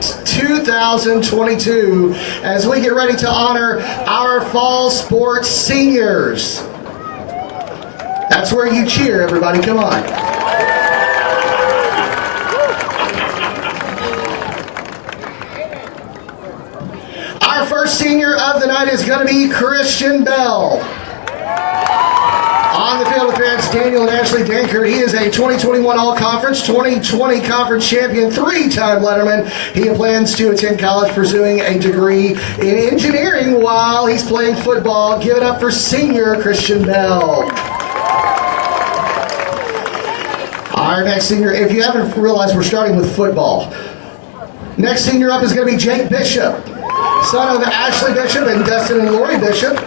2022 as we get ready to honor our fall sports seniors. That's where you cheer, everybody. Come on. Our first senior of the night is going to be Christian Bell. On the field with parents Daniel and Ashley Dankert. He is a 2021 All-Conference, 2020 Conference Champion, 3-time Letterman. He plans to attend college pursuing a degree in engineering while he's playing football. Give it up for senior Christian Bell. Our next senior, if you haven't realized, we're starting with football. Next senior up is going to be Jake Bishop, son of Ashley Bishop and Dustin and Lori Bishop.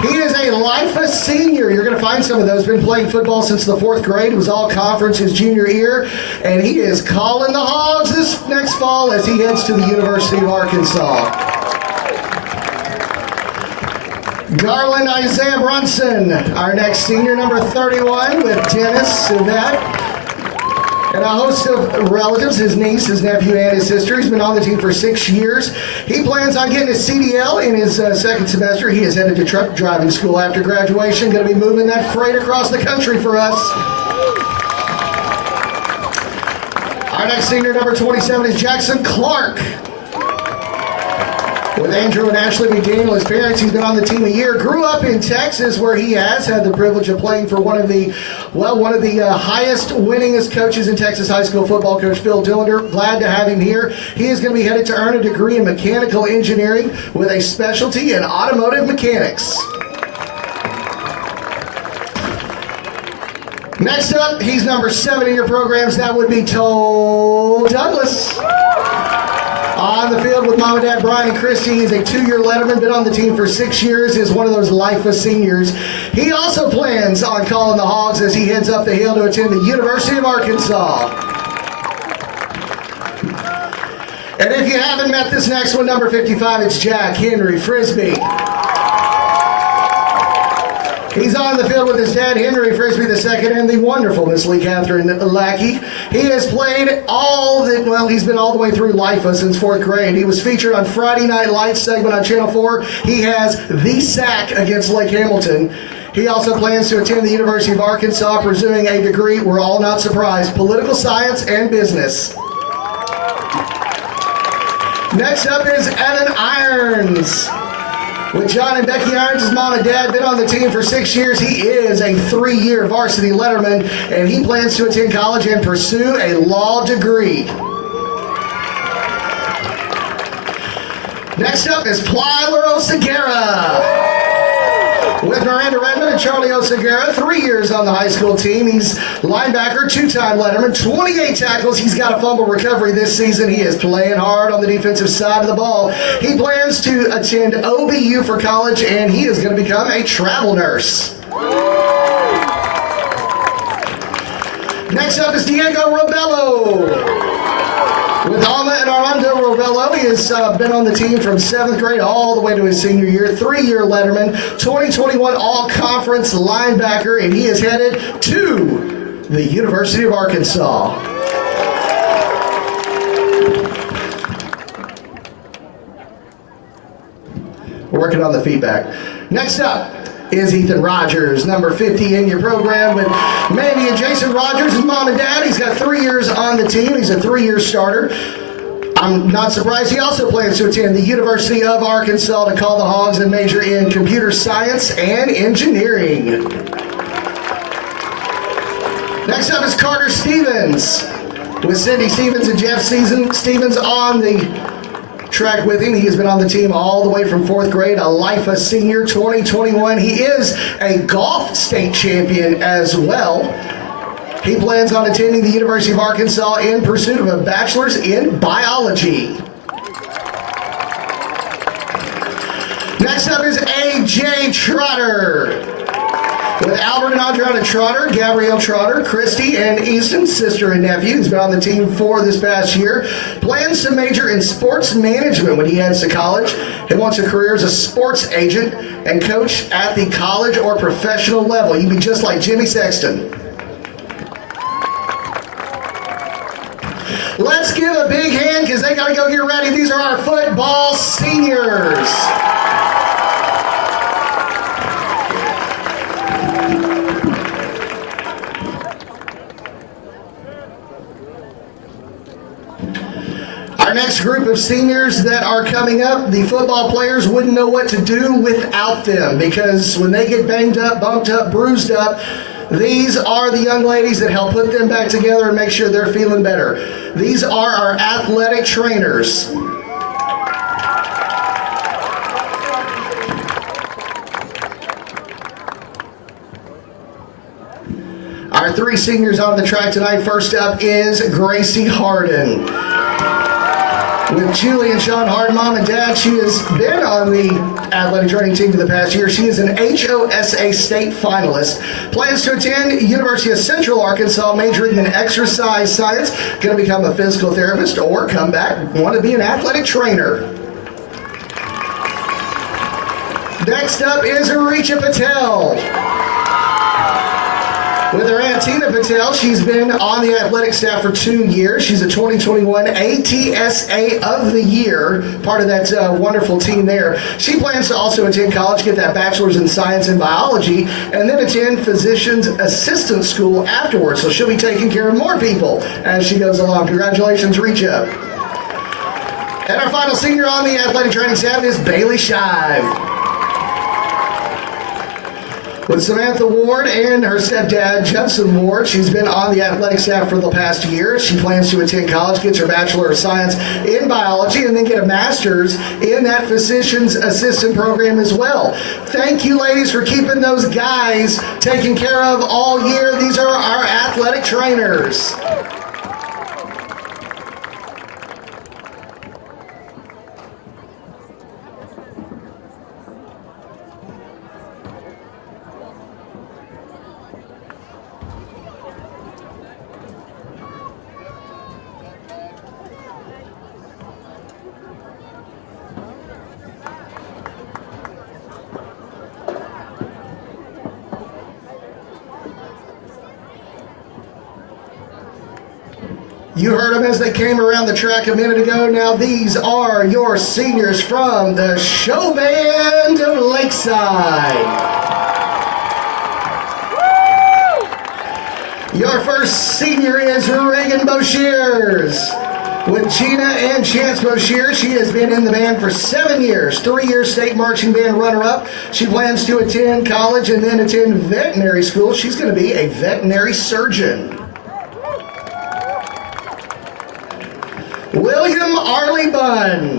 He is a Lifa senior. You're going to find some of those. Been playing football since the 4th grade. It was all conference his junior year. And he is calling the Hogs this next fall as he heads to the University of Arkansas. Garland Isaiah Brunson, our next senior, number 31, with Dennis Yvette. And a host of relatives, his niece, his nephew, and his sister. He's been on the team for 6 years. He plans on getting his CDL in his second semester. He is headed to truck driving school after graduation. Going to be moving that freight across the country for us. Our next senior, number 27, is Jackson Clark. With Andrew and Ashley McDaniel, his parents, he's been on the team a year. Grew up in Texas, where he has had the privilege of playing for one of the highest, winningest coaches in Texas high school football, Coach Phil Dillender. Glad to have him here. He is going to be headed to earn a degree in mechanical engineering with a specialty in automotive mechanics. Next up, he's number 7 in your programs. That would be Toe Douglas. On the field with Mom and Dad Brian and Christy. He's a 2-year Letterman, been on the team for 6 years, is one of those Lifa seniors. He also plans on calling the Hogs as he heads up the hill to attend the University of Arkansas. And if you haven't met this next one, number 55, it's Jack Henry Frisbee. He's on the field with his dad, Henry Frisbee II, and the wonderful Miss Lee Catherine Lackey. He has played he's been all the way through Lifa since 4th grade. He was featured on Friday Night Lights segment on Channel 4. He has the sack against Lake Hamilton. He also plans to attend the University of Arkansas, pursuing a degree, we're all not surprised, political science and business. Next up is Evan Irons. With John and Becky Irons, his mom and dad, been on the team for 6 years. He is a 3-year varsity Letterman, and he plans to attend college and pursue a law degree. Next up is Plyler Oseguera. With Miranda Redmond and Charlie Oseguera, 3 years on the high school team. He's linebacker, 2-time Letterman, 28 tackles. He's got a fumble recovery this season. He is playing hard on the defensive side of the ball. He plans to attend OBU for college, and he is going to become a travel nurse. Next up is Diego Robello. With Alma and Armando Robello, he has been on the team from 7th grade all the way to his senior year. 3-year Letterman, 2021 All-Conference linebacker, and he is headed to the University of Arkansas. We're working on the feedback. Next up is Ethan Rogers, number 50 in your program, with Mandy and Jason Rogers, his mom and dad. He's got 3 years on the team. He's a 3-year starter. I'm not surprised. He also plans to attend the University of Arkansas to call the Hogs and major in computer science and engineering. Next up is Carter Stevens, with Cindy Stevens and Jeff Stevens on the track with him. He has been on the team all the way from 4th grade, a Lifa senior, 2021. He is a golf state champion as well. He plans on attending the University of Arkansas in pursuit of a bachelor's in biology. Next up is A.J. Trotter. With Albert and Adriana Trotter, Gabrielle Trotter, Christy, and Easton, sister and nephew, who's been on the team for this past year. Plans to major in sports management when he heads to college. He wants a career as a sports agent and coach at the college or professional level. He'd be just like Jimmy Sexton. Let's give a a big hand because they got to go get ready. These are our football seniors. Our next group of seniors that are coming up, the football players wouldn't know what to do without them because when they get banged up, bumped up, bruised up, these are the young ladies that help put them back together and make sure they're feeling better. These are our athletic trainers. Our three seniors on the track tonight. First up is Gracie Harden. With Julie and Sean Harden, mom and dad, she has been on the athletic training team for the past year. She is an HOSA state finalist. Plans to attend University of Central Arkansas, majoring in exercise science. Going to become a physical therapist or come back, want to be an athletic trainer. Next up is Aricha Patel. With her aunt Tina Patel, she's been on the athletic staff for 2 years. She's a 2021 ATSA of the Year, part of that wonderful team there. She plans to also attend college, get that bachelor's in science and biology, and then attend physician's assistant school afterwards. So she'll be taking care of more people as she goes along. Congratulations, Richa. And our final senior on the athletic training staff is Bailey Shive. With Samantha Ward and her stepdad, Judson Ward, she's been on the athletic staff for the past year. She plans to attend college, gets her Bachelor of Science in Biology, and then get a Master's in that Physician's Assistant program as well. Thank you, ladies, for keeping those guys taken care of all year. These are our athletic trainers. You heard them as they came around the track a minute ago. Now these are your seniors from the show band of Lakeside. Your first senior is Reagan Boshears. With Gina and Chance Boshear, she has been in the band for 7 years, 3-year state marching band runner-up. She plans to attend college and then attend veterinary school. She's going to be a veterinary surgeon. William Arley Bunn,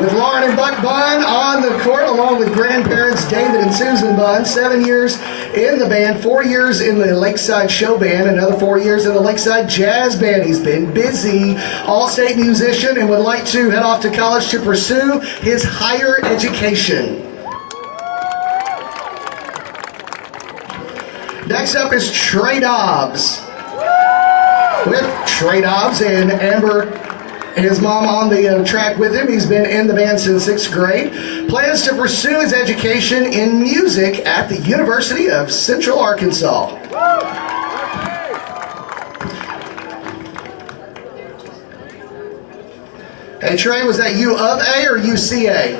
with Lauren and Buck Bunn on the court, along with grandparents David and Susan Bunn. 7 years in the band, 4 years in the Lakeside Show Band, another 4 years in the Lakeside Jazz Band. He's been busy, all-state musician, and would like to head off to college to pursue his higher education. Next up is Trey Dobbs. With Trey Dobbs and Amber, his mom, on the track with him. He's been in the band since 6th grade. Plans to pursue his education in music at the University of Central Arkansas. Hey Trey, was that U of A or UCA?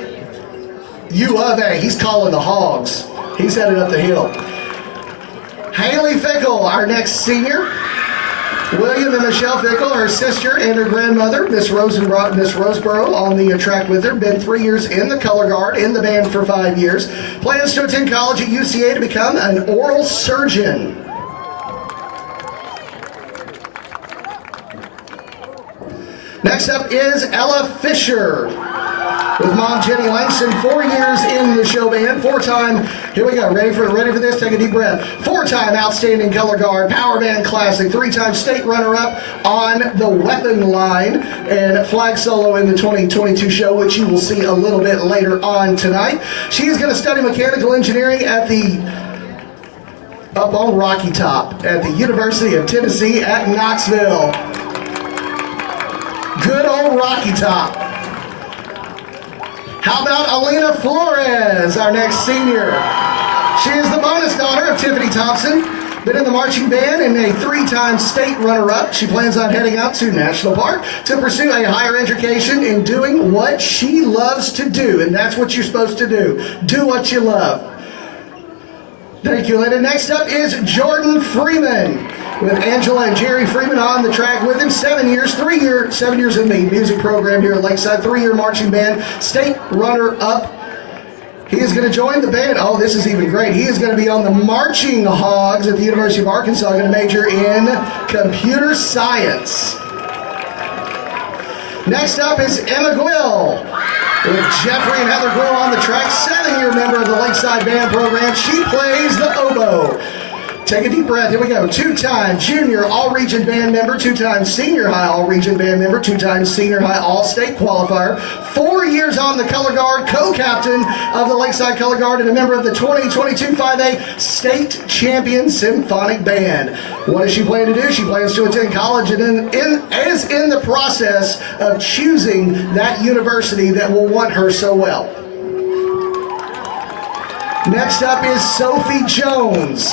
U of A. He's calling the Hogs. He's headed up the hill. Haley Fickle, our next senior. William and Michelle Fickle, her sister and her grandmother, Miss Roseborough, on the track with her. Been 3 years in the color guard, in the band for 5 years. Plans to attend college at UCA to become an oral surgeon. Next up is Ella Fisher. With mom Jenny Langston, 4 years in the show band, 4-time, here we go, ready for this, take a deep breath. 4-time outstanding color guard, power band classic, 3-time state runner-up on the weapon line, and flag solo in the 2022 show, which you will see a little bit later on tonight. She is going to study mechanical engineering up on Rocky Top at the University of Tennessee at Knoxville. Good old Rocky Top. How about Alina Flores, our next senior? She is the bonus daughter of Tiffany Thompson. been in the marching band and a 3-time state runner-up. She plans on heading out to National Park to pursue a higher education and doing what she loves to do. And that's what you're supposed to do. Do what you love. Thank you, Linda. Next up is Jordan Freeman, with Angela and Jerry Freeman on the track with him. 7 years in the music program here at Lakeside, 3-year marching band, state runner-up. He is going to join the band. Oh, this is even great. He is going to be on the Marching Hogs at the University of Arkansas, going to major in computer science. Next up is Emma Gwill, with Jeffrey and Heather Gwill on the track, 7-year member of the Lakeside Band program. She plays the oboe. Take a deep breath. Here we go. 2-time junior all-region band member, 2-time senior high all-region band member, 2-time senior high all-state qualifier, 4 years on the color guard, co-captain of the Lakeside Color Guard, and a member of the 2022 5A State Champion Symphonic Band. What does she plan to do? She plans to attend college and is in the process of choosing that university that will want her so well. Next up is Sophie Jones,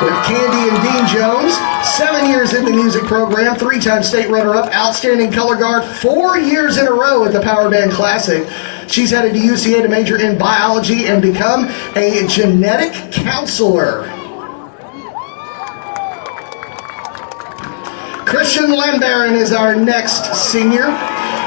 with Candy and Dean Jones, 7 years in the music program, 3-time state runner-up, outstanding color guard, 4 years in a row at the Power Band Classic. She's headed to UCA to major in biology and become a genetic counselor. Christian Lambaron is our next senior,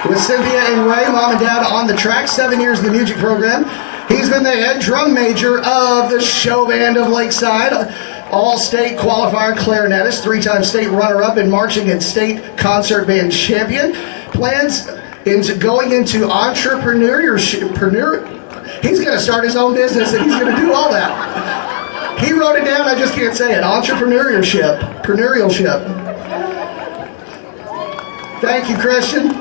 with Cynthia and Ray, mom and dad, on the track, 7 years in the music program. He's been the head drum major of the show band of Lakeside, all-state qualifier clarinetist, 3-time state runner-up in marching and state concert band champion. Plans into going into entrepreneurship. He's going to start his own business and he's going to do all that. He wrote it down, I just can't say it. Entrepreneurship. Thank you, Christian.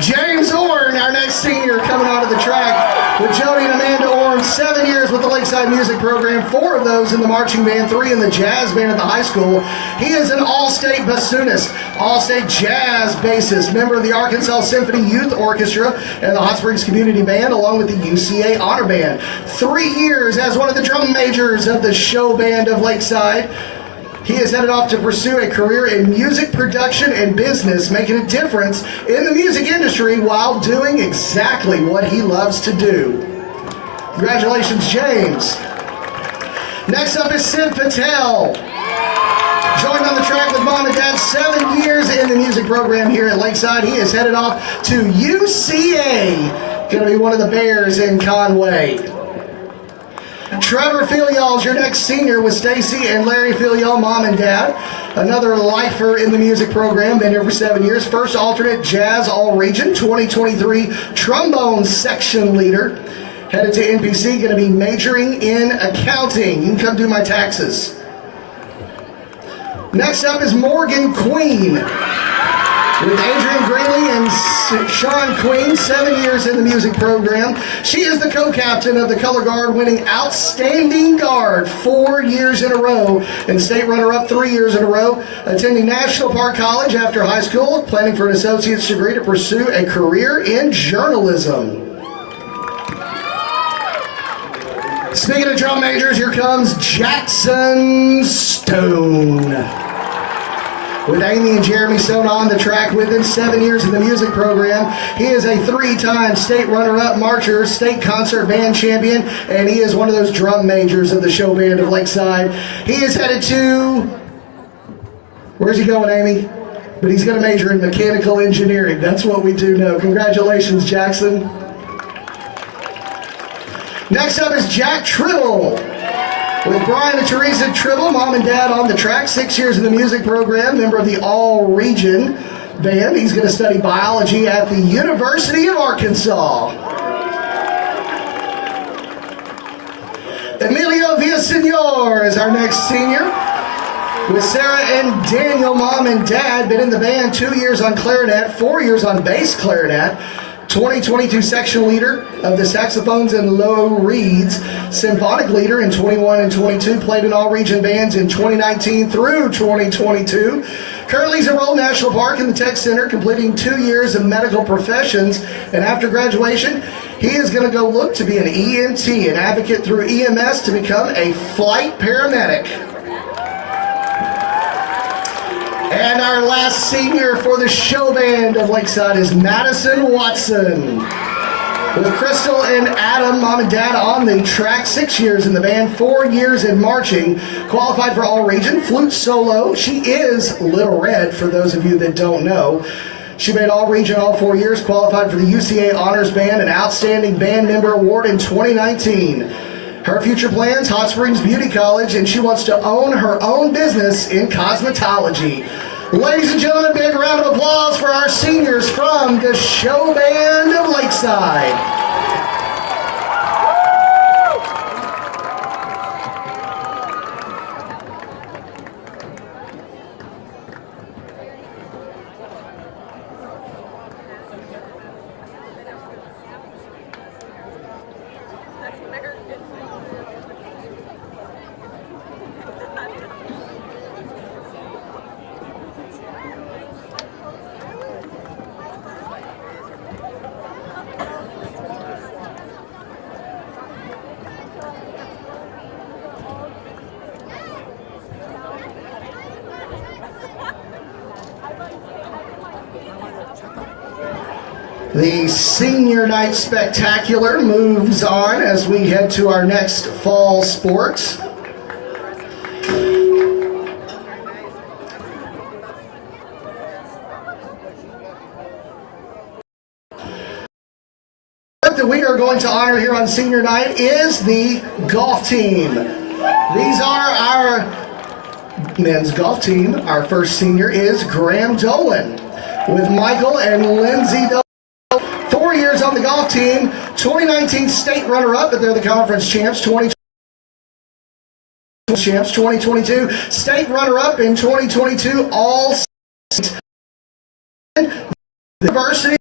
James Orn, our next senior, coming onto the track with Jody and Amanda Orn, 7 years with the Lakeside Music Program, 4 of those in the marching band, 3 in the jazz band at the high school. He is an all-state bassoonist, all-state jazz bassist, member of the Arkansas Symphony Youth Orchestra and the Hot Springs Community Band, along with the UCA Honor Band. 3 years as one of the drum majors of the show band of Lakeside. He is headed off to pursue a career in music production and business, making a difference in the music industry while doing exactly what he loves to do. Congratulations, James. Next up is Sid Patel. Joined on the track with mom and dad, 7 years in the music program here at Lakeside. He is headed off to UCA. Going to be one of the Bears in Conway. Trevor Filial is your next senior with Stacy and Larry Filial, mom and dad. Another lifer in the music program, been here for 7 years. First alternate jazz all-region, 2023 trombone section leader. Headed to NPC, going to be majoring in accounting. You can come do my taxes. Next up is Morgan Queen, with Adrian Greenlee and Sean Queen, 7 years in the music program. She is the co-captain of the color guard, winning outstanding guard 4 years in a row and state runner-up 3 years in a row. Attending National Park College after high school, planning for an associate's degree to pursue a career in journalism. Speaking of drum majors, here comes Jackson Stone, with Amy and Jeremy Stone on the track with him, 7 years in the music program. He is a 3-time state runner-up marcher, state concert band champion, and he is one of those drum majors of the show band of Lakeside. He is headed to, where's he going, Amy? But he's going to major in mechanical engineering. That's what we do know. Congratulations, Jackson. Next up is Jack Tribble, with Brian and Teresa Tribble, mom and dad, on the track, 6 years in the music program, member of the all-region band. He's going to study biology at the University of Arkansas. Emilio Villasenor is our next senior, with Sarah and Daniel, mom and dad, been in the band 2 years on clarinet, 4 years on bass clarinet. 2022 section leader of the saxophones and low reeds, symphonic leader in 21 and 22, played in all region bands in 2019 through 2022. Currently he's enrolled in National Park in the Tech Center, completing 2 years of medical professions, and after graduation, he is going to go look to be an EMT, an advocate through EMS to become a flight paramedic. And our last senior for the show band of Lakeside is Madison Watson. With Crystal and Adam, mom and dad on the track, 6 years in the band, 4 years in marching, qualified for all region, flute solo. She is Little Red, for those of you that don't know. She made all region all 4 years, qualified for the UCA Honors Band and Outstanding Band Member Award in 2019. Her future plans, Hot Springs Beauty College, and she wants to own her own business in cosmetology. Ladies and gentlemen, big round of applause for our seniors from the show band of Lakeside. The Senior Night Spectacular moves on as we head to our next fall sport. That we are going to honor here on Senior Night is the golf team. These are our men's golf team. Our first senior is Graham Dolan with Michael and Lindsay Dolan. 4 years on the golf team, 2019 state runner-up, but they're the conference champs, 2022 state runner-up in 2022, all state. The Varsity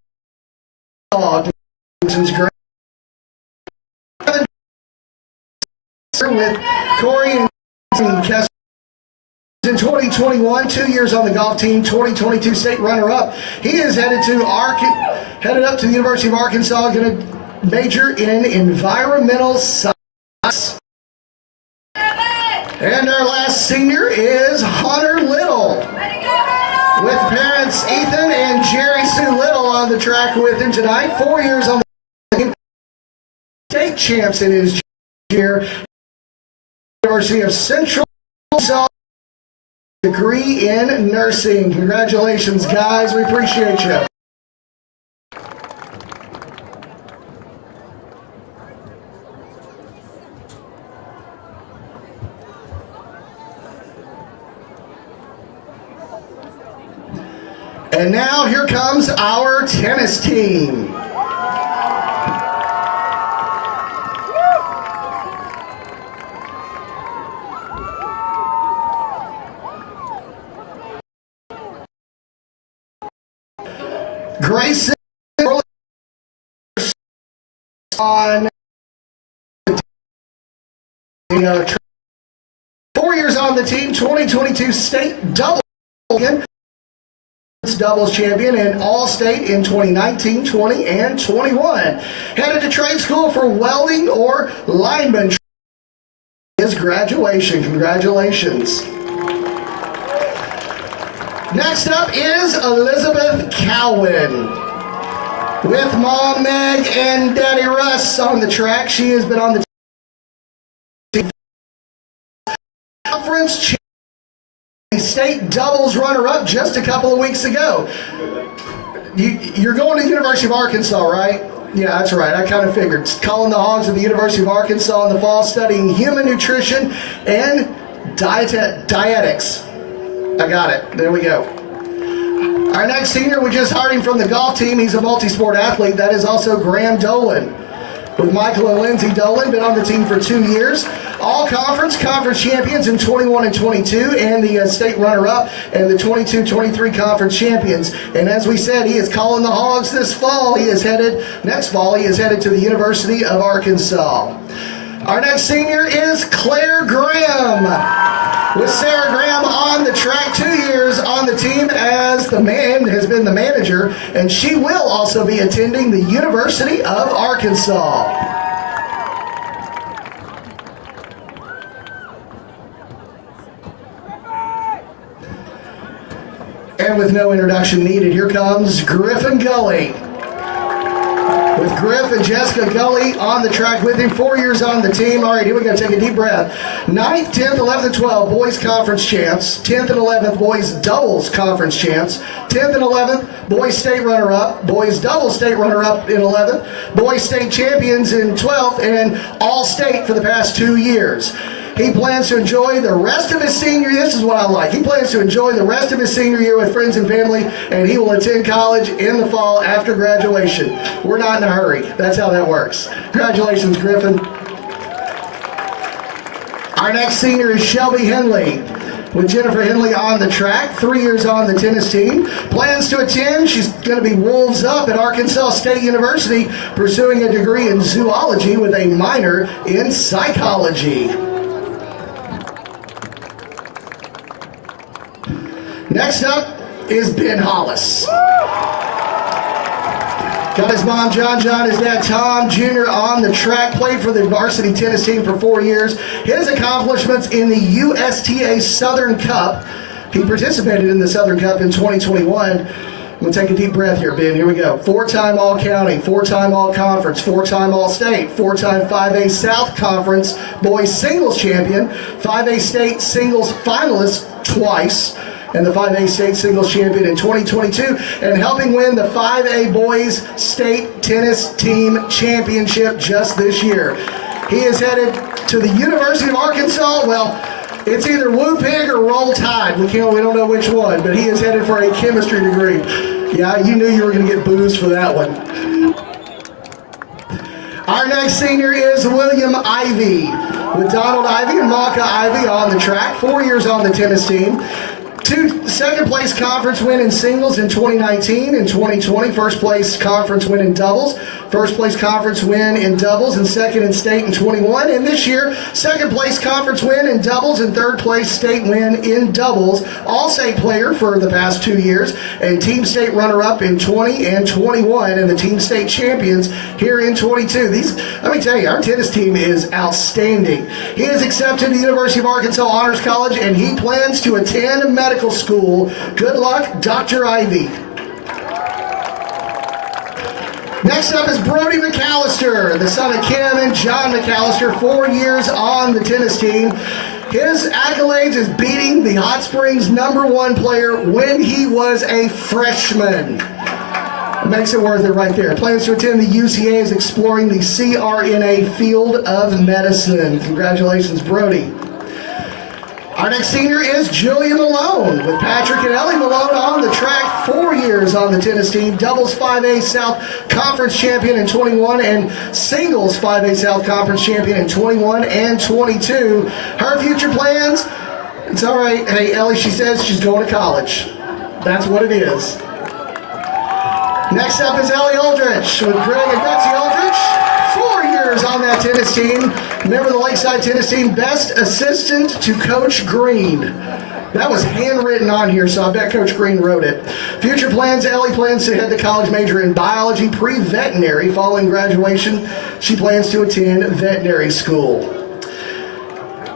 with Corey and Kessler. In 2021, 2 years on the golf team, 2022 state runner-up. He is headed up to the University of Arkansas, going to major in environmental science. And our last senior is Hunter Little, with parents Ethan and Jerry Sue Little on the track with him tonight. 4 years on the team, state champs in his year. University of Central Arkansas. Degree in nursing. Congratulations, guys. We appreciate you. And now here comes our tennis team. Grayson on 4 years on the team, 2022 state doubles champion and all-state in 2019, 20, and 21. Headed to trade school for welding or lineman. His graduation. Congratulations. Next up is Elizabeth Cowan with Mom Meg and Daddy Russ on the track. She has been on the conference state doubles runner-up just a couple of weeks ago. You're going to the University of Arkansas, right? Yeah, that's right. I kind of figured. Calling the Hogs at the University of Arkansas in the fall, studying human nutrition and dietetics. I got it. There we go. Our next senior, we just hired him from the golf team. He's a multi-sport athlete. That is also Graham Dolan. With Michael and Lindsay Dolan, been on the team for 2 years. All conference champions in 21 and 22, and the state runner-up, and the 22-23 conference champions. And as we said, he is calling the Hogs this fall. Next fall, he is headed to the University of Arkansas. Our next senior is Claire Graham, with Sarah Graham on the track, 2 years on the team as has been the manager, and she will also be attending the University of Arkansas. And with no introduction needed, here comes Griffin Gully. With Griff and Jessica Gully on the track with him, 4 years on the team. All right, here we go. Take a deep breath. 9th, 10th, 11th, and 12th, boys conference champs. 10th and 11th, boys doubles conference champs. 10th and 11th, boys state runner-up. Boys doubles state runner-up in 11th. Boys state champions in 12th, and all state for the past 2 years. He plans to enjoy the rest of his senior year. This is what I like. He plans to enjoy the rest of his senior year with friends and family, and he will attend college in the fall after graduation. We're not in a hurry. That's how that works. Congratulations, Griffin. Our next senior is Shelby Henley. With Jennifer Henley on the track, 3 years on the tennis team. Plans to attend, she's going to be Wolves Up at Arkansas State University, pursuing a degree in zoology with a minor in psychology. Next up is Ben Hollis. Got his mom, John, his dad, Tom Jr. on the track, played for the varsity tennis team for 4 years. His accomplishments in the USTA Southern Cup. He participated in the Southern Cup in 2021. I'm going to take a deep breath here, Ben. Here we go. 4-time All-County, 4-time All-Conference, 4-time All-State, 4-time 5A South Conference boys singles champion, 5A State singles finalist twice, and the 5A State Singles Champion in 2022, and helping win the 5A Boys State Tennis Team Championship just this year. He is headed to the University of Arkansas. Well, it's either Woo Pig or Roll Tide. We don't know which one, but he is headed for a chemistry degree. Yeah, you knew you were going to get boozed for that one. Our next senior is William Ivey, with Donald Ivey and Maka Ivey on the track, 4 years on the tennis team. 2 second place conference win in singles in 2019 and 2020. First place conference win in doubles. First place conference win in doubles and second in state in 21. And this year, second place conference win in doubles and third place state win in doubles. All state player for the past 2 years and team state runner up in 20 and 21, and the team state champions here in 22. Let me tell you, our tennis team is outstanding. He is accepted to the University of Arkansas Honors College, and he plans to attend medical school. Good luck, Dr. Ivey. Next up is Brody McAllister, the son of Kim and John McAllister, 4 years on the tennis team. His accolades is beating the Hot Springs #1 player when he was a freshman. Makes it worth it right there. Plans to attend the UCA, is exploring the CRNA field of medicine. Congratulations, Brody. Our next senior is Julia Malone, with Patrick and Ellie Malone on the track, 4 years on the tennis team, doubles 5A South Conference champion in 21 and singles 5A South Conference champion in 21 and 22. Her future plans, it's all right. Hey, Ellie, she says she's going to college. That's what it is. Next up is Ellie Aldrich, with Greg and Betsy Aldrich, 4 years on that tennis team. Member of the Lakeside tennis team, best assistant to Coach Green. That was handwritten on here, so I bet Coach Green wrote it. Future plans, Ellie plans to head to college, major in biology, pre-veterinary. Following graduation, she plans to attend veterinary school.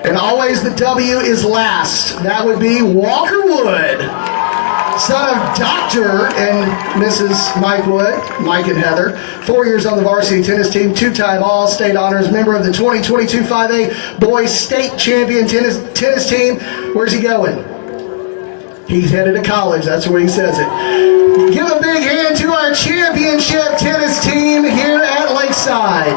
And always the W is last. That would be Walker Wood, son of Dr. and Mrs. Mike Wood, Mike and Heather. 4 years on the varsity tennis team, 2-time All-State honors, member of the 2022 5A Boys State Champion tennis team. Where's he going? He's headed to college. That's where he says it. Give a big hand to our championship tennis team here at Lakeside.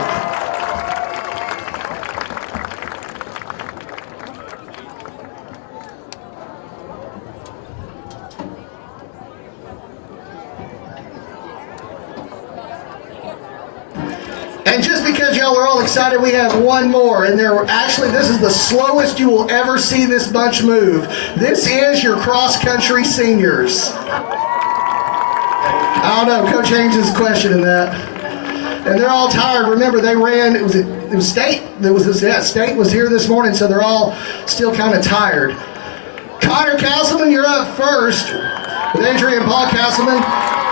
And just because y'all are all excited, we have one more. And this is the slowest you will ever see this bunch move. This is your cross-country seniors. I don't know, Coach Haynes is questioning that. And they're all tired. Remember, they ran, it was state. State was here this morning, so they're all still kind of tired. Connor Castleman, you're up first. With Adrian Paul Castleman.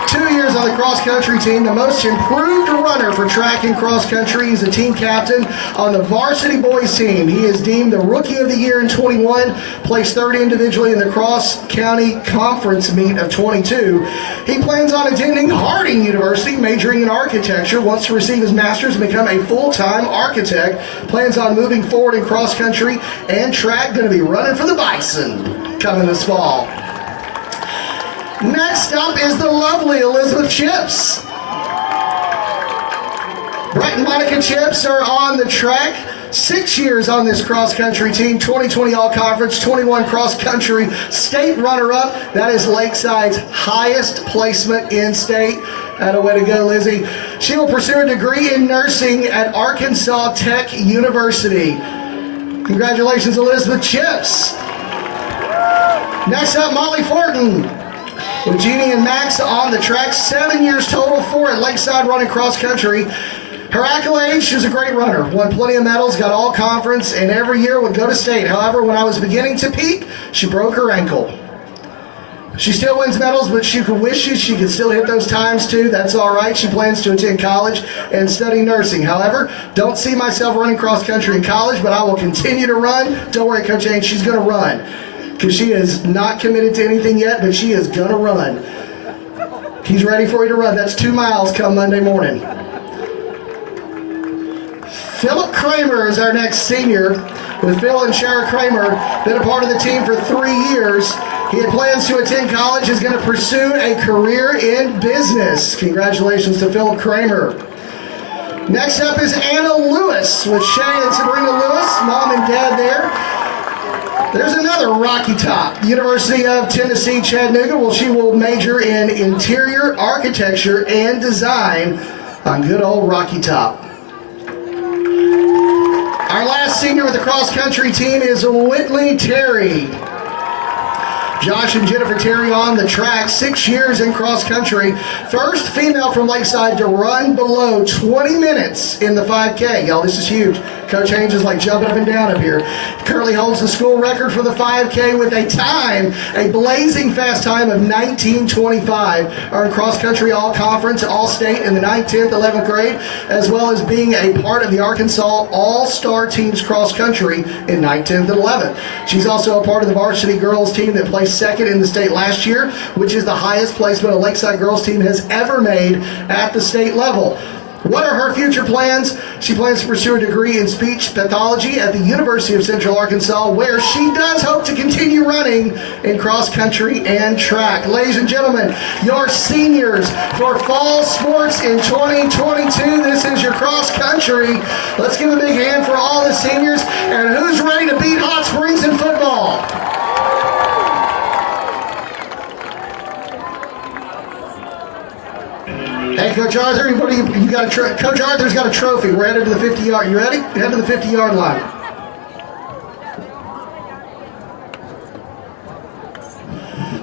2 years on the cross-country team, the most improved runner for track and cross-country. He's a team captain on the Varsity boys team. He is deemed the Rookie of the Year in 21, placed third individually in the cross-county conference meet of 22. He plans on attending Harding University, majoring in architecture, wants to receive his master's and become a full-time architect, plans on moving forward in cross-country and track, going to be running for the Bison coming this fall. Next up is the lovely Elizabeth Chips. Brett and Monica Chips are on the track. 6 years on this cross-country team, 2020 All-Conference, 21 cross-country state runner-up. That is Lakeside's highest placement in state. Had a way to go, Lizzie. She will pursue a degree in nursing at Arkansas Tech University. Congratulations, Elizabeth Chips. Next up, Molly Fortin. With Jeannie and Max on the track, 7 years total for at Lakeside running cross-country. Her accolades, she's a great runner, won plenty of medals, got all conference, and every year would go to state. However, when I was beginning to peak, she broke her ankle. She still wins medals, but she could wish she could still hit those times too. That's all right. She plans to attend college and study nursing. However, don't see myself running cross-country in college, but I will continue to run. Don't worry, Coach Ains, she's going to run. Because she is not committed to anything yet, but she is going to run. He's ready for you to run. That's 2 miles come Monday morning. Philip Kramer is our next senior. With Phil and Shara Kramer, been a part of the team for 3 years. He had plans to attend college, is going to pursue a career in business. Congratulations to Philip Kramer. Next up is Anna Lewis with Shay and Sabrina Lewis, mom and dad there. There's another Rocky Top, University of Tennessee, Chattanooga. Well, she will major in interior architecture and design on good old Rocky Top. Our last senior with the cross-country team is Whitley Terry. Josh and Jennifer Terry on the track, 6 years in cross-country. First female from Lakeside to run below 20 minutes in the 5K. Y'all, this is huge. Coach Haynes is like jumping up and down up here. Currently holds the school record for the 5K with a blazing fast time of 19:25. Earned cross-country all-conference, all-state in the 9th, 10th, 11th grade, as well as being a part of the Arkansas All-Star Team's cross-country in 9th, 10th, and 11th. She's also a part of the Varsity girls team that placed second in the state last year, which is the highest placement a Lakeside girls team has ever made at the state level. What are her future plans? She plans to pursue a degree in speech pathology at the University of Central Arkansas, where she does hope to continue running in cross-country and track. Ladies and gentlemen, your seniors for fall sports in 2022. This is your cross-country. Let's give a big hand for all the seniors. And who's ready to beat Hot Springs in football? Hey, Coach Arthur, you got Coach Arthur's got a trophy. We're headed to the 50-yard. You ready? Head to the 50-yard line.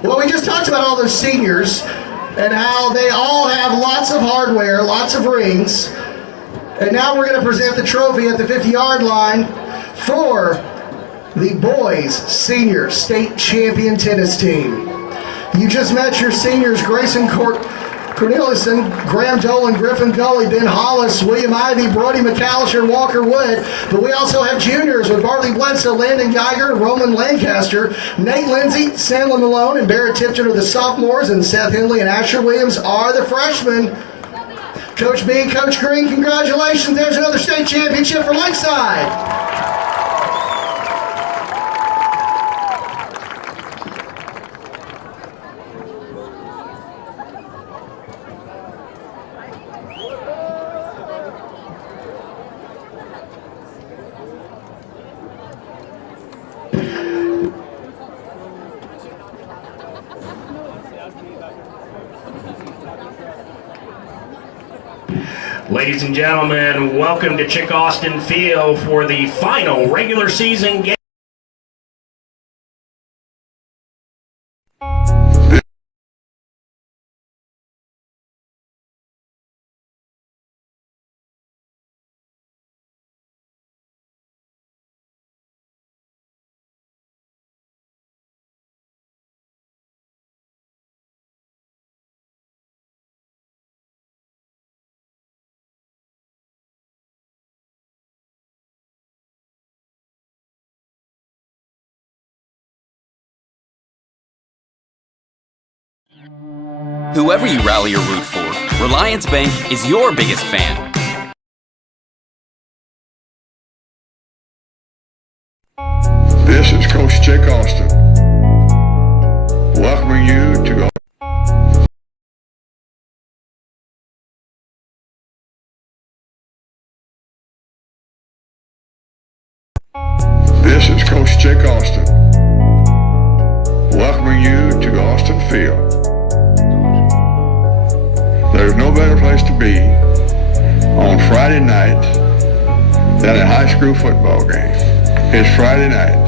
Well, we just talked about all those seniors and how they all have lots of hardware, lots of rings. And now we're going to present the trophy at the 50-yard line for the boys' senior state champion tennis team. You just met your seniors, Grayson Cornelison, Graham Dolan, Griffin Gully, Ben Hollis, William Ivy, Brody McAllister, and Walker Wood. But we also have juniors with Bartley Bledsoe, Landon Geiger, Roman Lancaster, Nate Lindsay, Sandlin Malone, and Barrett Tipton are the sophomores, and Seth Henley and Asher Williams are the freshmen. Coach B, Coach Green, congratulations. There's another state championship for Lakeside. Ladies and gentlemen, welcome to Chick Austin Field for the final regular season game. Whoever you rally or root for, Relyance Bank is your biggest fan. This is Coach Jake Austin, welcoming you to This is Coach Jake Austin, welcoming you to Austin Field. There's no better place to be on Friday night than a high school football game. It's Friday night.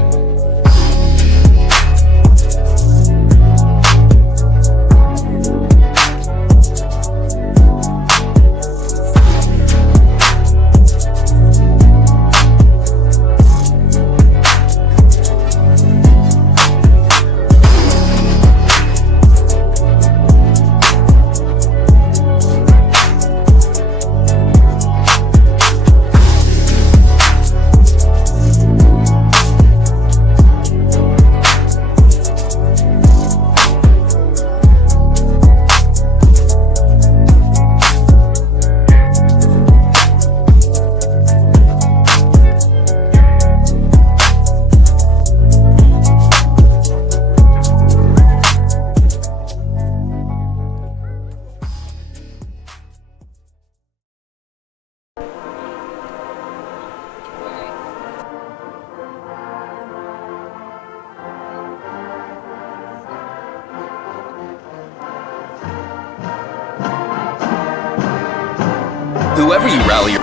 Whoever you rally or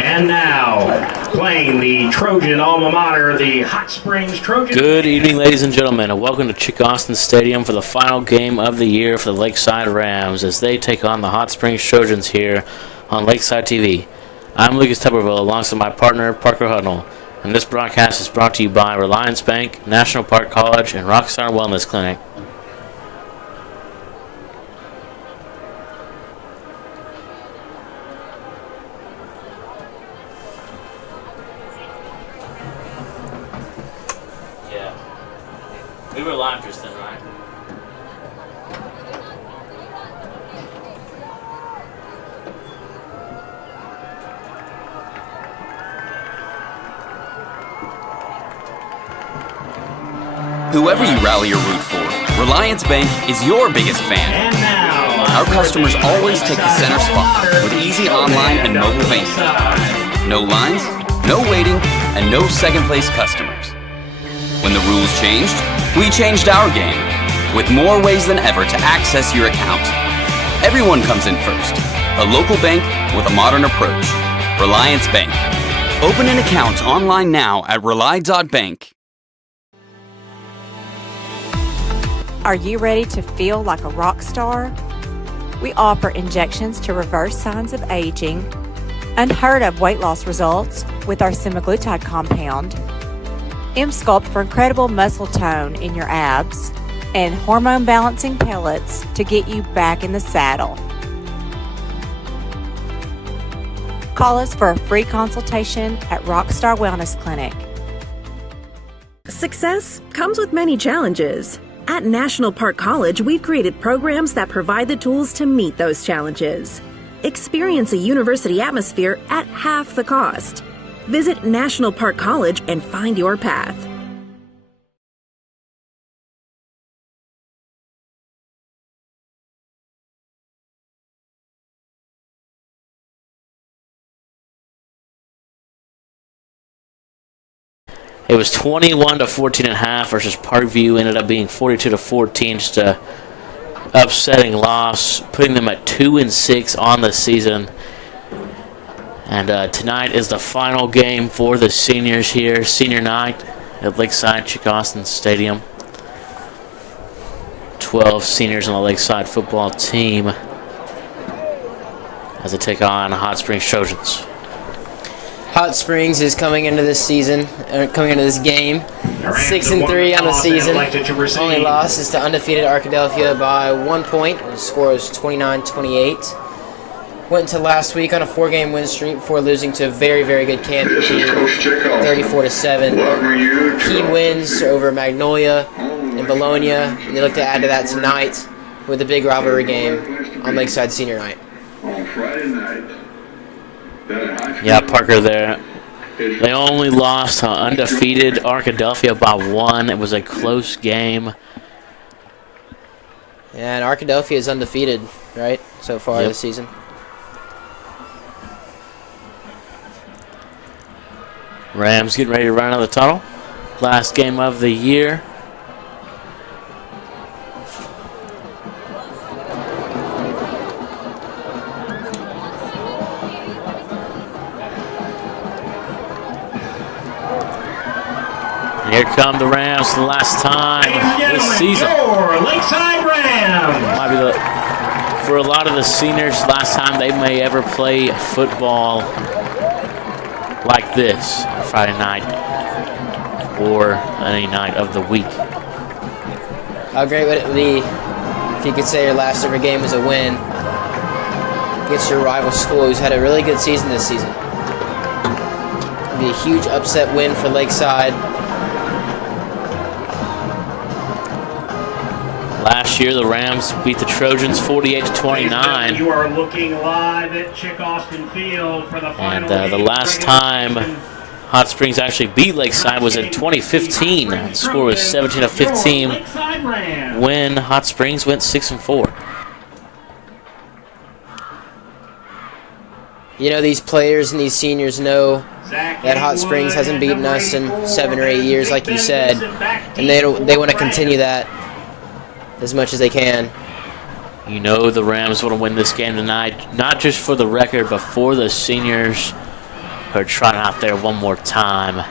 And now, playing the Trojan alma mater, the Hot Springs Trojans. Good evening, ladies and gentlemen, and welcome to Chick Austin Stadium for the final game of the year for the Lakeside Rams as they take on the Hot Springs Trojans here on Lakeside TV. I'm Lucas Tupperville alongside my partner, Parker Huddle, and this broadcast is brought to you by Relyance Bank, National Park College, and Rockstar Wellness Clinic. We were live, Tristan, right? whoever you rally or root for, Relyance Bank is your biggest fan. And now, Our customers always take the center spot with easy online and mobile banking. No lines, no waiting, and no second-place customers. When the rules changed, we changed our game, with more ways than ever to access your account. Everyone comes in first. A local bank with a modern approach. Relyance Bank. Open an account online now at rely.bank. Are you ready to feel like a rock star? We offer injections to reverse signs of aging, unheard of weight loss results with our semaglutide compound, M-Sculpt for incredible muscle tone in your abs, and hormone balancing pellets to get you back in the saddle. Call us for a free consultation at Rockstar Wellness Clinic. Success comes with many challenges. At National Park College, we've created programs that provide the tools to meet those challenges. Experience a university atmosphere at half the cost. Visit National Park College and find your path. It was 21 to 14 and a half versus Parkview. Ended up being 42 to 14. Just a upsetting loss, putting them at 2-6 on the season. And tonight is the final game for the seniors here, senior night at Lakeside Chick Austin Stadium. 12 seniors on the Lakeside football team as they take on Hot Springs Trojans. Hot Springs is coming into this season, coming into this game, 6-3 on the season. Only loss is to undefeated Arkadelphia by 1 point. The score is 29-28. Went into last week on a 4-game win streak before losing to a very, very good Camden team, 34-7. Key wins over Magnolia and Bologna, and they look to add to that tonight with a big rivalry game on Lakeside Senior Night. On Friday night, Yeah, Parker there. They only lost to undefeated Arkadelphia by 1. It was a close game. And Arkadelphia is undefeated, right, so far this season. Rams getting ready to run out of the tunnel. Last game of the year. And here come the Rams for the last time this season. Your Lakeside Rams. Might be for a lot of the seniors, last time they may ever play football like this on Friday night or any night of the week. How great would it be if you could say your last ever game was a win against your rival school who's had a really good season this season? It'd be a huge upset win for Lakeside. Last year, the Rams beat the Trojans 48-29. You are looking live at Chick Austin Field for the final. And the last time Hot Springs actually beat Lakeside was in 2015. The score was 17-15 when Hot Springs went 6-4. You know, these players and these seniors know that Hot Springs hasn't beaten us in 7 or 8 years, like you said, and they want to continue that as much as they can. You know the Rams want to win this game tonight, not just for the record, but for the seniors who are trying out there one more time.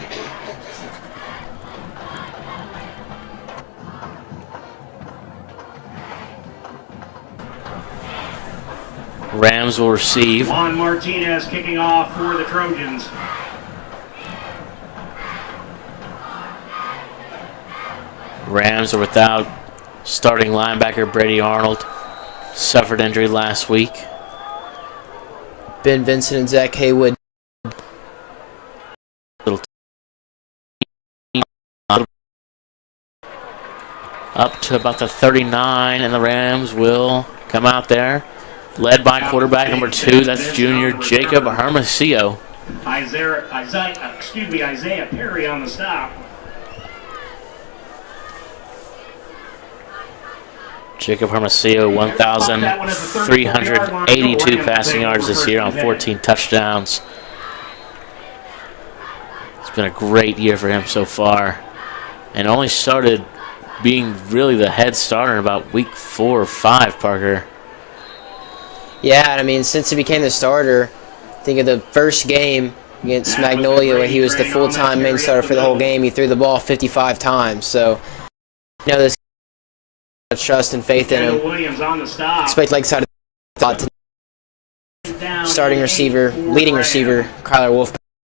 Rams will receive. Juan Martinez kicking off for the Trojans. Rams are without starting linebacker Brady Arnold. Suffered injury last week. Ben Vincent and Zach Haywood. Up to about the 39, and the Rams will come out there, led by quarterback number 2. That's junior Jacob Hermosillo. Isaiah Perry on the stop. Jacob Hermosillo, 1,382 passing yards this year on 14 touchdowns. It's been a great year for him so far, and only started being really the head starter in about week 4 or 5, Parker. Yeah, I mean, since he became the starter, think of the first game against Magnolia where he was the full-time main starter for the whole game. He threw the ball 55 times, so you know this trust and faith in him. Expect Lakeside to starting receiver, leading receiver, Kyler Wolf,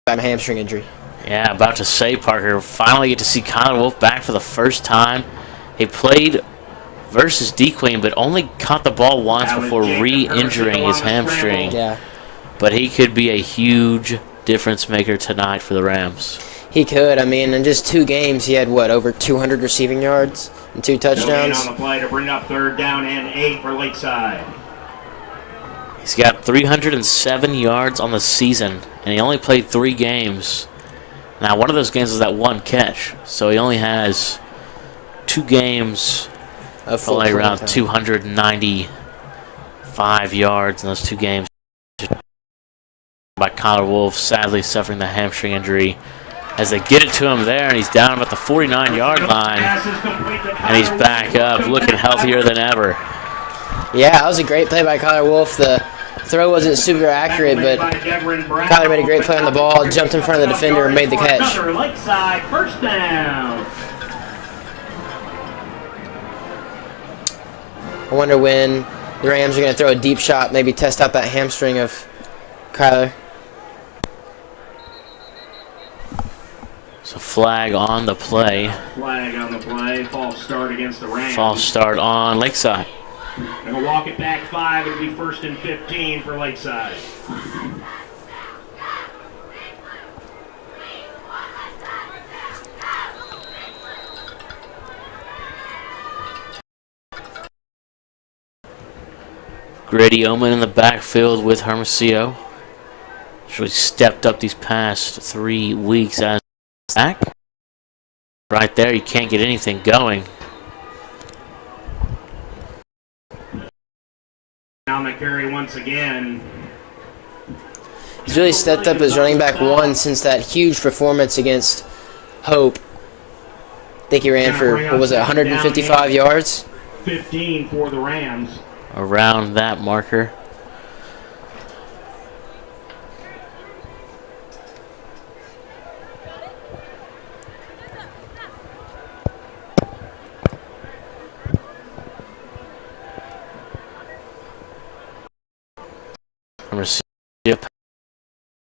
back hamstring injury. Yeah, about to say, Parker, finally get to see Kyler Wolf back for the first time. He played versus D-Queen, but only caught the ball once before re-injuring his hamstring. Yeah. But he could be a huge difference maker tonight for the Rams. He could. I mean, in just 2 games, he had, over 200 receiving yards and 2 touchdowns? On the play to bring up 3rd down and 8 for Lakeside. He's got 307 yards on the season, and he only played 3 games. Now, one of those games was that 1 catch, so he only has 2 games, only around 295 yards in those 2 games. By Kyler Wolf, sadly suffering the hamstring injury. As they get it to him there, and he's down about the 49-yard line, and he's back up, looking healthier than ever. Yeah, that was a great play by Kyler Wolf. The throw wasn't super accurate, but Kyler made a great play on the ball, jumped in front of the defender, and made the catch. Lakeside, 1st down. I wonder when the Rams are going to throw a deep shot, maybe test out that hamstring of Kyler. So flag on the play. Flag on the play. False start against the Rams. False start on Lakeside. They're going to walk it back 5. It'll be 1st and 15 for Lakeside. Grady Oman in the backfield with Hermosillo. He's really stepped up these past 3 weeks as back. Right there, you can't get anything going. Down the carry once again. He's really stepped up as running back 1 since that huge performance against Hope. I think he ran for, what was it, 155 yards? 15 for the Rams. Around that marker.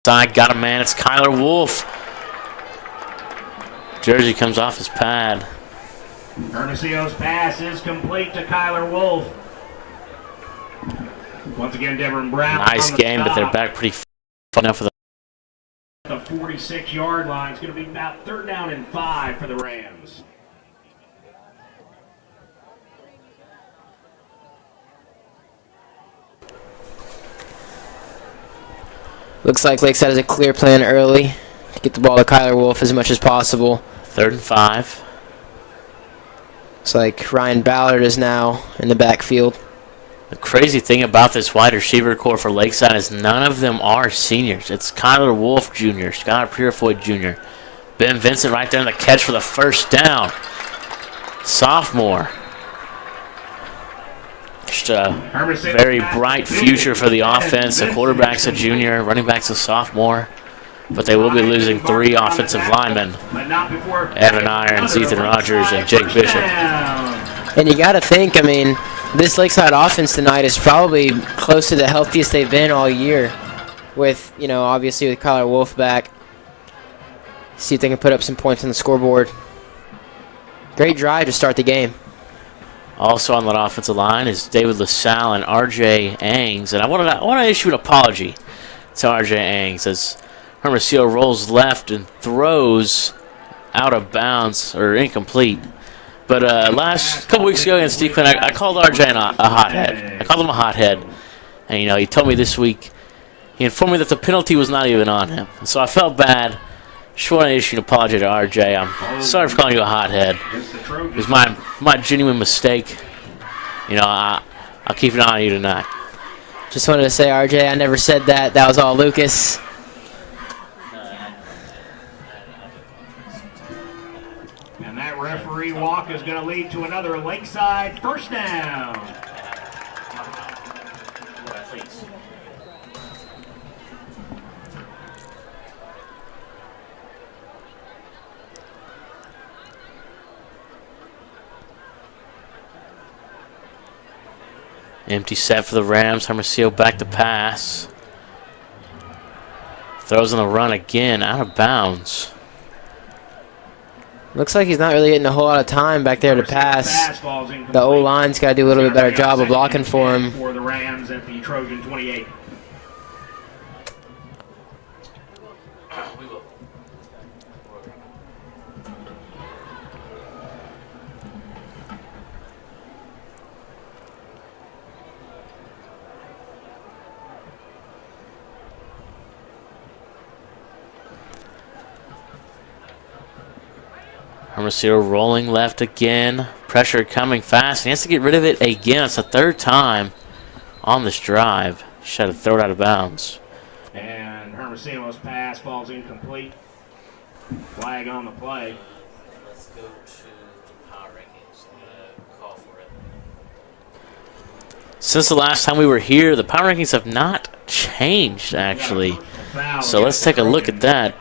Side got a man. It's Kyler Wolf. Jersey comes off his pad. Hermosillo's pass is complete to Kyler Wolf. Once again, Devin Brown. Nice game, but they're back pretty far enough for the 46-yard line. It's going to be about 3rd down and 5 for the Rams. Looks like Lakeside has a clear plan early to get the ball to Kyler Wolf as much as possible. 3rd and 5. Looks like Ryan Ballard is now in the backfield. The crazy thing about this wide receiver core for Lakeside is none of them are seniors. It's Kyler Wolf Jr., Scott Purefoy Jr., Ben Vincent right there in the catch for the 1st down. Sophomore. Just a very bright future for the offense. The quarterback's a junior, running back's a sophomore. But they will be losing 3 offensive linemen. Evan Irons, Ethan Rogers, and Jake Bishop. And you got to think, I mean, this Lakeside offense tonight is probably close to the healthiest they've been all year. With, you know, obviously with Kyler Wolf back. See if they can put up some points on the scoreboard. Great drive to start the game. Also on that offensive line is David LaSalle and R.J. Angs. And I want to issue an apology to R.J. Angs as Hermosillo rolls left and throws out of bounds or incomplete. But last couple weeks ago against Steve Quinn, I called R.J. a hothead. I called him a hothead. And, you know, he told me this week, he informed me that the penalty was not even on him. So I felt bad. Just want to issue an apology to RJ. I'm sorry for calling you a hothead. It was my genuine mistake. You know, I'll keep an eye on you tonight. Just wanted to say, RJ, I never said that. That was all Lucas. And that referee walk is going to lead to another Lakeside 1st down. Empty set for the Rams. Hermosillo back to pass. Throws on the run again, out of bounds. Looks like he's not really getting a whole lot of time back there to pass. The O-line's got to do a little bit better job of blocking for him. For the Rams at the Trojan 28. Hermosillo rolling left again. Pressure coming fast. He has to get rid of it again. It's the 3rd time on this drive. Just had to throw it out of bounds. And Hermosillo's pass falls incomplete. Flag on the play. Let's go to the power rankings. Call for it. Since the last time we were here, the power rankings have not changed, actually. So let's take a look at that.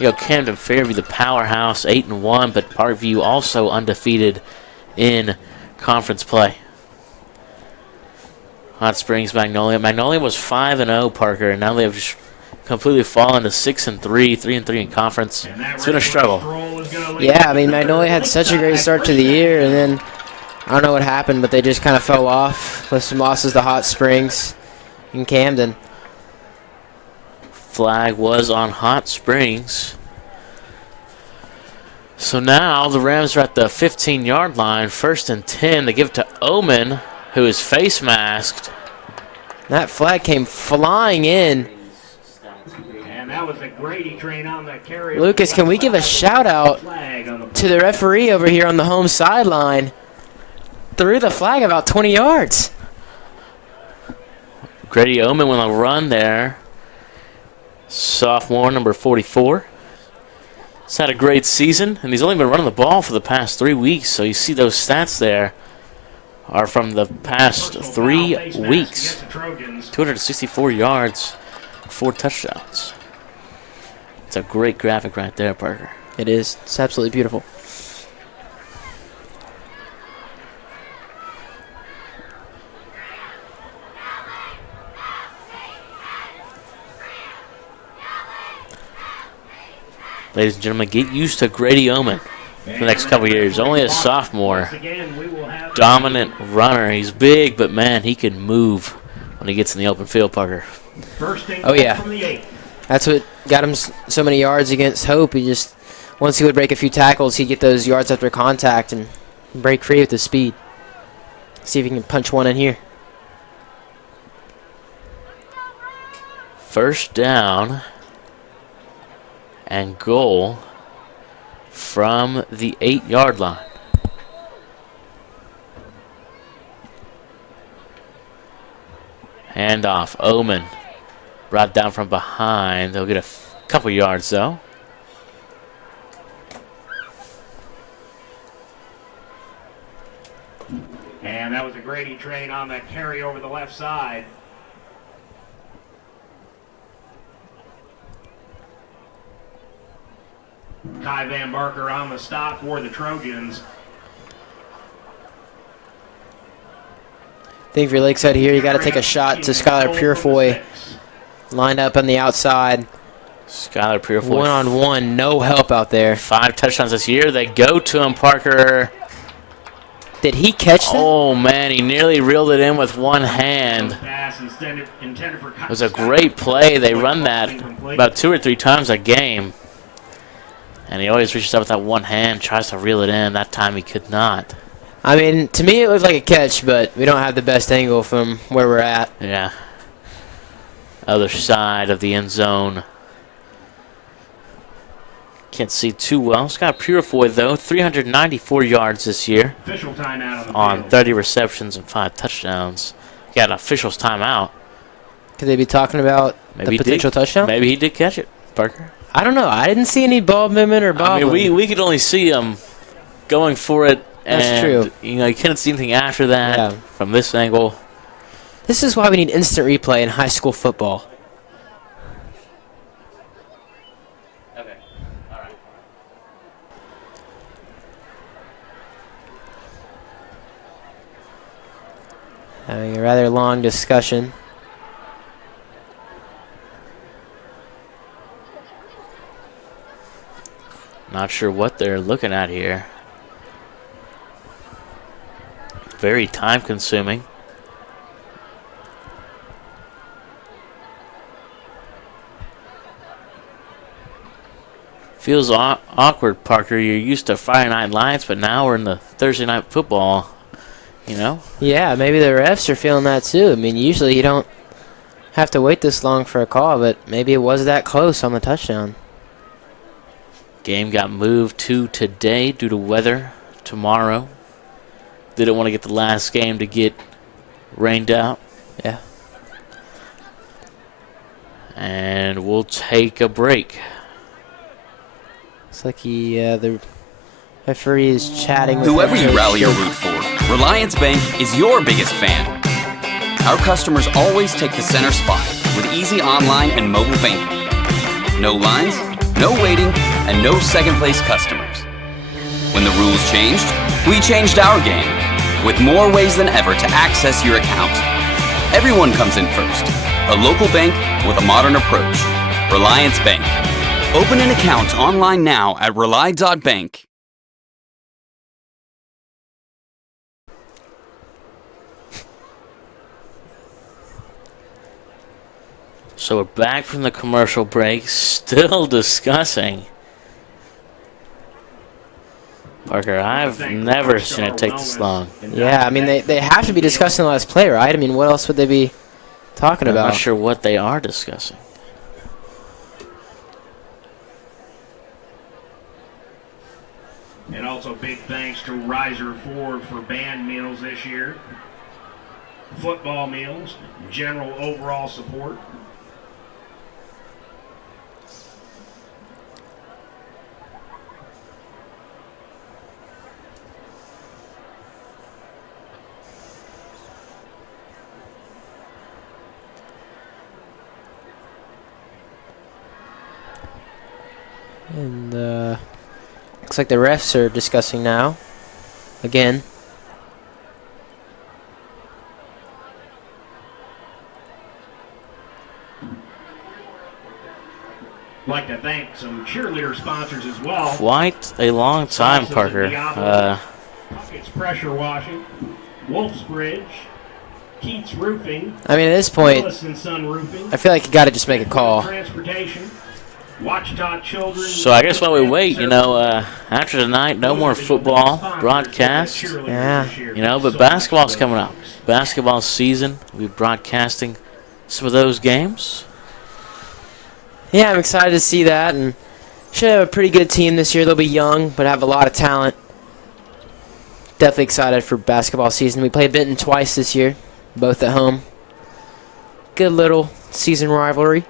You know, Camden Fairview, the powerhouse, 8-1, but Parkview also undefeated in conference play. Hot Springs, Magnolia. Magnolia was 5-0, Parker, and now they have just completely fallen to 6-3, 3-3 in conference. It's been a struggle. Yeah, I mean, Magnolia had such a great start to the year, and then I don't know what happened, but they just kind of fell off with some losses to Hot Springs and Camden. Flag was on Hot Springs. So now the Rams are at the 15-yard line, 1st and 10. They give it to Omen, who is face masked. That flag came flying in. And that was a Grady train on that carry. Lucas, can we give a shout out to the referee over here on the home sideline? Threw the flag about 20 yards. Grady Omen with a run there. Sophomore, number 44. He's had a great season, and he's only been running the ball for the past 3 weeks, so you see those stats there are from the past 3 weeks. 264 yards, 4 touchdowns. It's a great graphic right there, Parker. It is. It's absolutely beautiful. Ladies and gentlemen, get used to Grady Omen for the next couple years. Only a sophomore. Dominant runner. He's big, but man, he can move when he gets in the open field, Parker. Oh, yeah. That's what got him so many yards against Hope. He just, once he would break a few tackles, he'd get those yards after contact and break free with the speed. See if he can punch one in here. First down and goal from the 8-yard line. Handoff, Omen. Brought down from behind. They'll get a couple yards, though. And that was a Grady train on that carry over the left side. Kai Van Barker on the stop for the Trojans. I think if you're Lakeside here, you got to take a shot to Skylar Purefoy. Lined up on the outside. Skylar Purefoy. One-on-one, no help out there. 5 touchdowns this year. They go to him, Parker. Did he catch that? Oh, man, he nearly reeled it in with one hand. It was a great play. They run that about 2 or 3 times a game. And he always reaches out with that one hand, tries to reel it in. That time he could not. I mean, to me it looked like a catch, but we don't have the best angle from where we're at. Yeah. Other side of the end zone. Can't see too well. Scott Purefoy, though, 394 yards this year Official timeout on 30 receptions and 5 touchdowns. Got an official's timeout. Could they be talking about the potential touchdown? Maybe he did catch it, Parker. I don't know. I didn't see any ball movement or bobbling. I mean, we could only see him going for it. That's true. You couldn't see anything after that from this angle. This is why we need instant replay in high school football. Okay. All right. Having a rather long discussion. Not sure what they're looking at here. Very time consuming. Feels awkward, Parker. You're used to Friday night lights, but now we're in the Thursday night football, you know? Yeah, maybe the refs are feeling that too. I mean, usually you don't have to wait this long for a call, but maybe it was that close on the touchdown. Game got moved to today due to weather. Tomorrow. Didn't want to get the last game to get rained out. Yeah. And we'll take a break. It's like the referee is chatting with Whoever you rally or root for, Relyance Bank is your biggest fan. Our customers always take the center spot with easy online and mobile banking. No lines, no waiting, and no second-place customers. When the rules changed, we changed our game with more ways than ever to access your account. Everyone comes in first. A local bank with a modern approach. Relyance Bank. Open an account online now at rely.bank. So we're back from the commercial break, still discussing. Parker, I've never seen it take this long. Yeah, I mean, they have to be discussing the last play, right? I mean, what else would they be talking I'm about? not sure what they are discussing. And also big thanks to Riser Ford for band meals this year, football meals, general overall support. And looks like the refs are discussing now. Again. I'd like to thank some cheerleader sponsors as well. Quite a long time, Parker. Pockets Pressure Washing, Wolf's Bridge, Keats Roofing. I mean, at this point, Willis and Son Roofing, I feel like you got to just make a call. Transportation, Watchdog Children. So I guess while we wait, after tonight, no more football broadcast. Yeah. But basketball's coming up. Basketball season. We'll be broadcasting some of those games. Yeah, I'm excited to see that, and should have a pretty good team this year. They'll be young, but have a lot of talent. Definitely excited for basketball season. We played Benton twice this year, both at home. Good little season rivalry.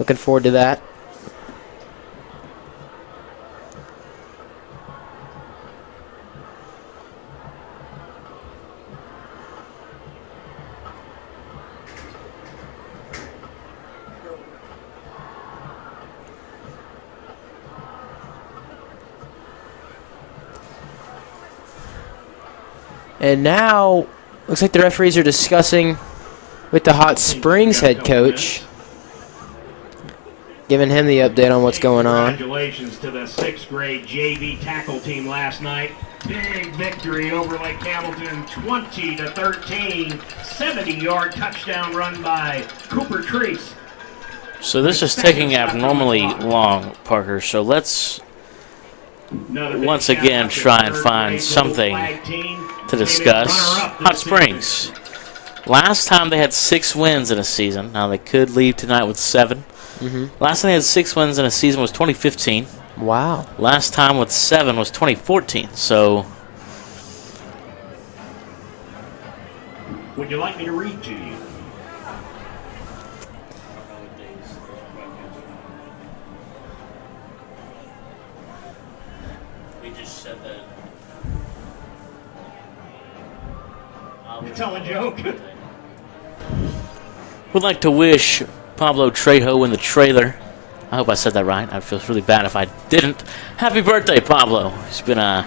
Looking forward to that. And now, looks like the referees are discussing with the Hot Springs head coach, giving him the update on what's going on. Congratulations to the 6th grade JV tackle team last night. Big victory over Lake Hamilton, 20-13. 70-yard touchdown run by Cooper Treese. So this is taking abnormally long, Parker. So let's once again try and find something to discuss. Hot Springs. Last time they had 6 wins in a season. Now they could leave tonight with 7. Last time they had 6 wins in a season was 2015. Wow. Last time with 7 was 2014. So, would you like me to read to you? we just said that. Tell a joke. Would like to wish Pablo Trejo in the trailer. I hope I said that right. I'd feel really bad if I didn't. Happy birthday, Pablo. He's been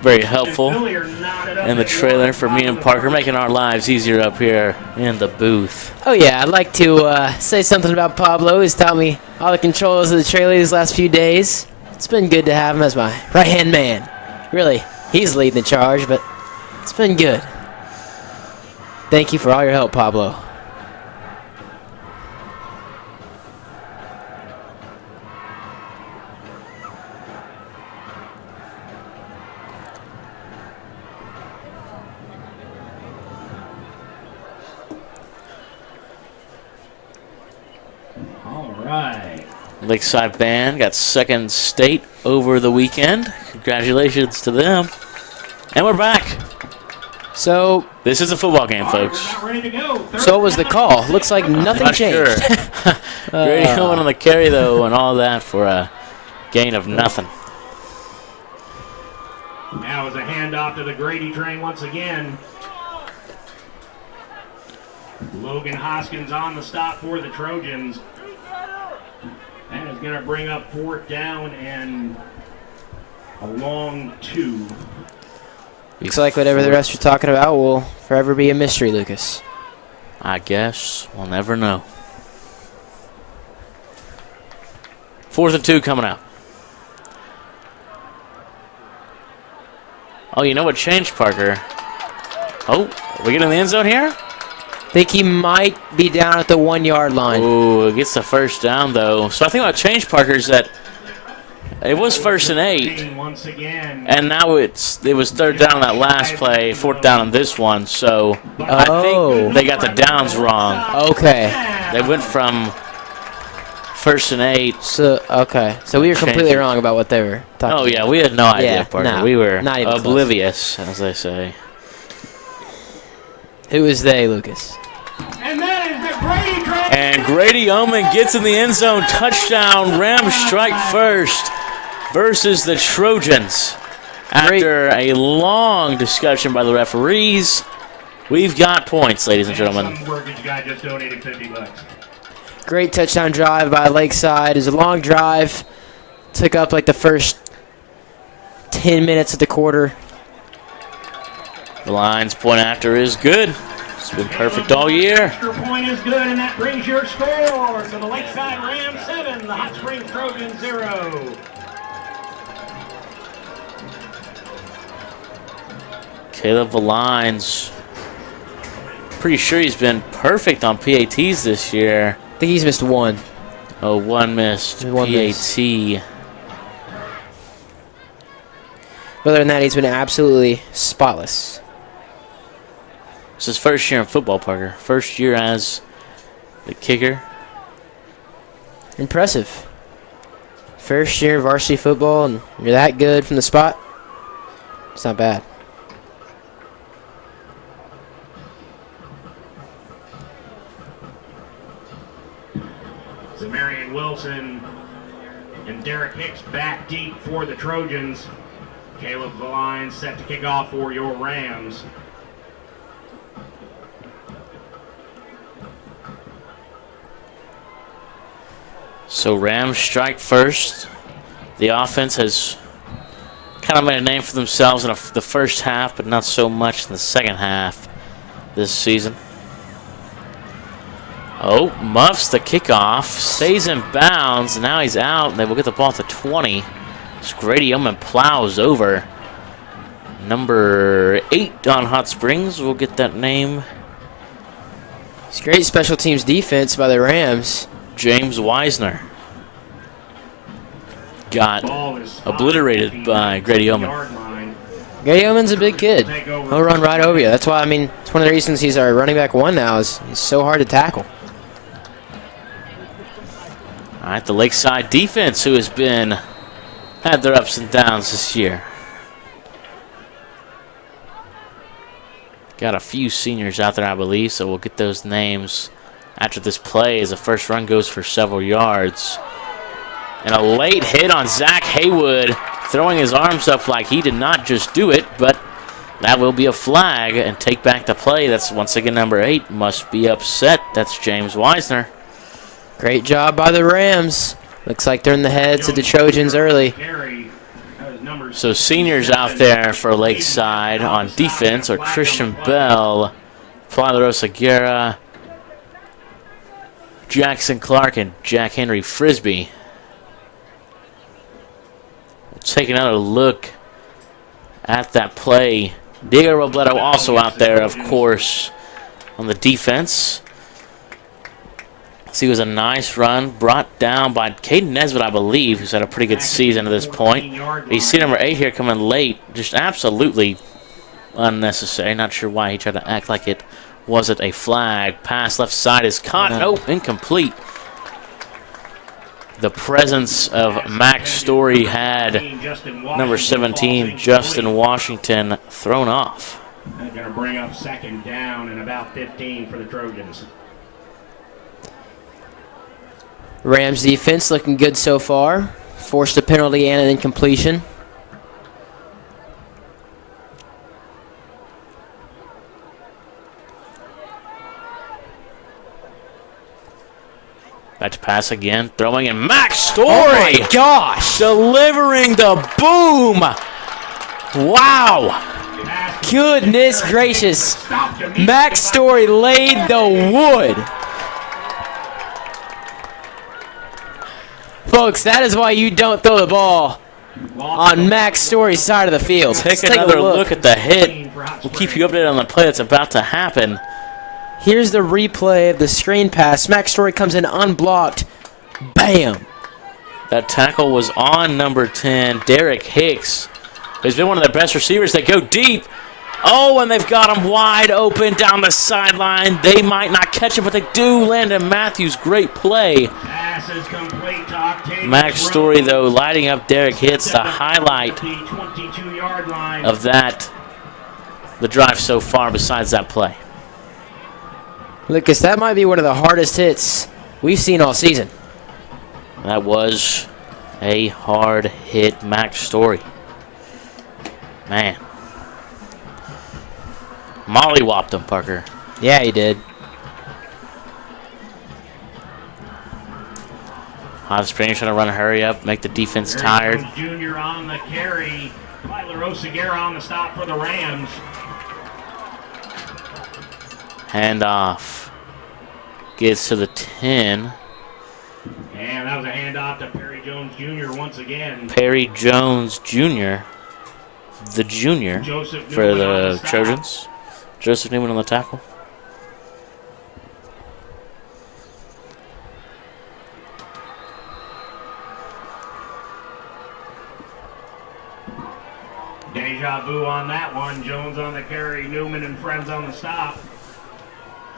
very helpful in the trailer for me and Parker, making our lives easier up here in the booth. Oh, yeah, I'd like to say something about Pablo. He's taught me all the controls of the trailer these last few days. It's been good to have him as my right-hand man. Really, he's leading the charge, but it's been good. Thank you for all your help, Pablo. All right. Lakeside band got second state over the weekend. Congratulations to them. And we're back. So this is a football game, folks. So what was the call? Looks like nothing changed. Sure. Grady going on the carry, though, and all that for a gain of nothing. Now it's a handoff to the Grady train once again. Logan Hoskins on the stop for the Trojans. That is going to bring up 4th down and a long 2. Looks like whatever the rest are talking about will forever be a mystery, Lucas. I guess we'll never know. 4th and 2 coming up. Oh, you know what changed, Parker? Oh, we get in the end zone here? I think he might be down at the 1 yard line. Ooh, gets the first down, though. So I think what changed, Parker, is that it was 1st and 8. Once again. And now it was 3rd down on that last play, 4th down on this one. So I think they got the downs wrong. Okay. They went from 1st and 8. So we were completely wrong about what they were talking about. Oh, yeah, we had no idea, Yeah, Parker. no, We were not even oblivious, as they say. Who is they, Lucas? And that is the Brady. And Grady Oman gets in the end zone. Touchdown. Rams strike first versus the Trojans. After a long discussion by the referees, we've got points, ladies and gentlemen. Some mortgage guy just donated $50. Great touchdown drive by Lakeside. It was a long drive. Took up like the first 10 minutes of the quarter. The Lions' point after is good. It's been perfect all year. Extra point is good, and that brings your score. So the Lakeside Rams 7, the Hot Springs Trojans 0. Caleb Valines, pretty sure he's been perfect on PATs this year. I think he's missed one. Oh, one missed One PAT. miss. Other than that, he's been absolutely spotless. It's his first year in football, Parker. First year as the kicker. Impressive. First year varsity football, and you're that good from the spot. It's not bad. So Marion Wilson and Derek Hicks back deep for the Trojans. Caleb Valines set to kick off for your Rams. So Rams strike first. The offense has kind of made a name for themselves in the first half, but not so much in the second half this season. Oh, muffs the kickoff, stays in bounds, and now he's out, and they will get the ball at the 20. As Grady Oman plows over. Number 8 on Hot Springs will get that name. It's great special teams defense by the Rams. James Wisner got obliterated by Grady Oman. Grady Oman's a big kid. He'll run right over you. That's why, I mean, it's one of the reasons he's our running back 1 now. Is he's so hard to tackle. All right, the Lakeside defense, who has had their ups and downs this year. Got a few seniors out there, I believe, so we'll get those names after this play as the first run goes for several yards. And a late hit on Zach Haywood, throwing his arms up like he did not just do it, but that will be a flag and take back the play. That's once again number 8, must be upset. That's James Wisner. Great job by the Rams. Looks like they're in the heads of the Trojans early. So seniors out there for Lakeside on defense are Christian Bell, Flavarosa Guerra, Jackson Clark, and Jack Henry Frisbee. Let's take another look at that play. Diego Robledo also out there, of course, on the defense. See, it was a nice run brought down by Caden Nesbitt, I believe, who's had a pretty good season to this point. You see number 8 here coming late, just absolutely unnecessary. Not sure why he tried to act like it wasn't a flag. Pass left side is caught. Nope, incomplete. The presence of Max Story had number 17, Justin Washington, thrown off. They're going to bring up second down and about 15 for the Trojans. Rams defense looking good so far. Forced a penalty and an incompletion. Back to pass again, throwing in Max Story. Oh my gosh! Delivering the boom. Wow. Goodness gracious. Max Story laid the wood. Folks, that is why you don't throw the ball on Max Story's side of the field. Take Let's another a look at the hit. We'll keep you updated on the play that's about to happen. Here's the replay of the screen pass. Max Story comes in unblocked. Bam! That tackle was on number 10, Derek Hicks, who's been one of the best receivers that go deep. Oh, and they've got him wide open down the sideline. They might not catch it, but they do. Landon Matthews, great play. Pass is complete to Octavius Max Story, Rhodes. though, lighting up Derek Hicks, the highlight The 22-yard line. of the drive so far besides that play. Lucas, that might be one of the hardest hits we've seen all season. That was a hard hit, Max Story. Man. Mollywopped him, Parker. Yeah, he did. Hot Springs trying to run a hurry up, make the defense tired. Junior on the carry. Tyler Oseguera on the stop for the Rams. Handoff. Gets to the 10. And that was a handoff to Perry Jones Jr. once again. Perry Jones Jr., the junior Joseph for Newman on the stop. Trojans. Joseph Newman on the tackle. Deja vu on that one. Jones on the carry. Newman and friends on the stop.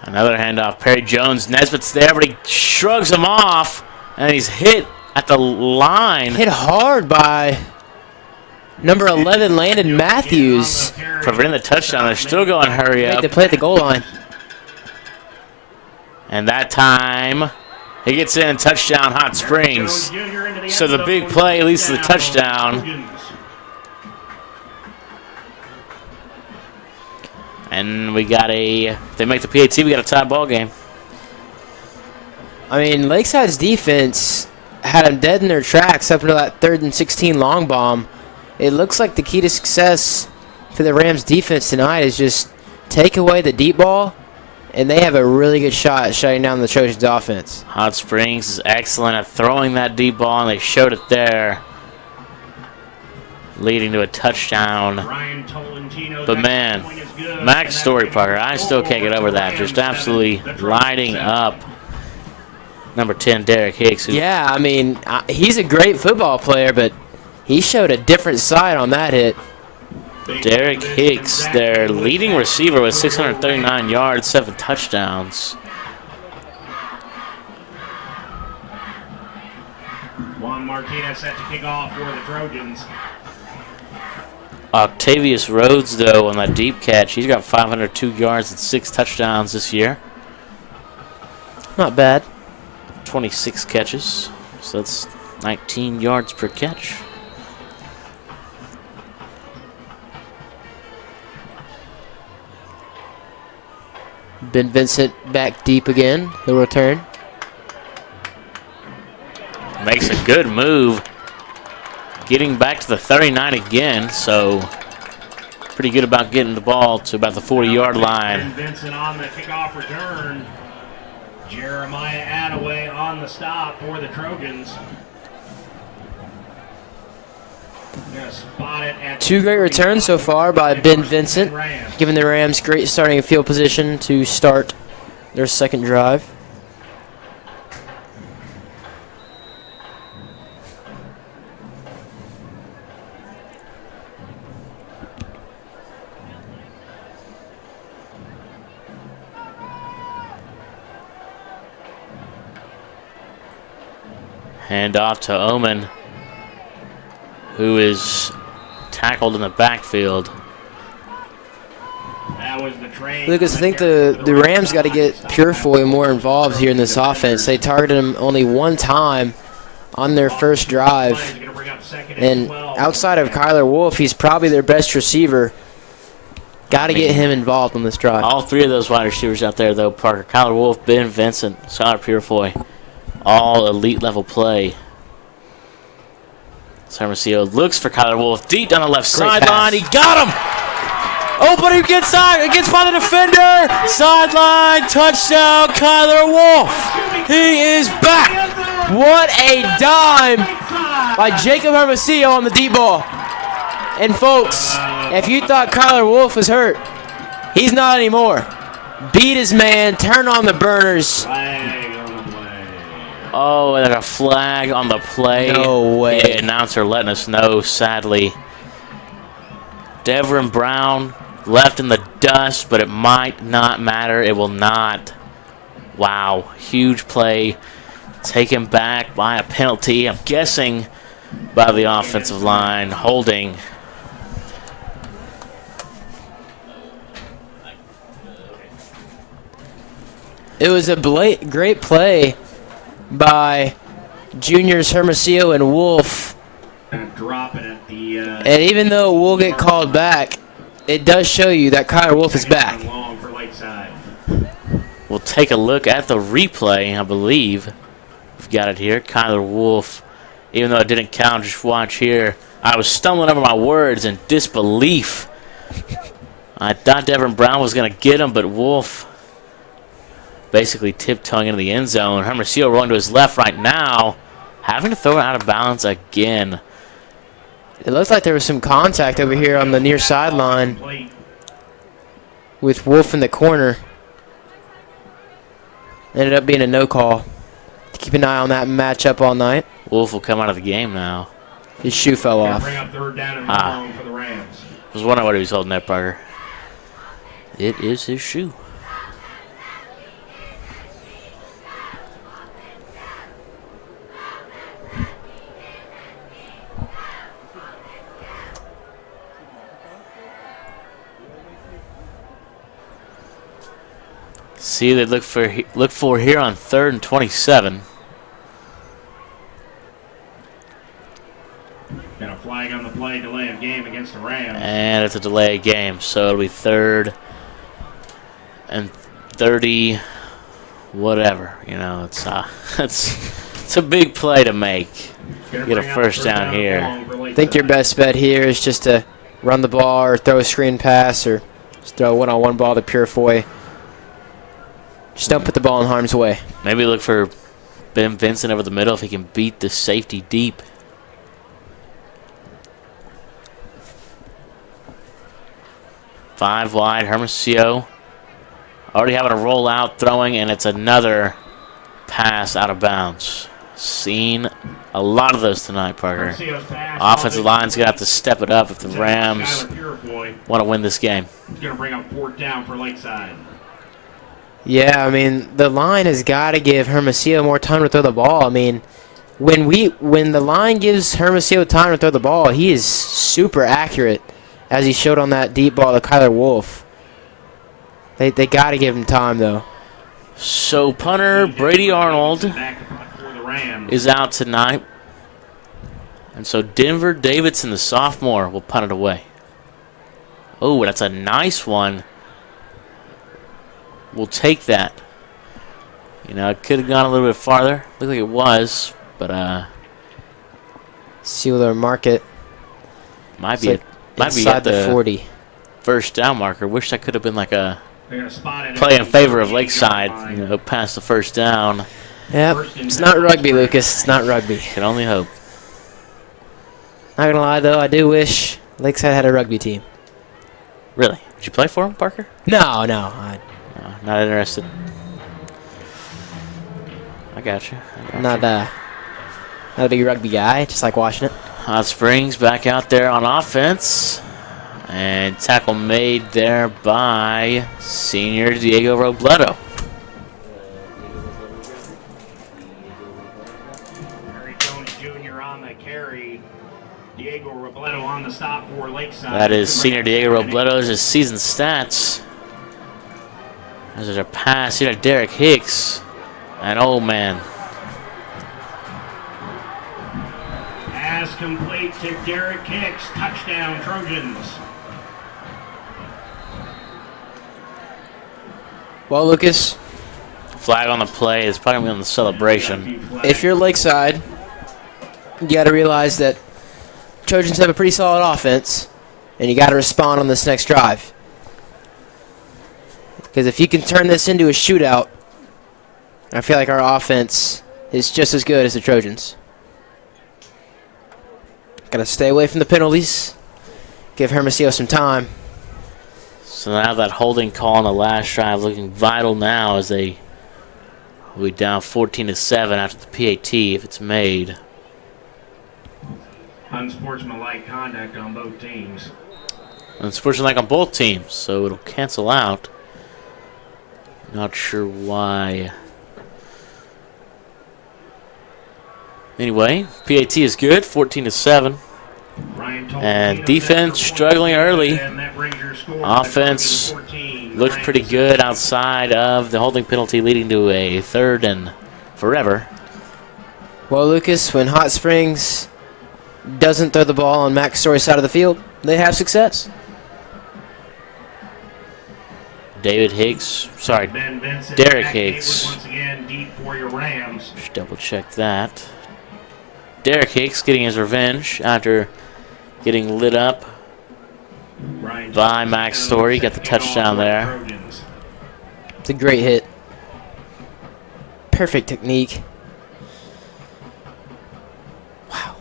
Another handoff. Perry Jones. Nesbitt's there, but he shrugs him off, and he's hit at the line. Hit hard by number 11, Landon Matthews. Preventing the touchdown. They're still going hurry Made up. the play at the goal line. And that time, he gets in, touchdown, Hot Springs. So the big play leads to the touchdown. And we got if they make the PAT, we got a tie ball game. I mean, Lakeside's defense had them dead in their tracks up until that 3rd and 16 long bomb. It looks like the key to success for the Rams defense tonight is just take away the deep ball, and they have a really good shot at shutting down the Trojans offense. Hot Springs is excellent at throwing that deep ball, and they showed it there, leading to a touchdown. But man, Max Story, Parker, I still can't get over that. Just absolutely lighting up number 10, Derek Hicks. Yeah, I mean, he's a great football player, but he showed a different side on that hit. Derek Hicks, their leading receiver with 639 yards, 7 touchdowns. Juan Martinez set to kick off for the Trojans. Octavius Rhodes, though, on that deep catch, he's got 502 yards and 6 touchdowns this year. Not bad. 26 catches, so that's 19 yards per catch. Ben Vincent back deep again. He'll return. Makes a good move. Getting back to the 39 again, so pretty good about getting the ball to about the 40-yard line. Ben Vincent on the kickoff return. Jeremiah Attaway on the stop for the Trojans. Two great returns so far by Ben Vincent, giving the Rams great starting field position to start their second drive. Hand off to Omen, who is tackled in the backfield. Lucas, I think the Rams got to get Purefoy more involved here in this offense. They targeted him only one time on their first drive. And outside of Kyler Wolf, he's probably their best receiver. Got to get him involved on this drive. All three of those wide receivers out there, though, Parker, Kyler Wolf, Ben Vincent, Skylar Purefoy, all elite level play. San Marcio looks for Kyler Wolf deep down the left sideline. He got him! Oh, but he gets by the defender. Sideline touchdown, Kyler Wolf. He is back. What a dime by Jacob Hermosillo on the deep ball. And folks, if you thought Kyler Wolf was hurt, he's not anymore. Beat his man, turn on the burners. Oh, and a flag on the play. No way. The announcer letting us know, sadly. Devin Brown left in the dust, but it might not matter. It will not. Wow, huge play. Taken back by a penalty, I'm guessing, by the offensive line, holding. It was a great play by juniors Hermosillo and Wolf. Drop it at the, And even though we'll get called back, it does show you that Kyler Wolf is back. long for Lakeside. We'll take a look at the replay, I believe. We've got it here. Kyler Wolf, even though it didn't count, just watch here. I was stumbling over my words in disbelief. I thought Devin Brown was going to get him, but Wolf basically tiptoeing into the end zone. Hermosillo rolling to his left right now, having to throw it out of bounds again. It looks like there was some contact over here on the near sideline with Wolf in the corner. Ended up being a no call. Keep an eye on that matchup all night. Wolf will come out of the game now. His shoe fell off. Bring up third down and long for the Rams. I was wondering what he was holding that, Parker. It is his shoe. See, they look for here on 3rd and 27. Got a flag on the play, delay of game against the Rams. And it's a delay of game, so it'll be 3rd and 30, whatever. You know, it's a big play to make. Get a first down here. I think your best bet here is just to run the ball or throw a screen pass or just throw a one-on-one ball to Purefoy. Just don't put the ball in harm's way. Maybe look for Ben Vincent over the middle if he can beat the safety deep. Five wide, Hermosillo already having a rollout, throwing, and it's another pass out of bounds. Seen a lot of those tonight, Parker. Offensive line's going to have to step it up if the Rams want to win this game. He's going to bring up 4th down for Lakeside. Yeah, I mean, the line has got to give Hermosillo more time to throw the ball. I mean, when the line gives Hermosillo time to throw the ball, he is super accurate, as he showed on that deep ball to Kyler Wolf. They got to give him time, though. So punter Brady Arnold is out tonight. And so Denver Davidson, the sophomore, will punt it away. Oh, that's a nice one. We'll take that. You know, it could have gone a little bit farther. Looked like it was, but see where they'll mark it. Might be inside at the 40. First down marker. Wish that could have been like a play in favor of Lakeside. You know, past the first down. Yep, it's not rugby, Lucas. It's not rugby. Can only hope. Not gonna lie though, I do wish Lakeside had a rugby team. Really? Did you play for him, Parker? No. Not interested. I got you. Not a big rugby guy. Just like watching it. Hot Springs back out there on offense. And tackle made there by senior Diego Robledo. Harry Jones Jr. on the carry. Diego Robledo on the stop for Lakeside. That is senior Diego Robledo's season stats. There's a pass here to Derek Hicks. And oh man. Pass complete to Derek Hicks. Touchdown, Trojans. Well, Lucas, Flag on the play is probably going to be on the celebration. if you're Lakeside, you got to realize that Trojans have a pretty solid offense, and you got to respond on this next drive. Because if you can turn this into a shootout, I feel like our offense is just as good as the Trojans. Got to stay away from the penalties. Give Hermosillo some time. So now that holding call on the last drive looking vital now as they will be down 14-7 after the PAT if it's made. Unsportsmanlike conduct on both teams. Unsportsmanlike on both teams, so it'll cancel out. Not sure why. Anyway, PAT is good, 14-7. And defense struggling early. Offense looked pretty good outside of the holding penalty, leading to a 3rd and forever. Well, Lucas, when Hot Springs doesn't throw the ball on Max Story's side of the field, they have success. Derek Higgs. Once again, deep for your Rams. Just double check that. Derek Higgs getting his revenge after getting lit up by Max Story. Got the touchdown there. It's a great hit. Perfect technique. Wow.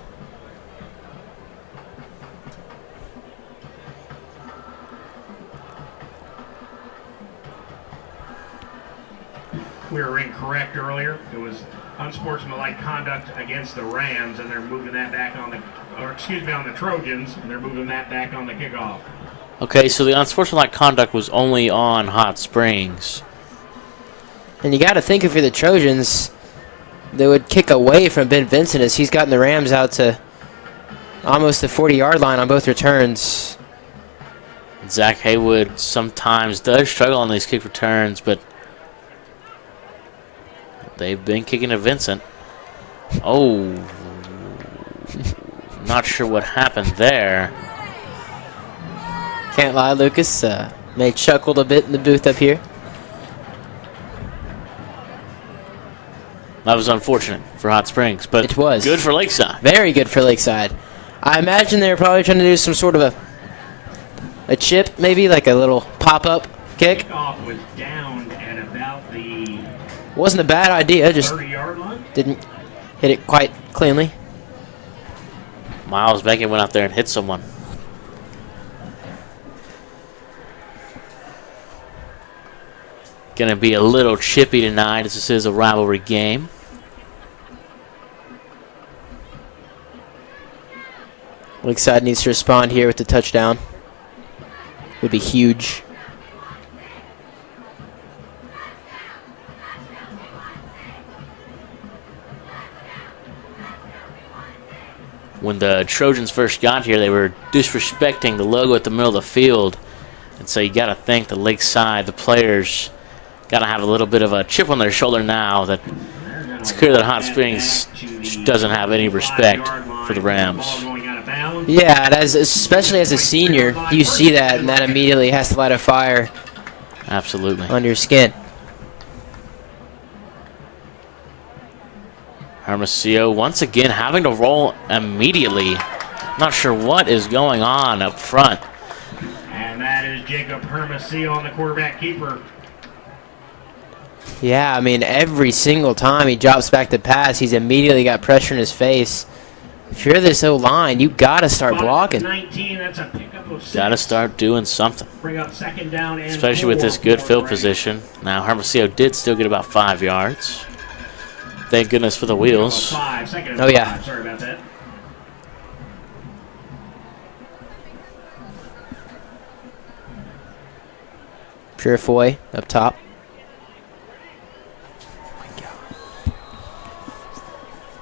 We were incorrect earlier. It was unsportsmanlike conduct against the Rams, and they're moving that back on the, on the Trojans, and they're moving that back on the kickoff. Okay, so the unsportsmanlike conduct was only on Hot Springs. And you got to think if you're the Trojans, they would kick away from Ben Vincent as he's gotten the Rams out to almost the 40-yard line on both returns. Zach Haywood sometimes does struggle on these kick returns, but they've been kicking to Vincent. Oh, not sure what happened there. Can't lie, Lucas. May chuckled a bit in the booth up here. That was unfortunate for Hot Springs, but it was good for Lakeside. Very good for Lakeside. I imagine they were probably trying to do some sort of a chip, maybe like a little pop-up kick. Kickoff was down at about the Wasn't a bad idea, just 30-yard line. didn't hit it quite cleanly. Miles Bacon went out there and hit someone. Going to be a little chippy tonight as this is a rivalry game. Lakeside needs to respond here with the touchdown. Would be huge. When the Trojans first got here, they were disrespecting the logo at the middle of the field. And so you got to think the Lakeside, the players, got to have a little bit of a chip on their shoulder now that it's clear that Hot Springs doesn't have any respect for the Rams. Yeah, and especially as a senior, you see that, and that immediately has to light a fire. Absolutely. Under your skin. Hermosillo once again having to roll immediately. Not sure what is going on up front. And that is Jacob Hermosillo on the quarterback keeper. Yeah, I mean, every single time he drops back to pass, he's immediately got pressure in his face. If you're this O-line, you got to start blocking. 19, that's a pickup of 6. Got to start doing something. Bring up 2nd down and especially 4 with this good for field the position. Now, Hermosillo did still get about 5 yards. Thank goodness for the wheels. 5, 2nd and Oh, yeah. 5. Sorry about that. Purefoy up top.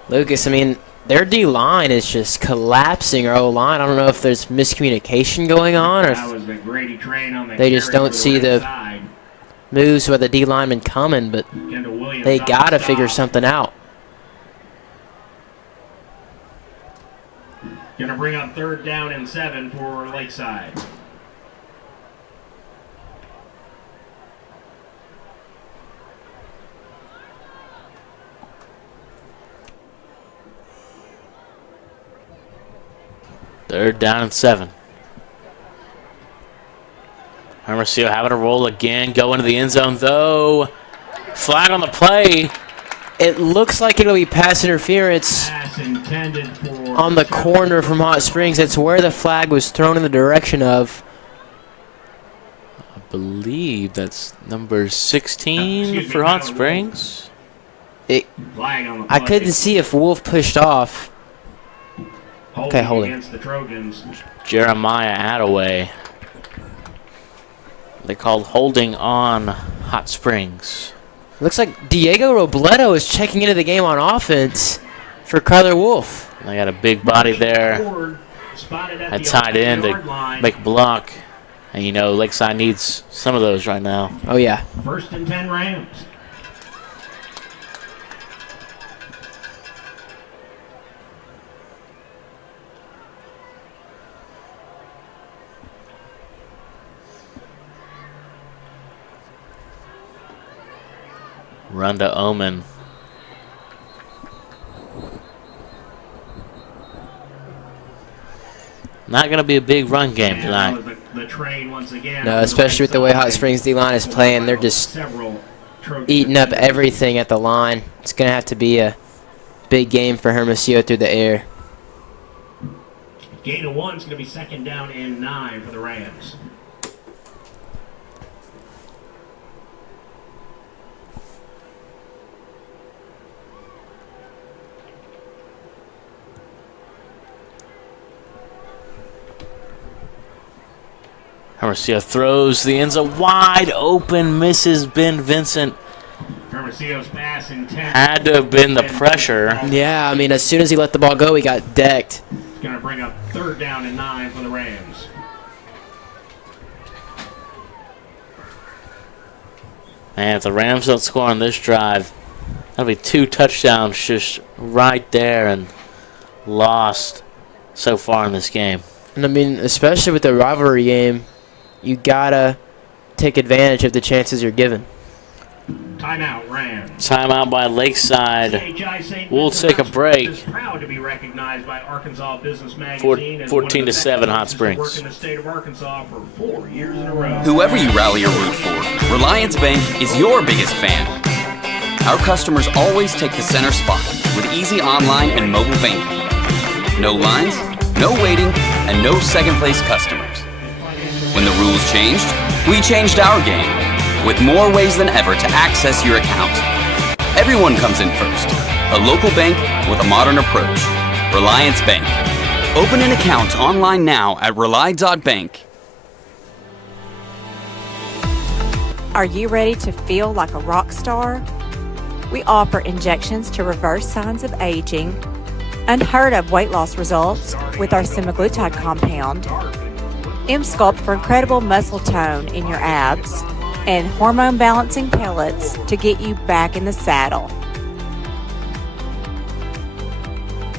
Lucas, I mean, their D-line is just collapsing our O-line. I don't know if there's miscommunication going on or That was the Grady train on the they just carry don't to see right the side. moves with the D-lineman coming, but Kendall Williams they on got to the figure stop. something out. Gonna bring up 3rd down and 7 for Lakeside. Third down and 7. Hermosillo having a roll again. Go into the end zone, though. Flag on the play. It looks like it'll be pass interference on the corner from Hot Springs. It's where the flag was thrown in the direction of. I believe that's number 16 for Hot Springs. I couldn't see if Wolf pushed off. Okay, holding. Jeremiah Attaway. They called holding on Hot Springs. Looks like Diego Robledo is checking into the game on offense for Kyler Wolf. They got a big body there. At tight end to make a block. And you know, Lakeside needs some of those right now. Oh, yeah. 1st and 10 Rams. Run to Omen. Not going to be a big run game tonight. No, especially with the way Hot Springs D-line is playing. They're just eating up everything at the line. It's going to have to be a big game for Hermosillo through the air. Gain of 1 is going to be 2nd down and 9 for the Rams. Hermosillo throws the end zone wide open, misses Ben Vincent. Hermosillo's pass intent. Had to have been the pressure. Yeah, I mean, as soon as he let the ball go, he got decked. It's going to bring up 3rd down and 9 for the Rams. And if the Rams don't score on this drive, that'll be 2 touchdowns just right there and lost so far in this game. And I mean, especially with the rivalry game, you gotta take advantage of the chances you're given. Timeout, Rams. Timeout by Lakeside. We'll take a break. Is proud to be recognized by Arkansas Business Magazine as 14 to 7 Hot Springs. Worked in the state of Arkansas for 4 years in a row. Whoever you rally or root for, Relyance Bank is your biggest fan. Our customers always take the center spot with easy online and mobile banking. No lines, no waiting, and no second-place customers. When the rules changed, we changed our game with more ways than ever to access your account. Everyone comes in first. A local bank with a modern approach. Relyance Bank. Open an account online now at rely.bank. Are you ready to feel like a rock star? We offer injections to reverse signs of aging, unheard of weight loss results with our semaglutide compound, M-Sculpt for incredible muscle tone in your abs, and hormone balancing pellets to get you back in the saddle.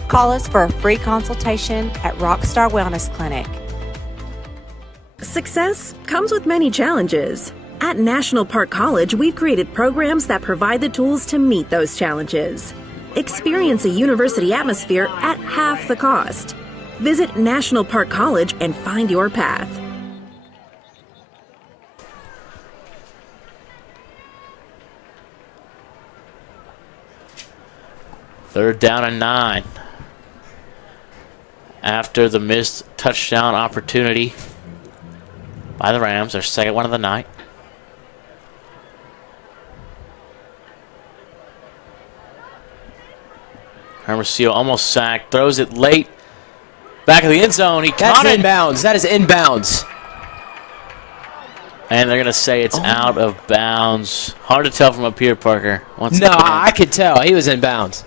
Call us for a free consultation at Rockstar Wellness Clinic. Success comes with many challenges. At National Park College, we've created programs that provide the tools to meet those challenges. Experience a university atmosphere at half the cost. Visit National Park College and find your path. Third down and 9. After the missed touchdown opportunity by the Rams, their second one of the night. Hermosillo almost sacked, throws it late. Back of the end zone, he caught it. Inbounds. That is inbounds. And they're going to say it's out of bounds. Hard to tell from up here, Parker. Once No, again. I could tell. He was inbounds.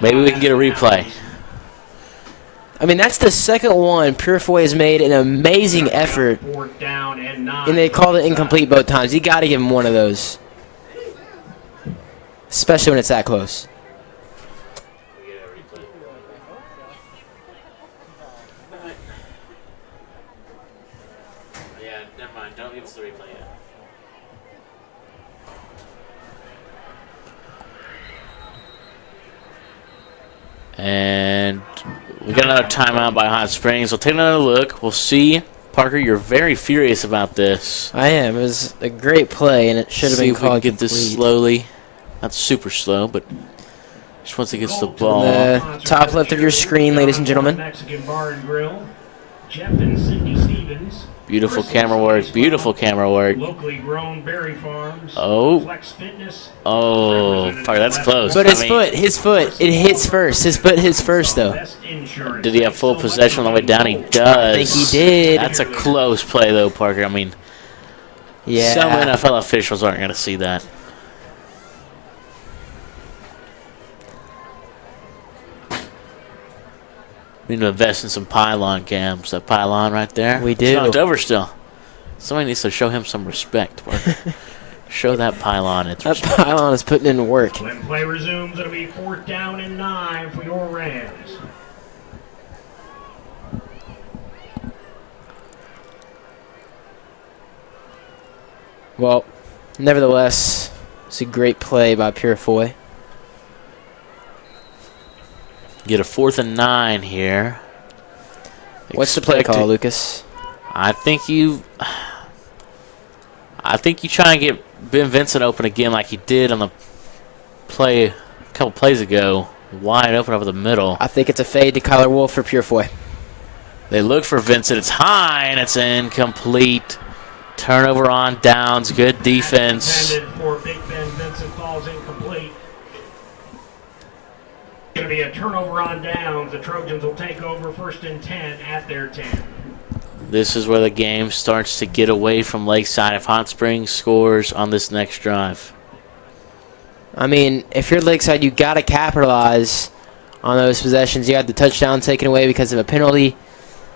Maybe we can get a replay. I mean, that's the second one. Purifoy has made an amazing effort, and they called it incomplete both times. You got to give him one of those, especially when it's that close. Yeah, never mind. Don't give us the replay yet. And we got another timeout by Hot Springs. We'll take another look. We'll see Parker, you're very furious about this. I am. It was a great play, and it should have See been if we can called get this complete. slowly. Not super slow, but just once it gets the ball. The top left of your screen, ladies and gentlemen. Mexican Bar and Grill. Jeff and Cindy Stevens. Beautiful camera work. Beautiful camera work. Locally grown berry farms. Oh. Flex Fitness. Oh, Parker, that's close. But I mean, his foot, it hits first. His foot hits first, though. Best insurance. did he have full possession on the way down? He does. I think he did. That's a close play, though, Parker. I mean, Yeah. some NFL officials aren't going to see that. We need to invest in some pylon cams. That pylon right there. We do. It's knocked over still. Somebody needs to show him some respect, Parker. Show that pylon its That respect. pylon is putting in work. When play resumes, it'll be 4th down and 9 for your Rams. Well, nevertheless, it's a great play by Purifoy. Get a 4th and 9 here. What's the play call, Lucas? I think you try and get Ben Vincent open again like he did on the play a couple plays ago. Wide open over the middle. I think it's a fade to Kyler Wolf for Purifoy. They look for Vincent. It's high and it's incomplete. Turnover on downs. Good defense. Intended for Big Ben Vincent, falls incomplete. Going to be a turnover on downs. The Trojans will take over 1st and 10 at their 10. This is where the game starts to get away from Lakeside if Hot Springs scores on this next drive. I mean, if you're Lakeside, you got to capitalize on those possessions. You had the touchdown taken away because of a penalty,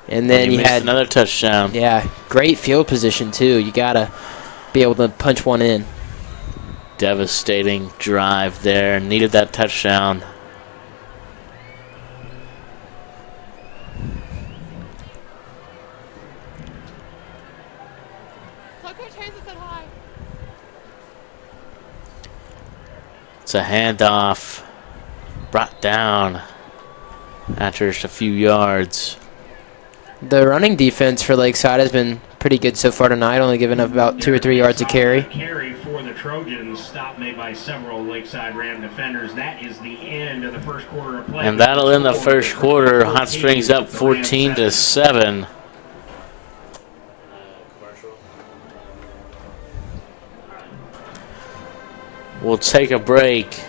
and then you missed had another touchdown. Yeah, great field position too. You got to be able to punch one in. Devastating drive there. Needed that touchdown. It's a handoff. Brought down after just a few yards. The running defense for Lakeside has been pretty good so far tonight, only giving up about 2 or 3 yards a carry. Carry for the Trojans, stop made by several Lakeside Ram defenders. That is the end of the first quarter of play. And that'll end the first quarter. Hot Springs up 14-7. We'll take a break,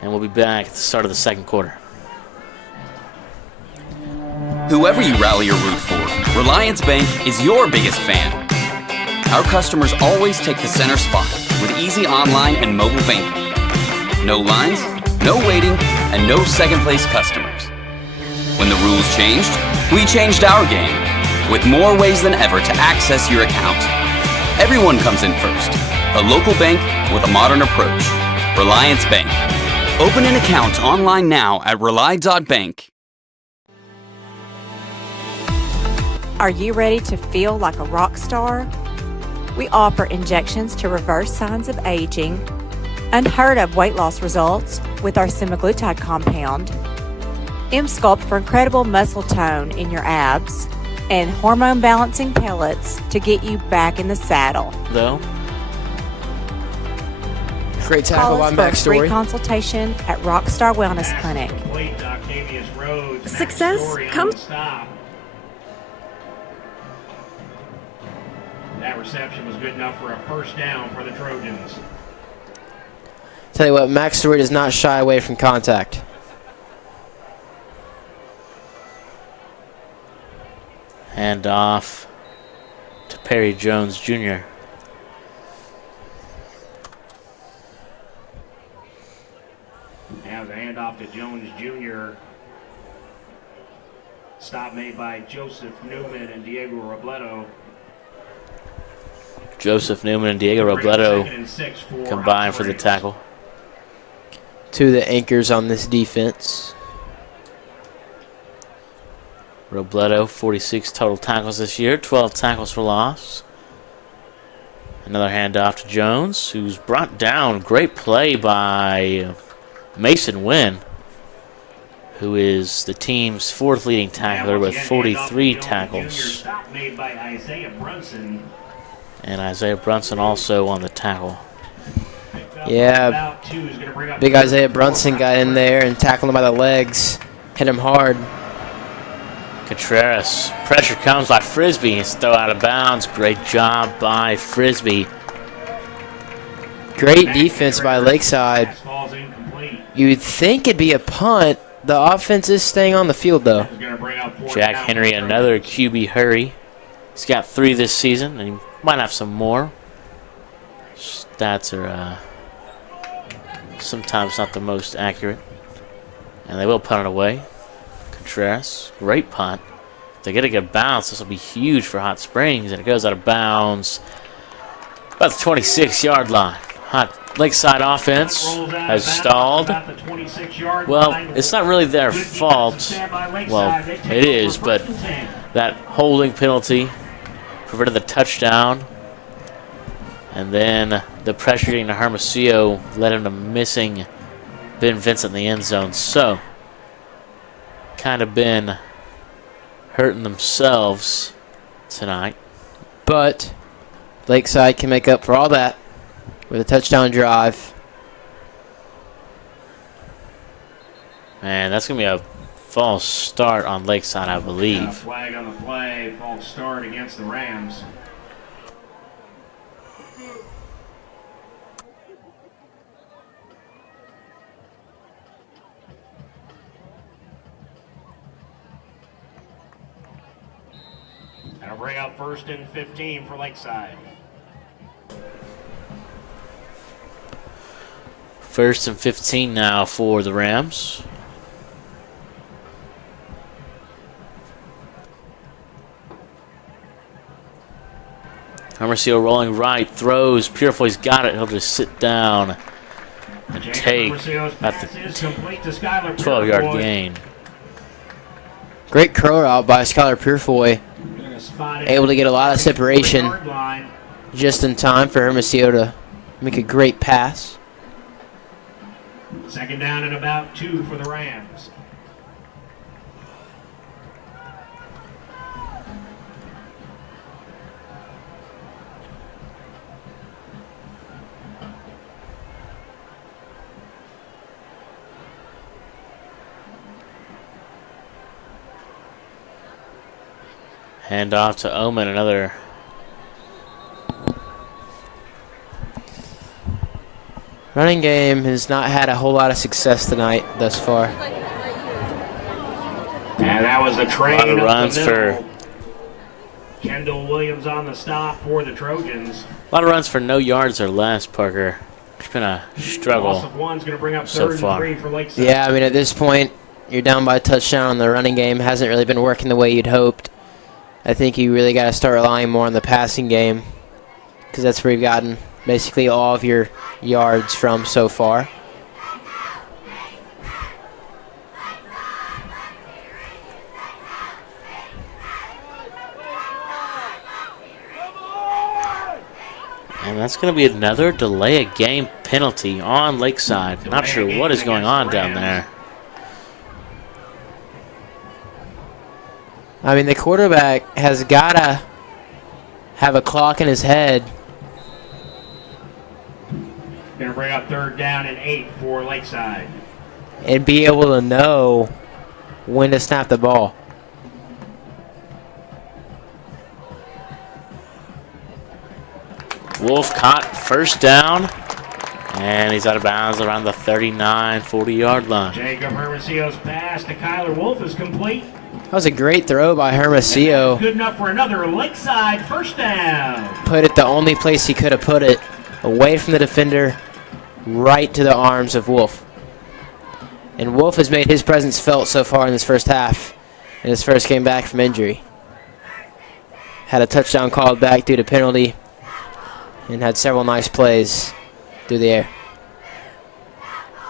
and we'll be back at the start of the second quarter. Whoever you rally or root for, Relyance Bank is your biggest fan. Our customers always take the center spot with easy online and mobile banking. No lines, no waiting, and no second-place customers. When the rules changed, we changed our game with more ways than ever to access your account. Everyone comes in first. A local bank with a modern approach. Relyance Bank. Open an account online now at rely.bank. Are you ready to feel like a rock star? We offer injections to reverse signs of aging, unheard of weight loss results with our semaglutide compound, M-Sculpt for incredible muscle tone in your abs, and hormone balancing pellets to get you back in the saddle. Though, Great tackle Call by us for a Max free Story. consultation at Rockstar Wellness Clinic. Complete to Octavius Rhodes. Max Success Story on comes- the stop. That reception was good enough for a 1st down for the Trojans. Tell you what, Max Story does not shy away from contact. hand off to Perry Jones Jr. Now the handoff to Jones Jr. Stop made by Joseph Newman and Diego Robledo. Joseph Newman and Diego Robledo 2nd and 6 for combined for the Hot Springs. tackle. Two of the anchors on this defense. Robledo, 46 total tackles this year, 12 tackles for loss. Another handoff to Jones, who's brought down. Great play by Mason Wynn, who is the team's fourth leading tackler with 43 tackles. Stop made by Isaiah Brunson. And Isaiah Brunson also on the tackle. Yeah, big Isaiah Brunson got in there and tackled him by the legs. Hit him hard. Contreras. Pressure comes by Frisbee. He's thrown out of bounds. Great job by Frisbee. Great defense by Lakeside. You'd think it'd be a punt. The offense is staying on the field, though. Jack Henry, another QB hurry. He's got 3 this season, and he might have some more. Stats are sometimes not the most accurate. And they will punt it away. Contreras, great punt. If they get a good bounce, this will be huge for Hot Springs, and it goes out of bounds about the 26-yard line. Hot Lakeside offense has stalled. Well, it's not really their fault. Well, it is, but that holding penalty prevented the touchdown. And then the pressure getting to Hermosillo led him to missing Ben Vincent in the end zone. So, kind of been hurting themselves tonight. But Lakeside can make up for all that with a touchdown drive. Man, that's going to be a false start on Lakeside, I believe. Yeah, flag on the play, false start against the Rams. That'll bring up 1st and 15 for Lakeside. 1st and 15 now for the Rams. Hermosillo rolling right, throws. Purefoy's got it. He'll just sit down and take at the 12-yard gain. Great curl out by Skylar Purefoy. Able to get a lot of separation just in time for Hermosillo to make a great pass. 2nd down and about 2 for the Rams. Hand off to Omen, another running game has not had a whole lot of success tonight thus far. And that was the train. A lot of runs for Kendall Williams on the stop for the Trojans. A lot of runs for no yards or less, Parker. It's been a struggle Loss of one's going to bring up so 3rd far. and 3 for Lakeside. Yeah, I mean, at this point, you're down by a touchdown on the running game. Hasn't really been working the way you'd hoped. I think you really got to start relying more on the passing game because that's where you've gotten basically all of your yards from so far. And that's going to be another delay of game penalty on Lakeside. Not sure what is going on down there. I mean, the quarterback has got to have a clock in his head. Going to bring up 3rd down and 8 for Lakeside. And be able to know when to snap the ball. Wolf caught 1st down. And he's out of bounds around the 39, 40-yard line. Jacob Hermosillo's pass to Kyler Wolf is complete. That was a great throw by Hermosillo. Good enough for another Lakeside 1st down. Put it the only place he could have put it, away from the defender, right to the arms of Wolf. And Wolf has made his presence felt so far in this first half, in his first game back from injury. Had a touchdown called back due to penalty, and had several nice plays through the air.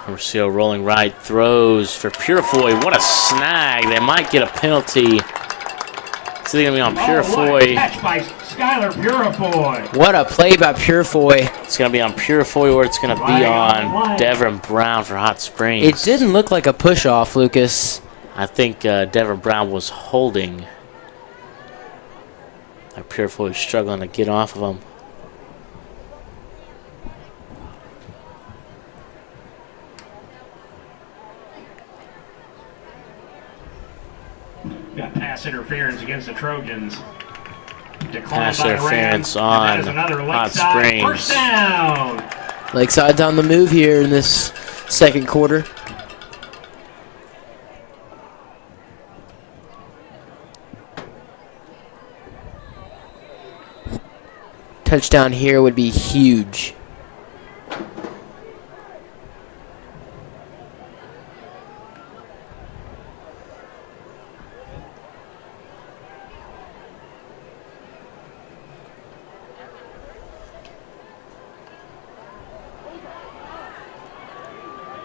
Hermosillo rolling right, throws for Purefoy. What a snag. They might get a penalty. It's either going to be on What a Purefoy. catch by Skylar Purefoy. What a play by Purefoy. It's going to be on Purefoy or it's going to be on Devin Brown for Hot Springs. It didn't look like a push-off, Lucas. I think Devin Brown was holding. Purefoy was struggling to get off of him. Got pass interference against the Trojans. Pass interference on Hot Springs. First down. Lakeside's on the move here in this second quarter. Touchdown here would be huge.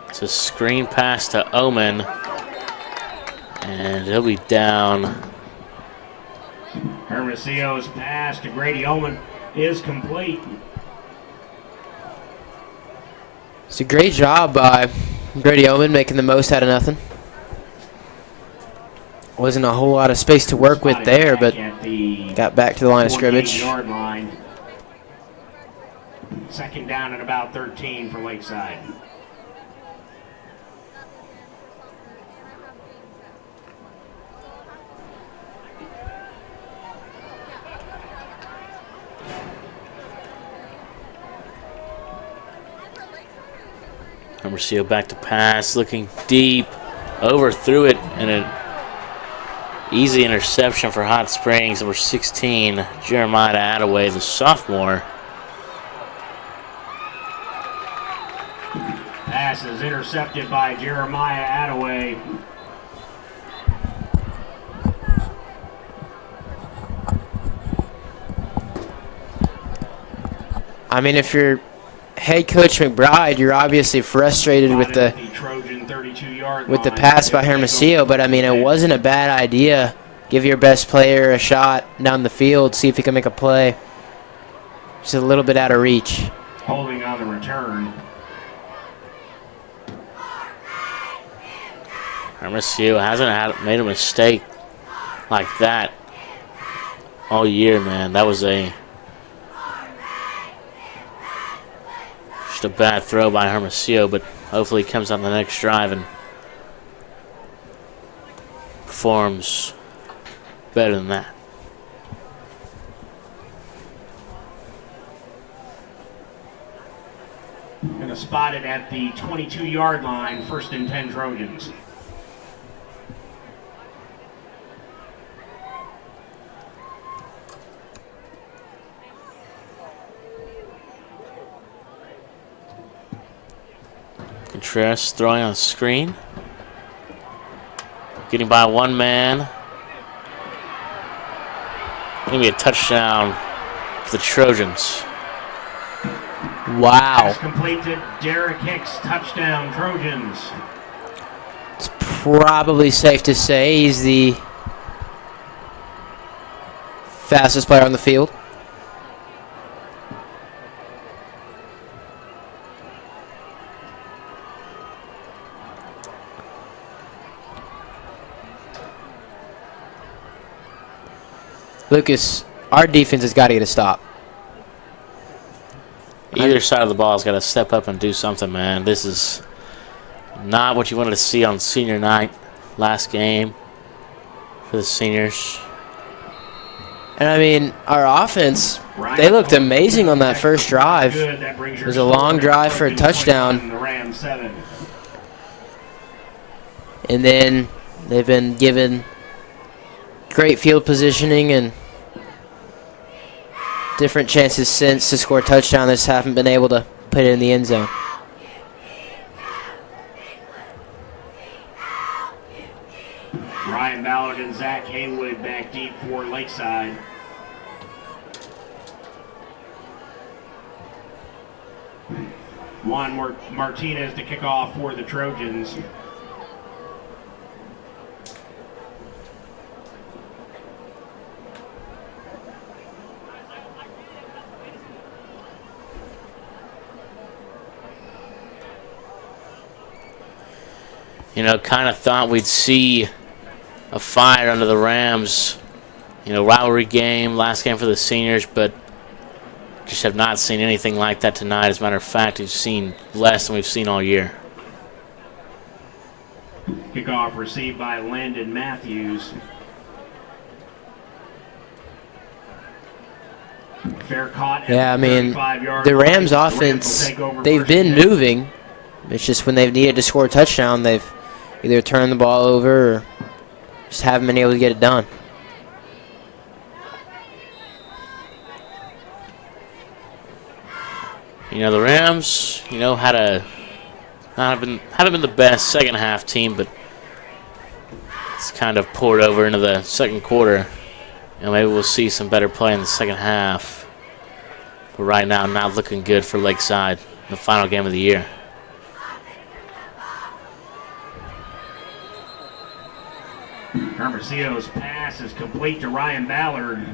It's a screen pass to Omen. And he'll be down. Hermosillo's pass to Grady Omen is complete. It's a great job by Grady Omen making the most out of nothing. Wasn't a whole lot of space to work with there, but got back to the line of scrimmage. Line. Second down at about 13 for Lakeside. Hermosillo back to pass, looking deep, overthrew it, and an easy interception for Hot Springs. Number 16, Jeremiah Attaway, the sophomore. Pass is intercepted by Jeremiah Attaway. I mean, if you're head coach McBride, you're obviously frustrated with the pass by Hermosillo, but I mean, it wasn't a bad idea. Give your best player a shot down the field, see if he can make a play. Just a little bit out of reach. Holding on the return. Hermosillo hasn't made a mistake like that all year, man. That was just a bad throw by Hermosillo, but hopefully he comes on the next drive and performs better than that. Going to spot it at the 22-yard line, 1st and 10 Trojans. Contreras throwing on the screen. Getting by one man. Going to be a touchdown for the Trojans. Wow. Pass complete to Derek Hicks, touchdown Trojans. It's probably safe to say he's the fastest player on the field. Lucas, our defense has got to get a stop. Either side of the ball has got to step up and do something, man. This is not what you wanted to see on senior night, last game for the seniors. And I mean, our offense, they looked amazing on that first drive. It was a long drive for a touchdown. And then they've been given great field positioning and different chances since to score a touchdown. They just haven't been able to put it in the end zone. Ryan Ballard and Zach Haywood back deep for Lakeside. Juan Martinez to kick off for the Trojans. Kind of thought we'd see a fight under the Rams. Rivalry game, last game for the seniors, but just have not seen anything like that tonight. As a matter of fact, we've seen less than we've seen all year. Kickoff received by Landon Matthews. Fair caught. Yeah, I mean, the Rams offense, they've been moving. It's just when they've needed to score a touchdown, they've either turned the ball over or just haven't been able to get it done. The Rams, haven't been the best second half team, but it's kind of poured over into the second quarter. Maybe we'll see some better play in the second half. But right now, not looking good for Lakeside in the final game of the year. Hermosillo's pass is complete to Ryan Ballard.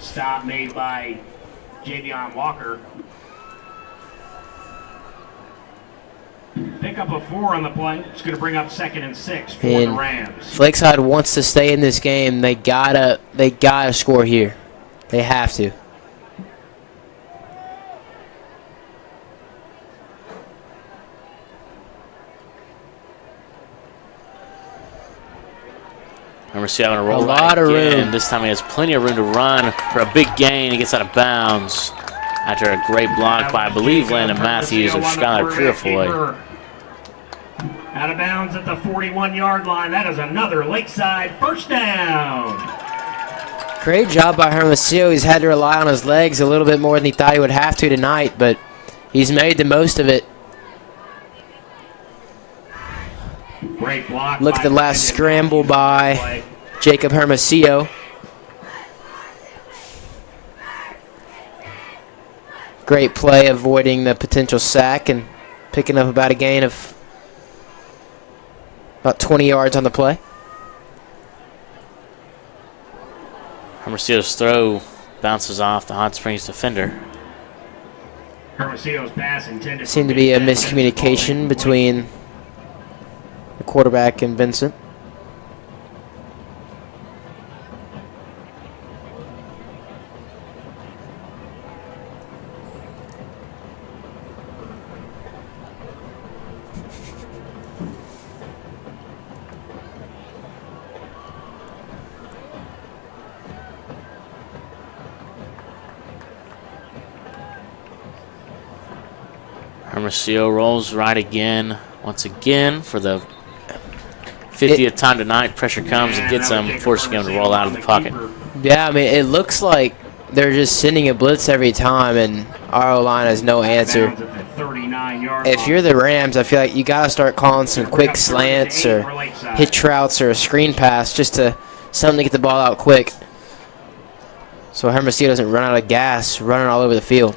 Stop made by Javion Walker. Pick up a 4 on the play. It's going to bring up 2nd and 6 for the Rams. If Lakeside wants to stay in this game, they gotta score here. They have to. Hermosillo having a roll lot of room. This time he has plenty of room to run for a big gain. He gets out of bounds after a great block by, I believe, Landon Matthews or Skylar Purifoy. Out of bounds at the 41-yard line. That is another Lakeside first down. Great job by Hermosillo. He's had to rely on his legs a little bit more than he thought he would have to tonight, but he's made the most of it. Great block. Look at the last scramble by Jacob Hermosillo. Great play, avoiding the potential sack and picking up about a gain of about 20 yards on the play. Hermosillo's throw bounces off the Hot Springs defender. Hermosillo's pass intended. Seemed to be a miscommunication between the quarterback and Vincent. Hermosillo rolls right again, once again, for the 50th time tonight. Pressure comes and gets him, forcing him to roll out of the pocket. Yeah, I mean, it looks like they're just sending a blitz every time, and our O-line has no answer. If you're the Rams, I feel like you got to start calling some quick slants or hitch routes or a screen pass just to something to get the ball out quick, so Hermosillo doesn't run out of gas running all over the field.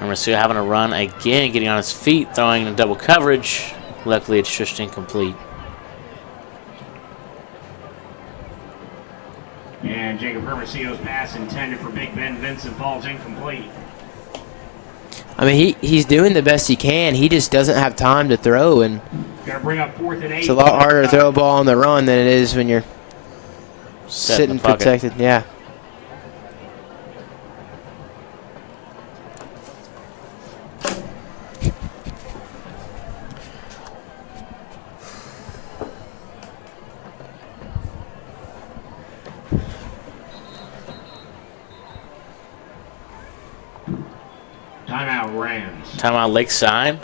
Hermosillo having a run again, getting on his feet, throwing in double coverage. Luckily, it's just incomplete. And Jacob Hermosillo's pass intended for Big Ben Vincent falls incomplete. I mean, he's doing the best he can. He just doesn't have time to throw, and Gonna bring up 4th and 8. It's a lot harder to throw a ball on the run than it is when you're sitting protected. Yeah. Timeout Rams. Timeout Lakeside.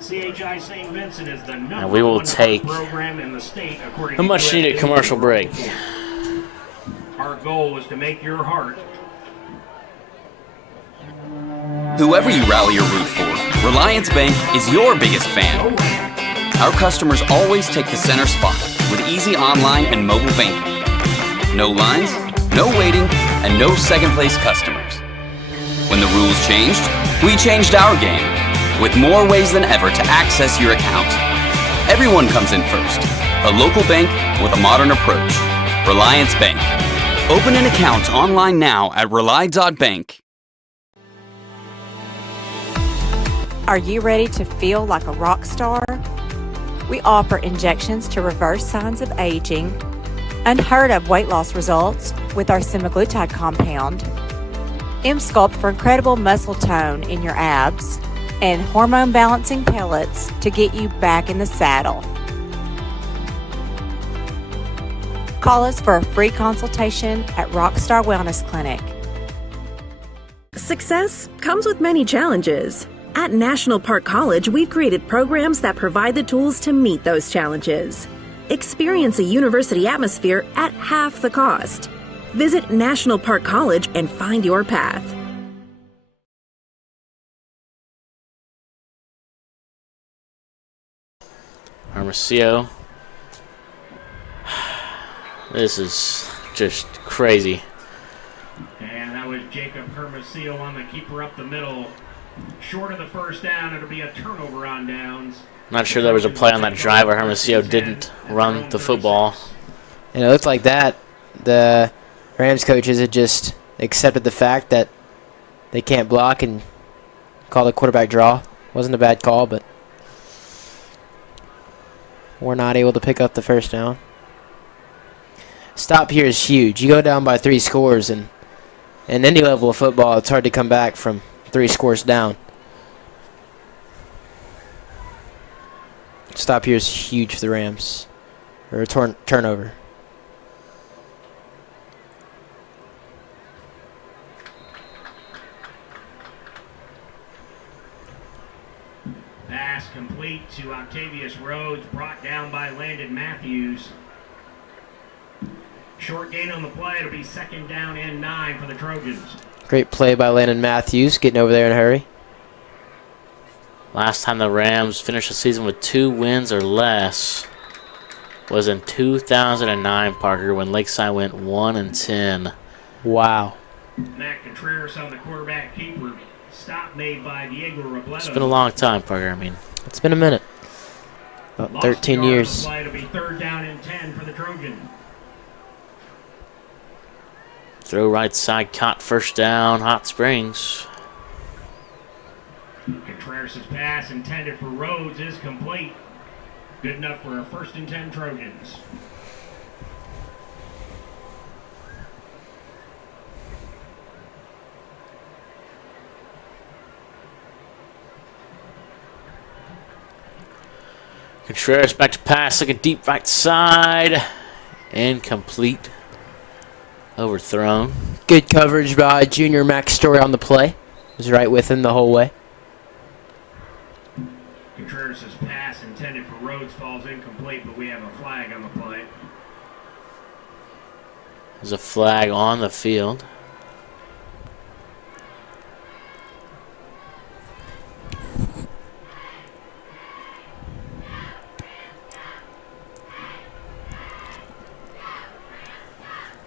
CHI St. Vincent is the And we will take program in the state according a much needed commercial break. Our goal is to make your heart. Whoever you rally or root for, Relyance Bank is your biggest fan. Our customers always take the center spot with easy online and mobile banking. No lines, no waiting, and no second-place customers. When the rules changed, we changed our game with more ways than ever to access your account. Everyone comes in first. A local bank with a modern approach. Relyance Bank. Open an account online now at rely.bank. Are you ready to feel like a rock star? We offer injections to reverse signs of aging, unheard of weight loss results with our semaglutide compound, M-Sculpt for incredible muscle tone in your abs, and hormone balancing pellets to get you back in the saddle. Call us for a free consultation at Rockstar Wellness Clinic. Success comes with many challenges. At National Park College, we've created programs that provide the tools to meet those challenges. Experience a university atmosphere at half the cost. Visit National Park College and find your path. Hermosillo. This is just crazy. And that was Jacob Hermosillo on the keeper up the middle. Short of the first down, it'll be a turnover on downs. Not sure there was a play on that drive where Hermosillo didn't run the football. And it looked like that. The Rams coaches had just accepted the fact that they can't block and call the quarterback draw. Wasn't a bad call, but we're not able to pick up the first down. Stop here is huge. You go down by 3 scores, and in any level of football, it's hard to come back from 3 scores down. Stop here is huge for the Rams. Or a turnover. Pass complete to Octavius Rhodes, brought down by Landon Matthews. Short gain on the play. It'll be 2nd down and 9 for the Trojans. Great play by Landon Matthews, getting over there in a hurry. Last time the Rams finished the season with 2 wins or less was in 2009, Parker, when Lakeside went 1-10. Wow. Matt Contreras on the quarterback keeper. Stop made by Diego Robledo. It's been a long time, Parker. I mean, It's been a minute. About 13 years. It'll be 3rd down and 10 for the Trojans. throw right side, caught first down, Hot Springs. Contreras' pass intended for Rhodes is complete. Good enough for a 1st and 10 Trojans. Contreras back to pass, looking deep right side. Incomplete. Overthrown. Good coverage by Junior Max Story on the play. Was right with him the whole way. Contreras' pass intended for Rhodes falls incomplete, but we have a flag on the play. There's a flag on the field.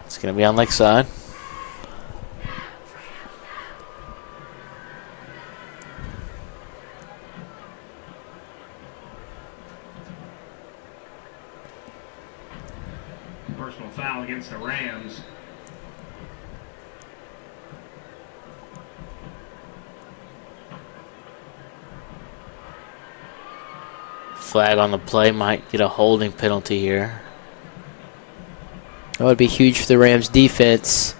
It's going to be on Lakeside. Personal foul against the Rams. Flag on the play, might get a holding penalty here. That would be huge for the Rams defense.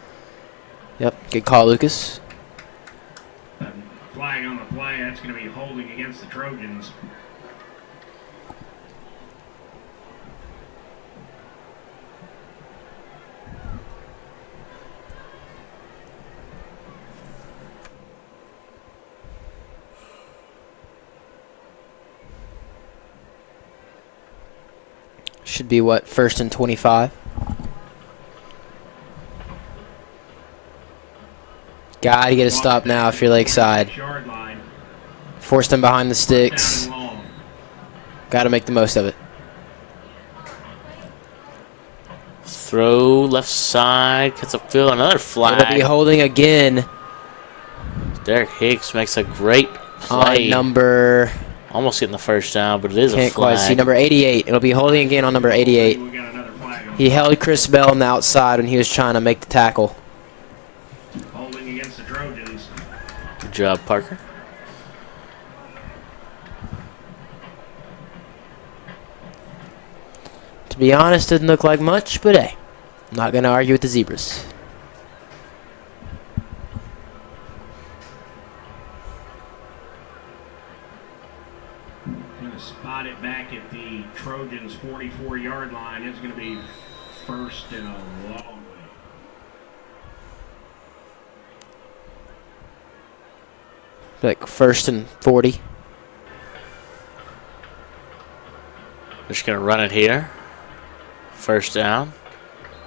Yep, good call, Lucas. Flag on the play, that's going to be holding against the Trojans. Should be what, 1st and 25? Gotta get a stop now if you're Lakeside. Forced him behind the sticks. Gotta make the most of it. Throw left side, cuts up field, another flag. It'll be holding again. Derek Hicks makes a great play. On number Almost getting the first down, but it is a Can't flag. quite see number 88. It'll be holding again on number 88. We got another flag. He held Chris Bell on the outside when he was trying to make the tackle. Holding against the Trojans. Good job, Parker. To be honest, didn't look like much, but hey, I'm not going to argue with the Zebras. Going to spot it back at the Trojans' 44-yard line. It's going to be first and a long way. Like 1st and 40. They're just going to run it here. First down.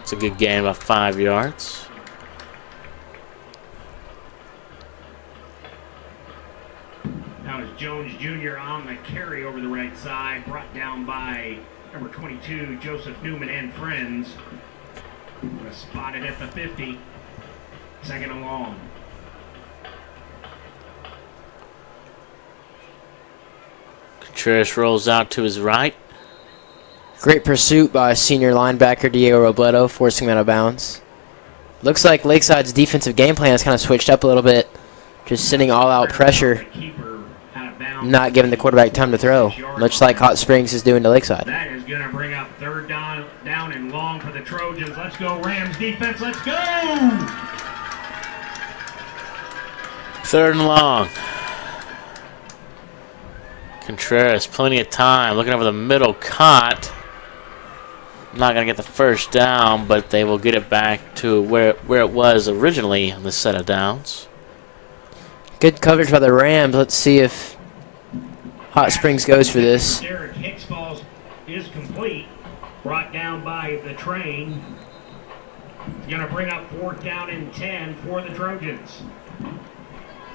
It's a good gain, about 5 yards. Now it's Jones Jr. on the carry over the right side, brought down by number 22, Joseph Newman and friends. Spotted at the 50. Second and long. Contreras rolls out to his right. Great pursuit by senior linebacker Diego Robledo, forcing him out of bounds. Looks like Lakeside's defensive game plan has kind of switched up a little bit. Just sending all-out pressure, not giving the quarterback time to throw, much like Hot Springs is doing to Lakeside. That is going to bring up third down and long for the Trojans. Let's go, Rams defense. Let's go! Third and long. Contreras, plenty of time. Looking over the middle, caught. Not going to get the first down, but they will get it back to where it was originally on the set of downs. Good coverage by the Rams. Let's see if Hot Springs goes for this. Derek Hicks falls is complete. Brought down by the train. Going to bring up fourth down and 10 for the Trojans.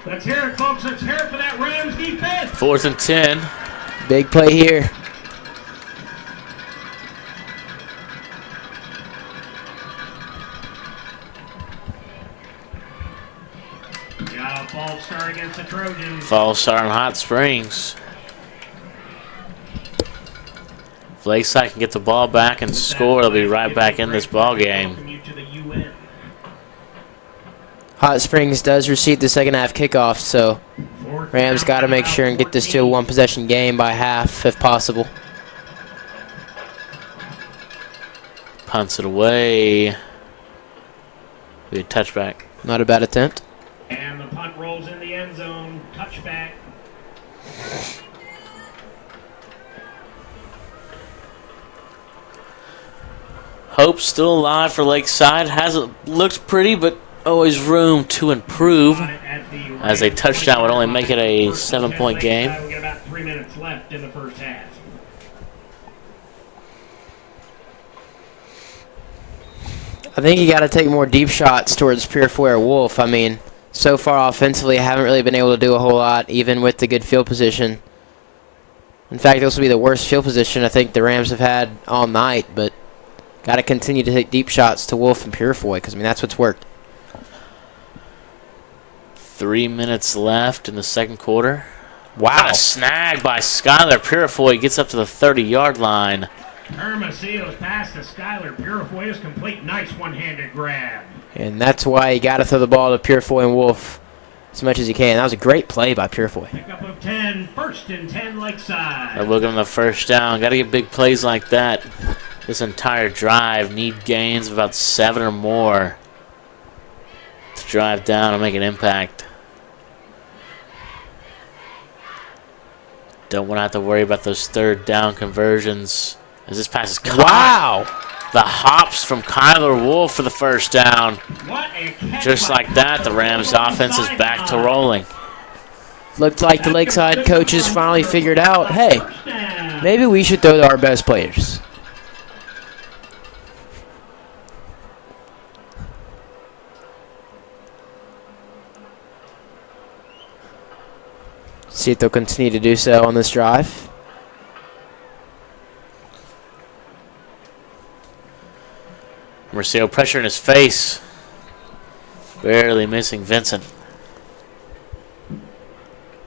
Let's hear it, folks. Let's hear it for that Rams defense. 4th and 10. Big play here. Got a false start against the Trojans. False start on Hot Springs. If Lakeside can get the ball back and score, they'll be right back in this ball game. Welcome you to the UN. Hot Springs does receive the second half kickoff, so Rams got to make sure and get this to a one-possession game by half if possible. Punts it away. Be a touchback. Not a bad attempt. And the punt rolls in the end zone. Touchback. Hope still alive for Lakeside. Hasn't looked pretty, but always room to improve. As a touchdown would only make it a 7-point game. We got about 3 minutes left in the first half. I think you got to take more deep shots towards Purefoy or Wolf. I mean, so far offensively, I haven't really been able to do a whole lot, even with the good field position. In fact, this will be the worst field position I think the Rams have had all night, but got to continue to take deep shots to Wolf and Purefoy, because, I mean, that's what's worked. 3 minutes left in the second quarter. Wow. What a snag by Skylar Purefoy. Gets up to the 30-yard line. Hermosillo's pass to Skylar Purefoy is complete. Nice one-handed grab. And that's why you got to throw the ball to Purefoy and Wolf as much as you can. That was a great play by Purefoy. Pickup of 10, first and 10 Lakeside. They're looking for the first down. Got to get big plays like that. This entire drive need gains of about 7 or more to drive down and make an impact. Don't want to have to worry about those third down conversions as this pass is caught. Wow. The hops from Kyler Wolf for the first down. What a catch Just by like that, the Rams offense is back to rolling. Looked like the Lakeside coaches finally figured out, hey, maybe we should throw to our best players. See if they'll continue to do so on this drive. Marcelo pressure in his face. Barely missing Vincent.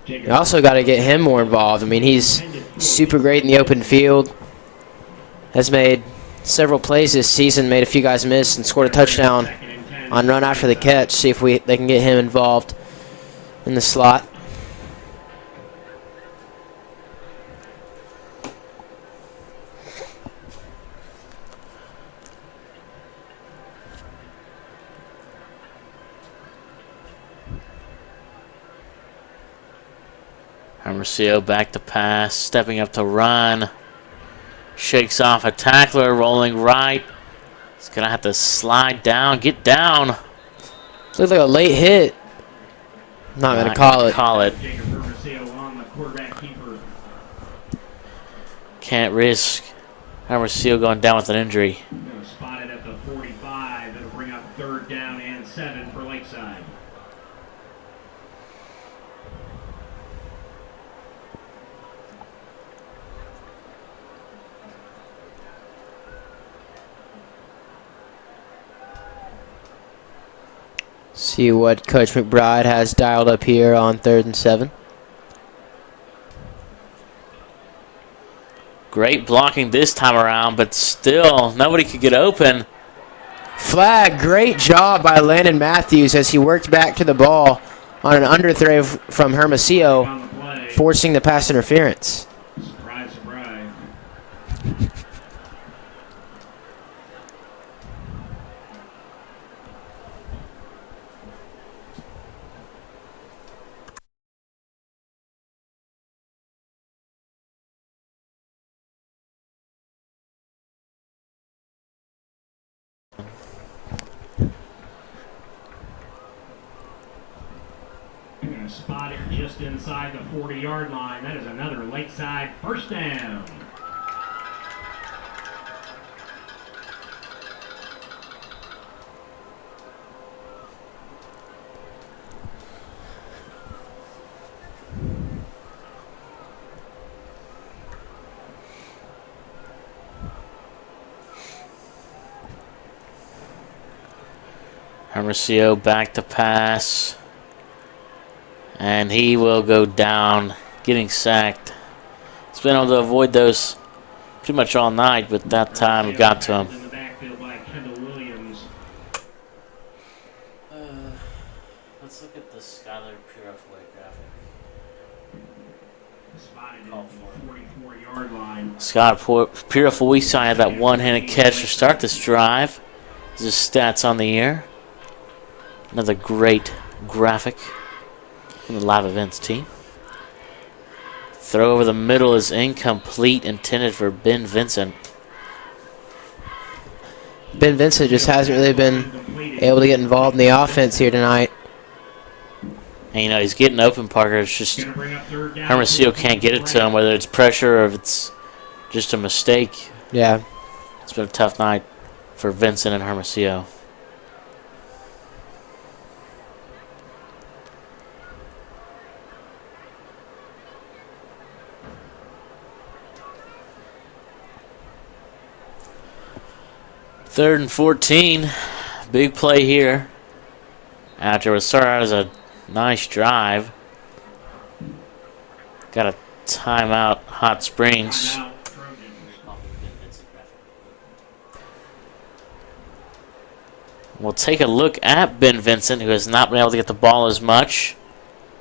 You also got to get him more involved. I mean, he's super great in the open field. Has made several plays this season, made a few guys miss, and scored a touchdown on run after the catch. See if they can get him involved in the slot. Hermosillo back to pass, stepping up to run. Shakes off a tackler, rolling right. He's going to have to slide down, get down. Looks like a late hit. Not going to call it. Can't risk Hermosillo going down with an injury. Spotted at the 45. It'll bring up 3rd down and 7 for Lakeside. See what Coach McBride has dialed up here on 3rd and 7. Great blocking this time around, but still nobody could get open. Flag, great job by Landon Matthews as he worked back to the ball on an underthrow from Hermosillo, forcing the pass interference. Surprise, surprise. Spotted just inside the 40-yard line. That is another Lakeside 1st down. Hermosillo back to pass. And he will go down, getting sacked. He's been able to avoid those pretty much all night, but that time it got to him. In the backfield by Kendall Williams. Let's look at the Skylar Purifaway graphic. Spotted at the 44-yard line. Scott Purifaway had that one-handed catch to start this drive. His stats on the year. Another great graphic from the live events team. Throw over the middle is incomplete, intended for Ben Vincent. Ben Vincent just hasn't really been able to get involved in the offense here tonight. And, you know, he's getting open, Parker. It's just Hermosillo can't get it to him, whether it's pressure or if it's just a mistake. Yeah. It's been a tough night for Vincent and Hermosillo. Third and 14. Big play here. After it started out as a nice drive. Got a timeout, Hot Springs. We'll take a look at Ben Vincent, who has not been able to get the ball as much.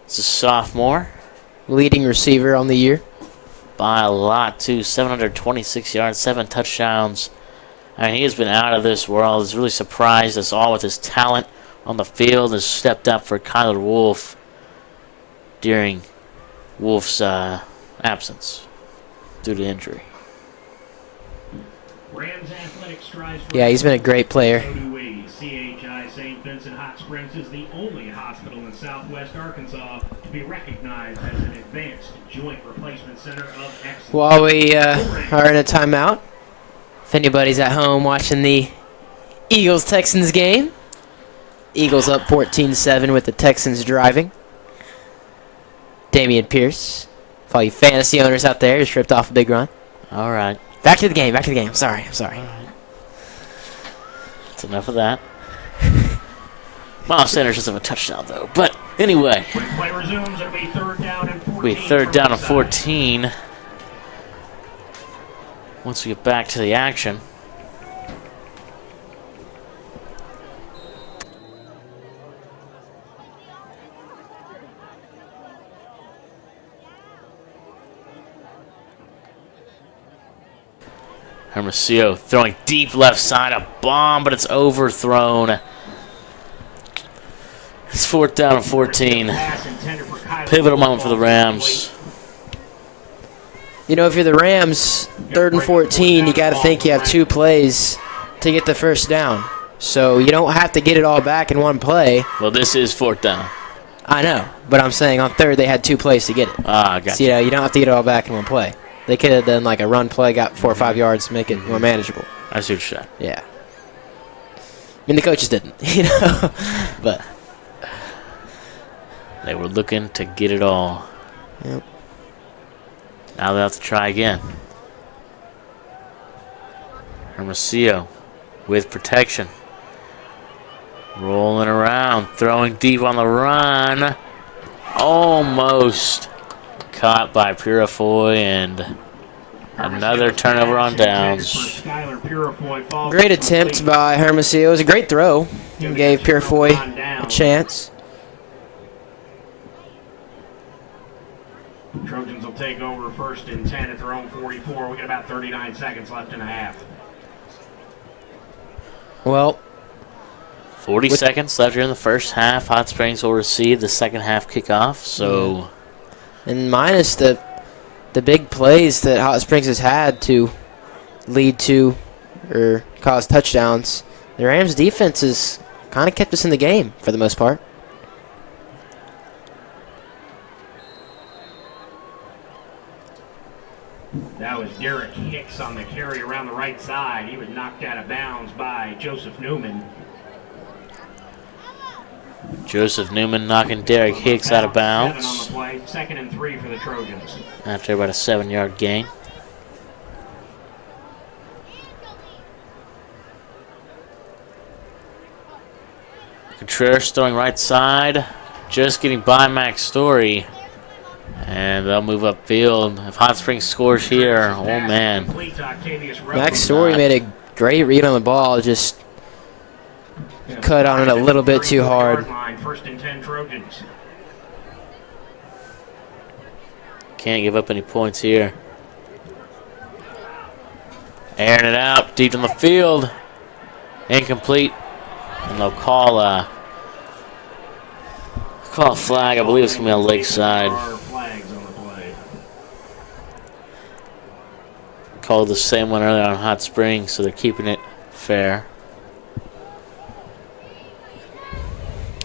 He's a sophomore. Leading receiver on the year. By a lot, too. 726 yards, 7 touchdowns. I mean, he has been out of this world. He's really surprised us all with his talent on the field. Has stepped up for Kyler Wolf during Wolf's absence due to injury. Yeah, he's been a great player. CHI St. Vincent Hot Springs is the only hospital in southwest Arkansas to be recognized as an advanced joint replacement center of excellence. While we are in a timeout, if anybody's at home watching the Eagles-Texans game, Eagles up 14-7 with the Texans driving. Damian Pierce, for all you fantasy owners out there, just ripped off a big run. All right. Back to the game. Sorry. That's enough of that. Miles Sanders doesn't have a touchdown, though. But anyway. Quick play resumes. It'll be 3rd down and Be 3rd down and 14. Once we get back to the action. Hermosillo throwing deep left side, a bomb, but it's overthrown. It's 4th down and 14. Pivotal moment for the Rams. You know, if you're the Rams, 3rd and 14, you got to think you have 2 plays to get the first down. So you don't have to get it all back in one play. Well, this is 4th down. I know, but I'm saying on 3rd they had 2 plays to get it. Ah, gotcha. So, you know, you don't have to get it all back in one play. They could have done like a run play, got 4 or 5 yards to make it more manageable. I see what you're saying. Yeah. I mean, the coaches didn't, you know, but they were looking to get it all. Yep. Now they have to try again. Hermosillo with protection. Rolling around, throwing deep on the run. Almost caught by Purifoy, and another turnover on downs. Great attempt by Hermosillo. It was a great throw. He gave Purifoy a chance. Trojans will take over 1st and 10 at their own 44. We got about 39 seconds left in a half. Well, 40 seconds left here in the first half. Hot Springs will receive the second half kickoff. So, and minus the big plays that Hot Springs has had to lead to or cause touchdowns, the Rams' defense has kind of kept us in the game for the most part. That was Derek Hicks on the carry around the right side. He was knocked out of bounds by Joseph Newman. Joseph Newman knocking Derek Hicks out of bounds. 7 on the play. 2nd and 3 for the Trojans. After about a 7-yard gain. Contreras throwing right side. Just getting by Max Story. And they'll move upfield. If Hot Springs scores here, oh man. Max Story made a great read on the ball, just cut on it a little bit too hard. 1st and 10 Trojans. Can't give up any points here. Airing it out deep in the field. Incomplete. And they'll call a flag. I believe it's going to be on Lakeside. Called the same one earlier on Hot Springs, so they're keeping it fair.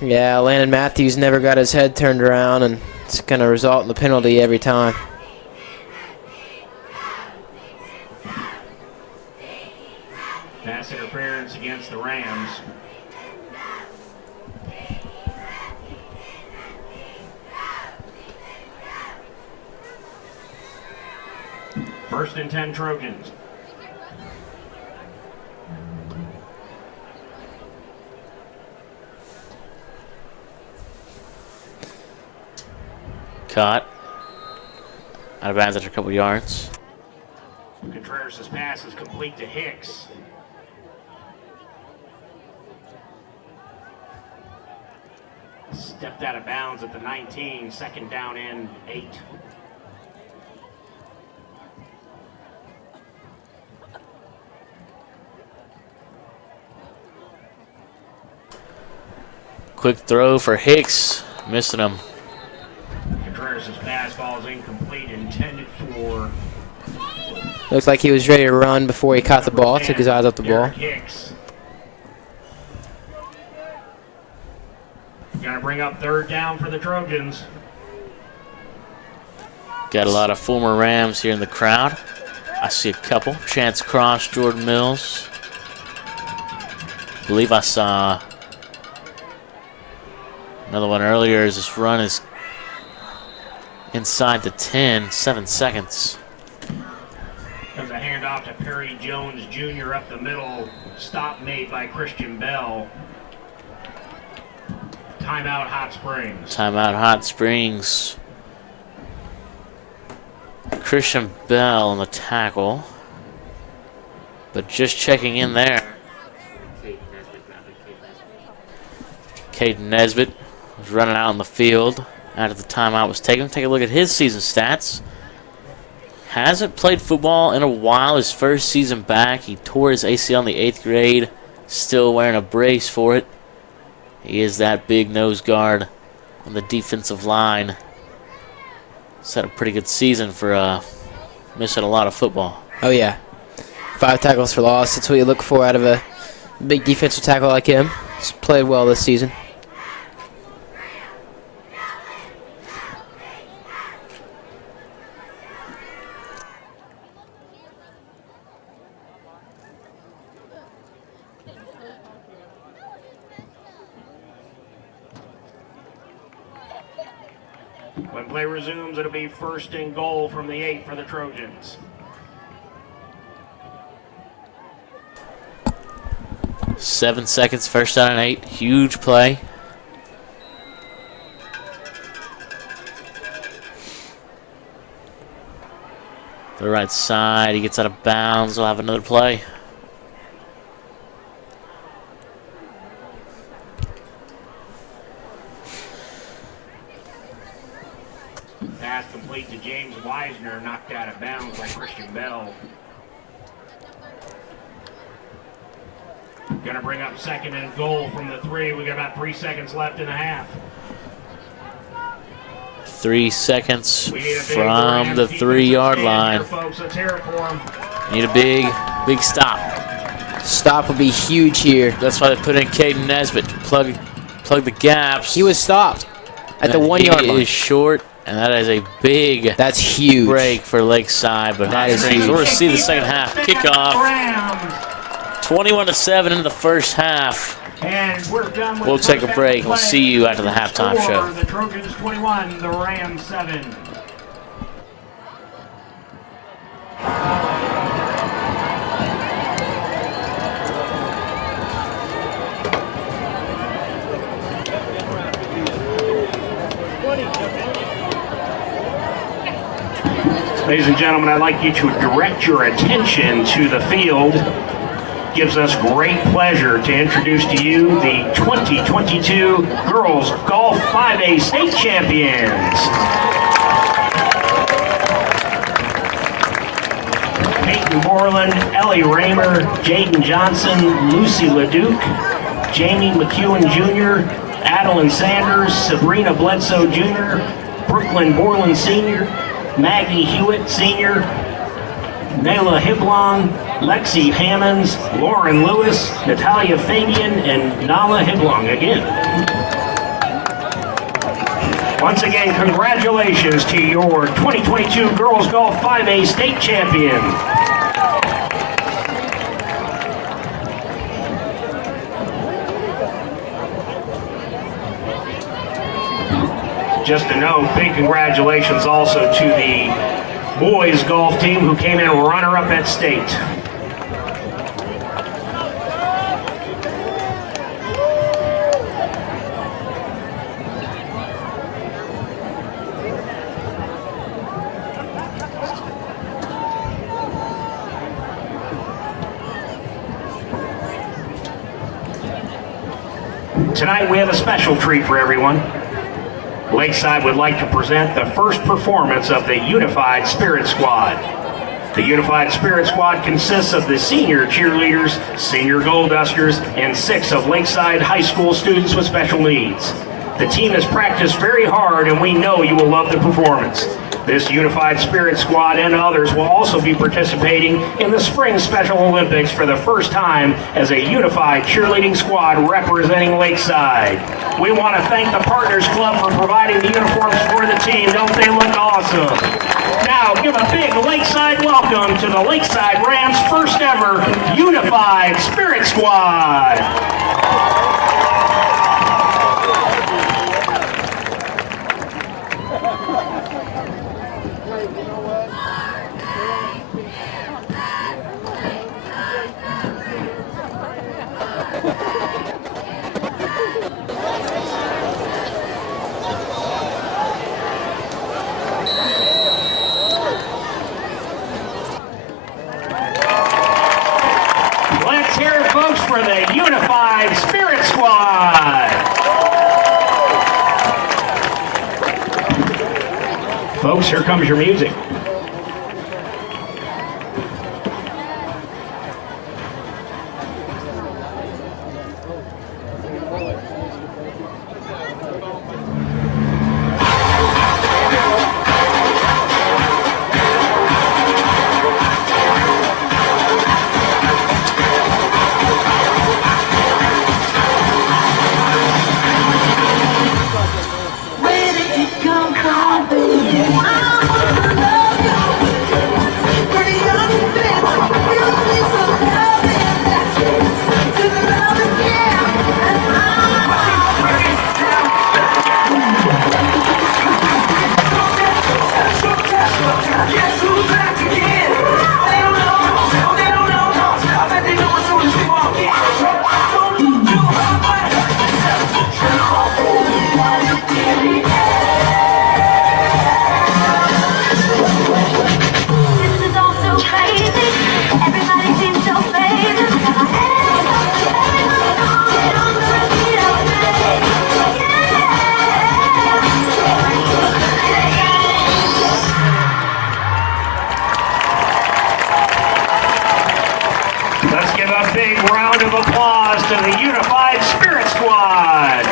Yeah, Landon Matthews never got his head turned around, and it's going to result in the penalty every time. Pass interference against the Rams. First and 10 Trojans. Caught. Out of bounds after a couple yards. Contreras' pass is complete to Hicks. Stepped out of bounds at the 19, 2nd down and 8. Quick throw for Hicks. Missing him. Contreras' pass ball is incomplete, intended for... Looks like he was ready to run before he caught the ball, took his eyes off the ball. Got to bring up 3rd down for the Trojans. Got a lot of former Rams here in the crowd. I see a couple. Chance Cross, Jordan Mills. I believe I saw another one earlier as this run is inside the 10, 7 seconds. There's a handoff to Perry Jones Jr. up the middle. Stop made by Christian Bell. Timeout Hot Springs. Timeout Hot Springs. Christian Bell on the tackle. But just checking in there. Caden Nesbitt was running out in the field after the timeout was taken. Take a look at his season stats. Hasn't played football in a while. His first season back, he tore his ACL in the 8th grade. Still wearing a brace for it. He is that big nose guard on the defensive line. He's had a pretty good season for missing a lot of football. Oh, yeah. 5 tackles for loss. That's what you look for out of a big defensive tackle like him. He's played well this season. When play resumes, it'll be 1st and goal from the 8 for the Trojans. 7 seconds, 1st down and 8. Huge play. The right side, he gets out of bounds. We'll have another play. Pass complete to James Weisner, knocked out of bounds by Christian Bell. Going to bring up 2nd and goal from the 3. We got about 3 seconds left in the half. 3 seconds from the 3-yard line. Here, folks. Let's hear it for them. Need a big stop. Stop will be huge here. That's why they put in Caden Nesbitt to plug the gaps. He was stopped at the 1-yard line. He is short, and that is a big That's huge. break for Lakeside. But That is huge. we're going to see the second half kickoff. 21-7 in the first half. And we're done with We'll take a break. We'll see you after the halftime show. The Trojans 21, the Rams 7. Ladies and gentlemen, I'd like you to direct your attention to the field. Gives us great pleasure to introduce to you the 2022 Girls Golf 5A State Champions. Peyton Borland, Ellie Raymer, Jaden Johnson, Lucy LeDuc, Jamie McEwen Jr., Adeline Sanders, Sabrina Bledsoe Jr., Brooklyn Borland Sr., Maggie Hewitt Sr., Nayla Hiblong, Lexi Hammonds, Lauren Lewis, Natalia Fabian, and Nala Hiblong again. Once again, congratulations to your 2022 Girls Golf 5A State Champion. Just a note, big congratulations also to the boys golf team who came in runner-up at state. Tonight we have a special treat for everyone. Lakeside would like to present the first performance of the Unified Spirit Squad. The Unified Spirit Squad consists of the senior cheerleaders, senior gold dusters, and 6 of Lakeside High School students with special needs. The team has practiced very hard, and we know you will love the performance. This Unified Spirit Squad and others will also be participating in the Spring Special Olympics for the first time as a unified cheerleading squad representing Lakeside. We want to thank the Partners Club for providing the uniforms for the team. Don't they look awesome? Now give a big Lakeside welcome to the Lakeside Rams' first ever Unified Spirit Squad. Let's hear it, folks, for the Unified Spirit Squad. Folks, here comes your music. Let's give a big round of applause to the Unified Spirit Squad.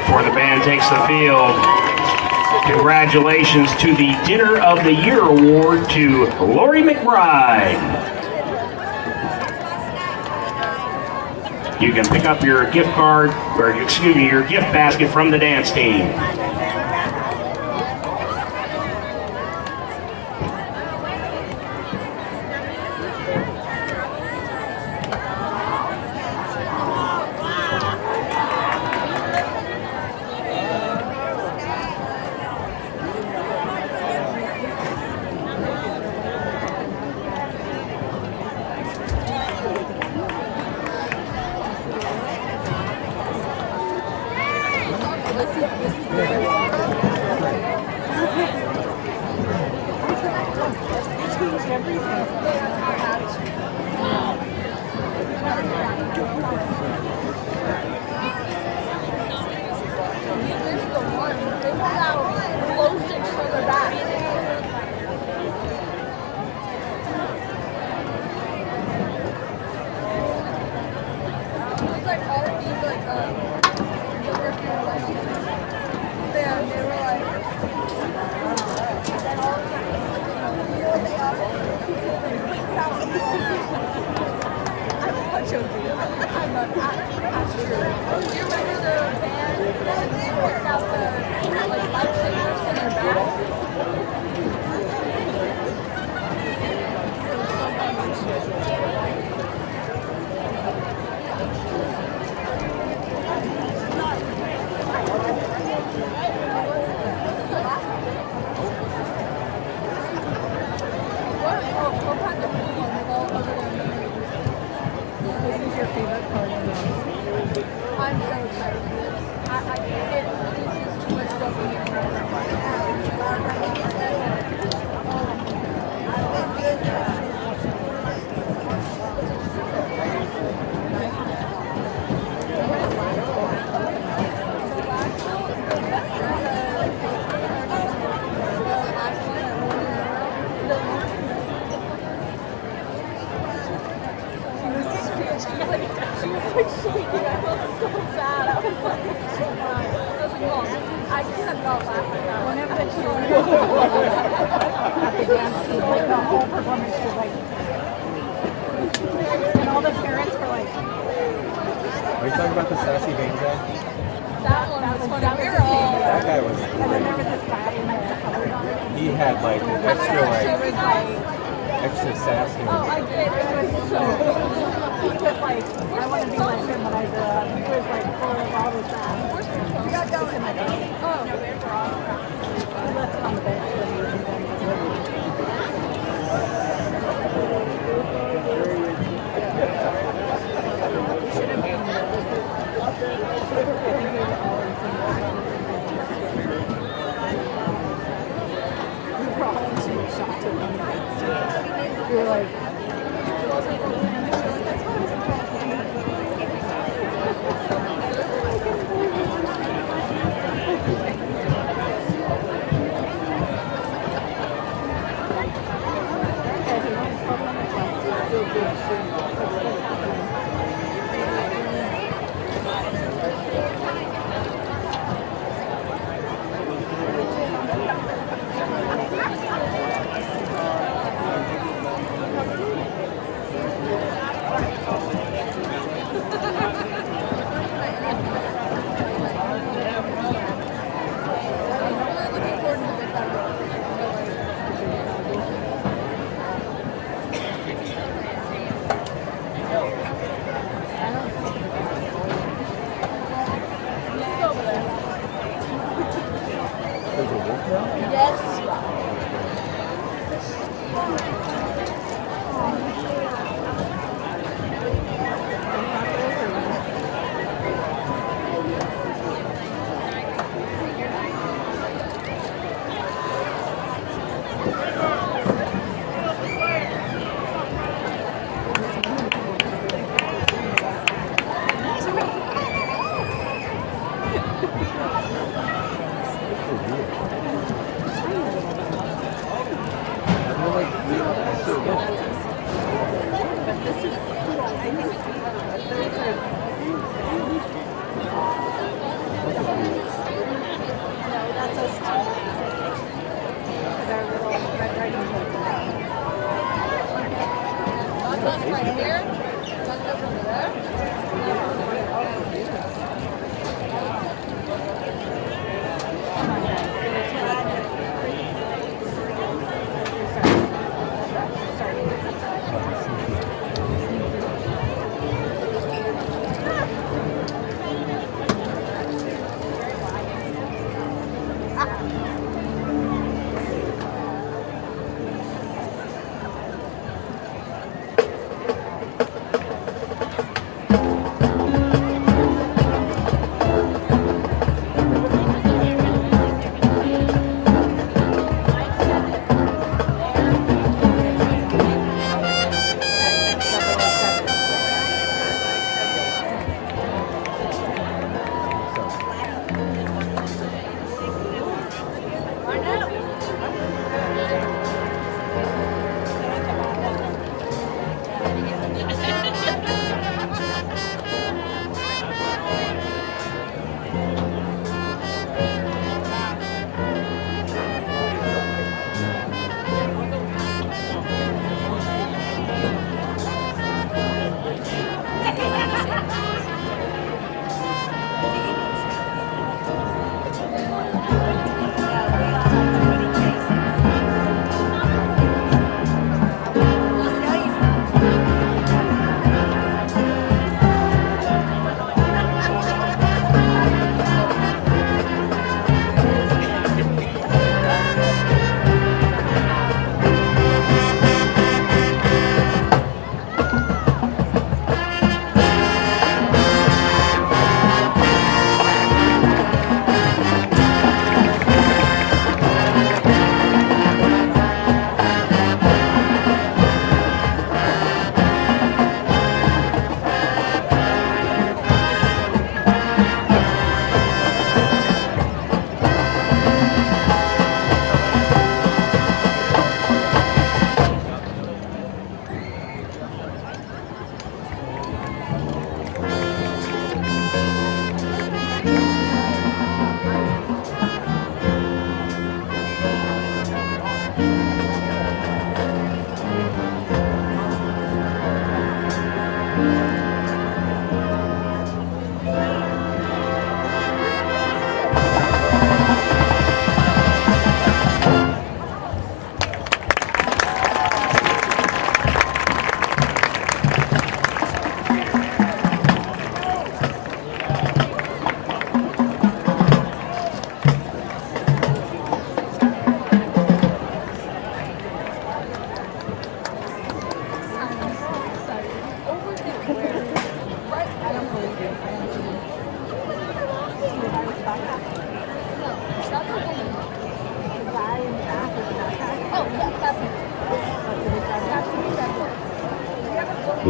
Before the band takes the field, congratulations to the Dinner of the Year award to Lori McBride. You can pick up your gift card, or excuse me, your gift basket from the dance team. Are you talking about the sassy game guy? That one was fun. That guy was And then there was this guy in there colored on it. he had like extra She like was like, extra sassy. oh, I did. It was so he was like, I want to be like him when I grow up. He was like full of all this stuff. We got going in my day. Oh, no, we're wrong. I left it on the bench when he was in there. Should have been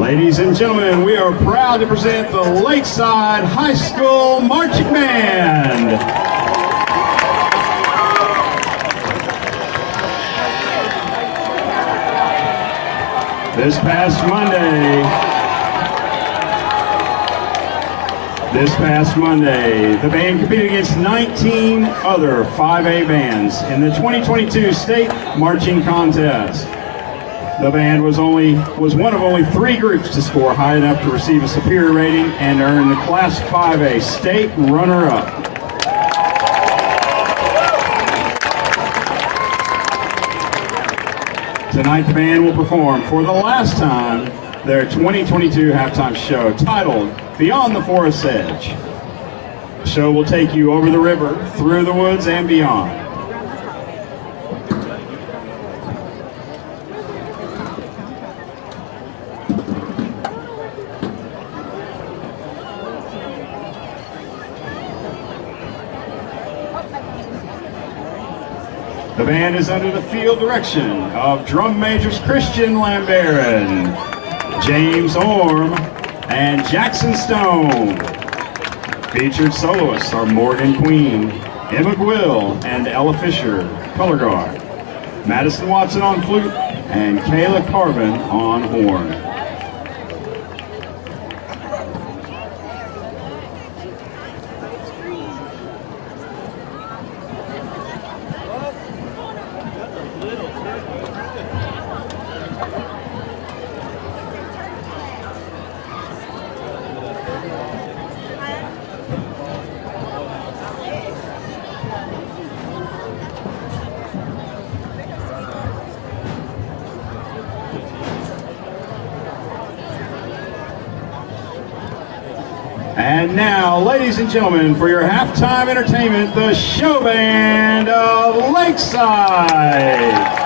Ladies and gentlemen, we are proud to present the Lakeside High School Marching Band. This past Monday, the band competed against 19 other 5A bands in the 2022 State Marching Contest. The band was one of only 3 groups to score high enough to receive a superior rating and earn the Class 5A State runner-up. Tonight the band will perform for the last time their 2022 halftime show titled Beyond the Forest's Edge. The show will take you over the river, through the woods, and beyond. The band is under the field direction of drum majors Christian Lambaron, James Orm, and Jackson Stone. Featured soloists are Morgan Queen, Emma Gwill, and Ella Fisher, color guard, Madison Watson on flute, and Kayla Carbon on horn. And now, ladies and gentlemen, for your halftime entertainment, the show band of Lakeside.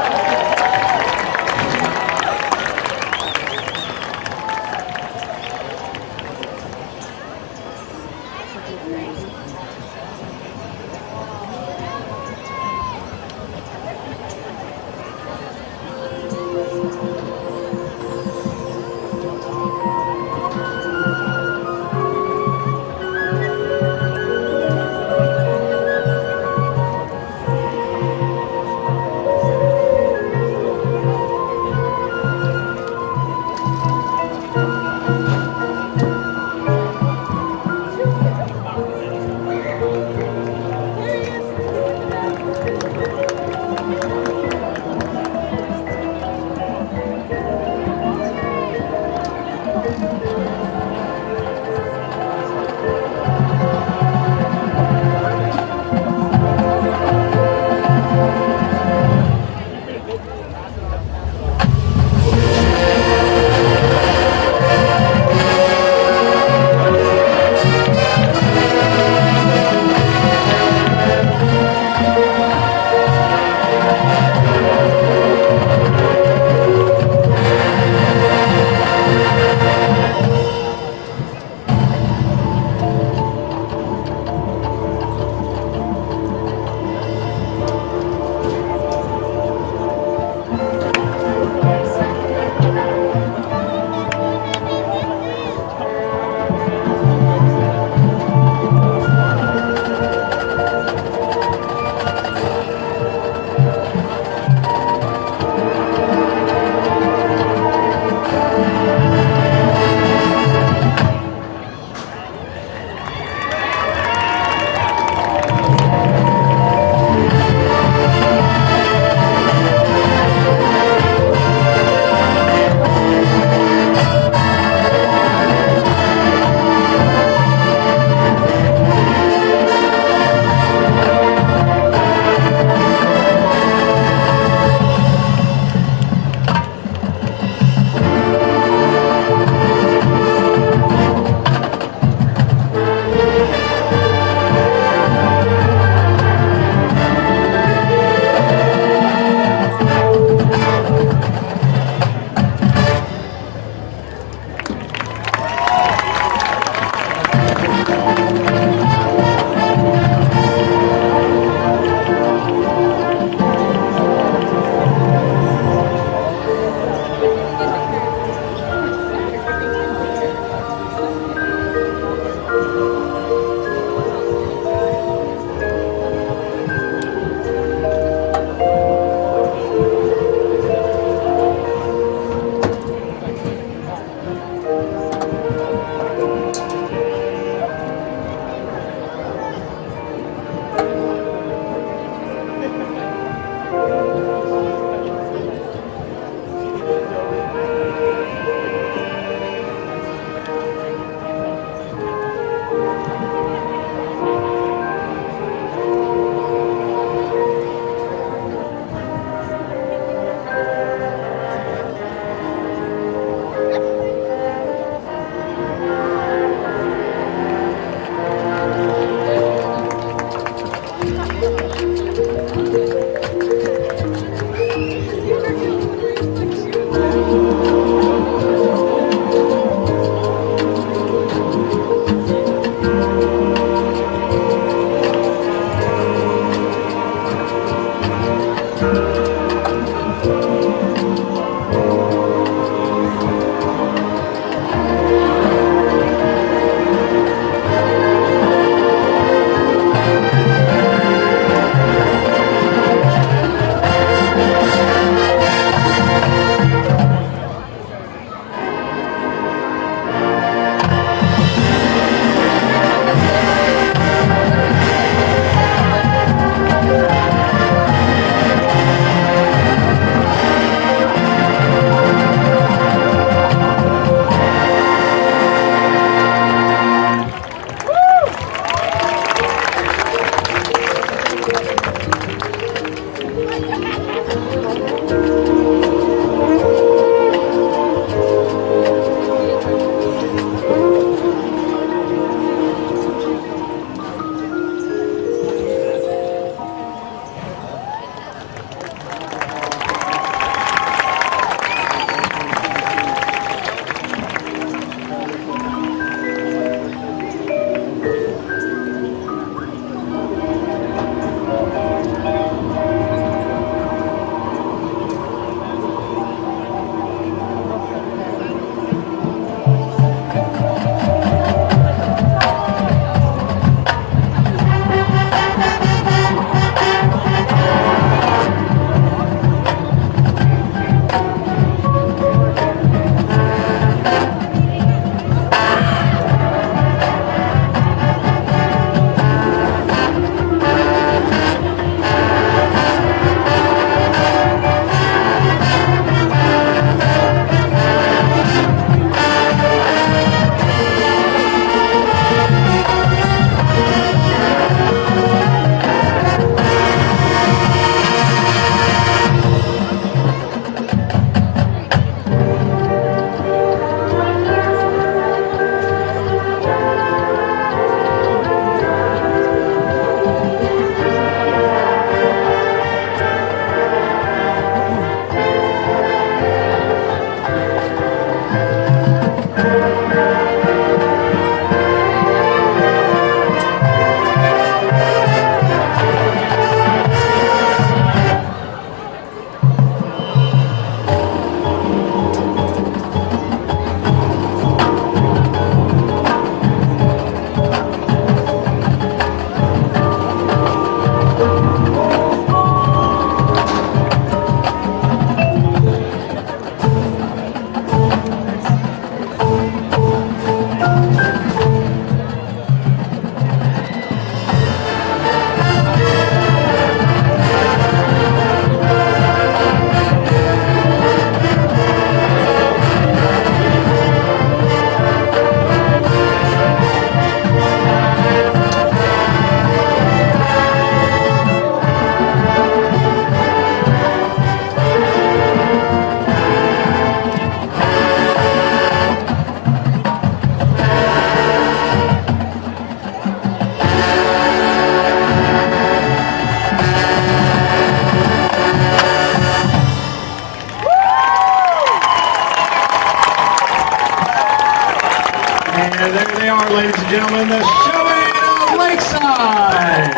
the showing of Lakeside.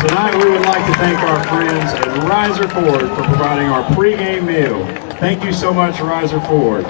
Tonight we would like to thank our friends at Riser Ford for providing our pregame meal. Thank you so much, Riser Ford.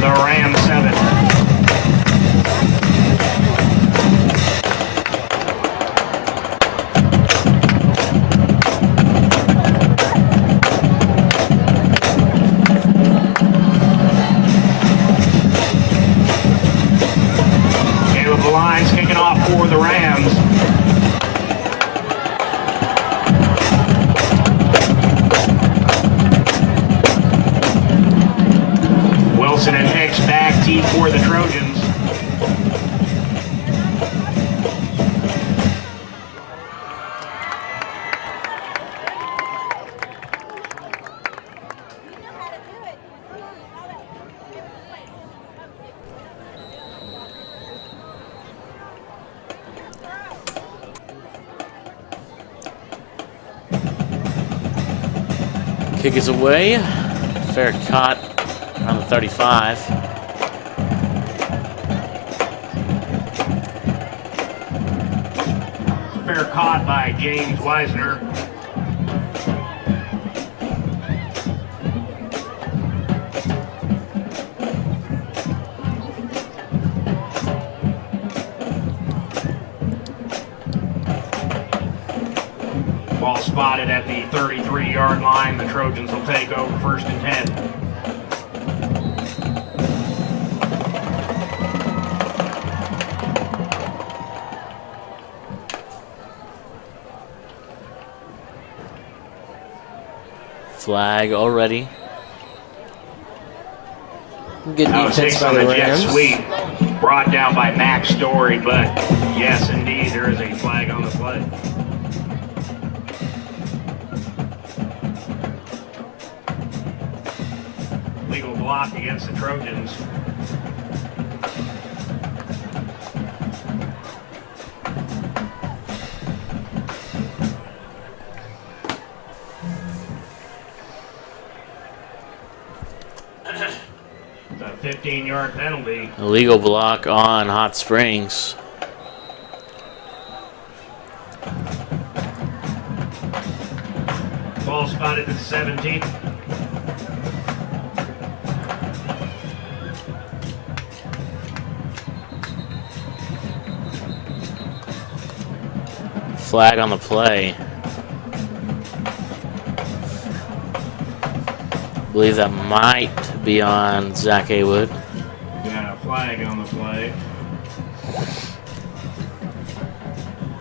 The Rams 7. Caleb the Lions kicking off for the Rams. Wilson and Hicks back deep for the Trojans. Kick is away. Fair caught around the 35. Fair caught by James Wisner. Ball spotted at the 33-yard line. The Trojans will take over 1st and 10. Flag already. Good defense by the on the jet Rams. sweep. Brought down by Max Story, but yes, indeed, there is a flag on the play. Legal block against the Trojans. It's a 15-yard penalty. Illegal block on Hot Springs. Ball spotted at the 17th. Flag on the play. I believe that might be on Zach Haywood. Got a flag on the play.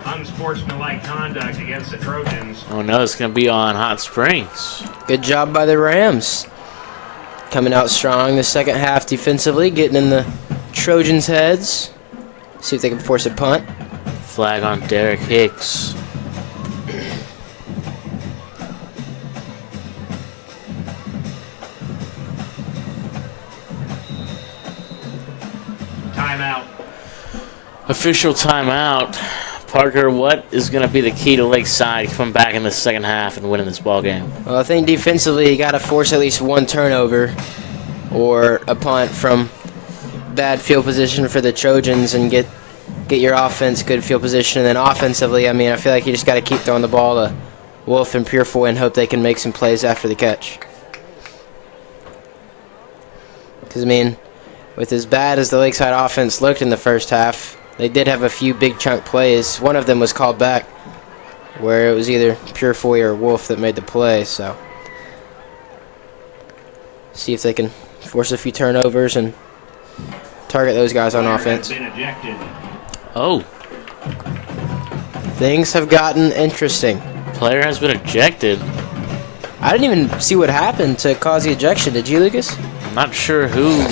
Unsportsmanlike conduct against the Trojans. Oh no, it's going to be on Hot Springs. Good job by the Rams. Coming out strong the second half defensively, getting in the Trojans' heads. See if they can force a punt. Flag on Derek Hicks. Timeout. Official timeout. Parker, what is going to be the key to Lakeside coming back in the second half and winning this ball game? Well, I think defensively you got to force at least one turnover or a punt from bad field position for the Trojans and get your offense good field position. And then offensively, I mean, I feel like you just got to keep throwing the ball to Wolf and Purefoy and hope they can make some plays after the catch. Because, I mean, with as bad as the Lakeside offense looked in the first half, they did have a few big chunk plays. One of them was called back where it was either Purefoy or Wolf that made the play. So see if they can force a few turnovers and target those guys on offense. Oh. Things have gotten interesting. Player has been ejected. I didn't even see what happened to cause the ejection. Did you, Lucas? I'm not sure who.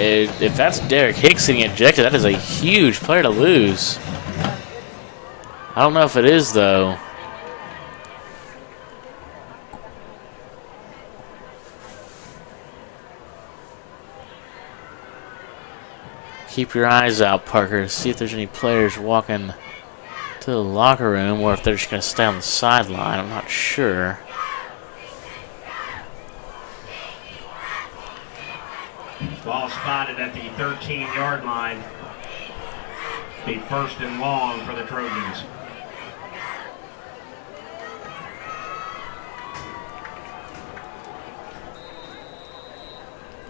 If that's Derek Hicks getting ejected, that is a huge player to lose. I don't know if it is, though. Keep your eyes out, Parker. See if there's any players walking to the locker room or if they're just going to stay on the sideline. I'm not sure. Ball spotted at the 13-yard line. Be 1st and long for the Trojans.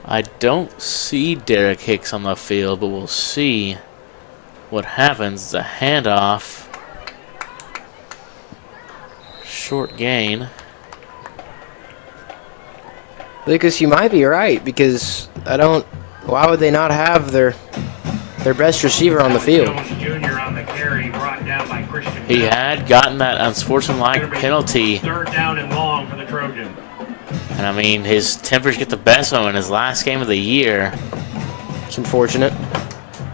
I don't see Derek Hicks on the field, but we'll see what happens. It's a handoff. Short gain. Lucas, you might be right because why would they not have their best receiver on the field? Jones Jr. on the carry, brought down by Christian. He had gotten that unsportsmanlike penalty. 3rd down and long for the Trojans. And I mean, his tempers get the best of him in his last game of the year. It's unfortunate.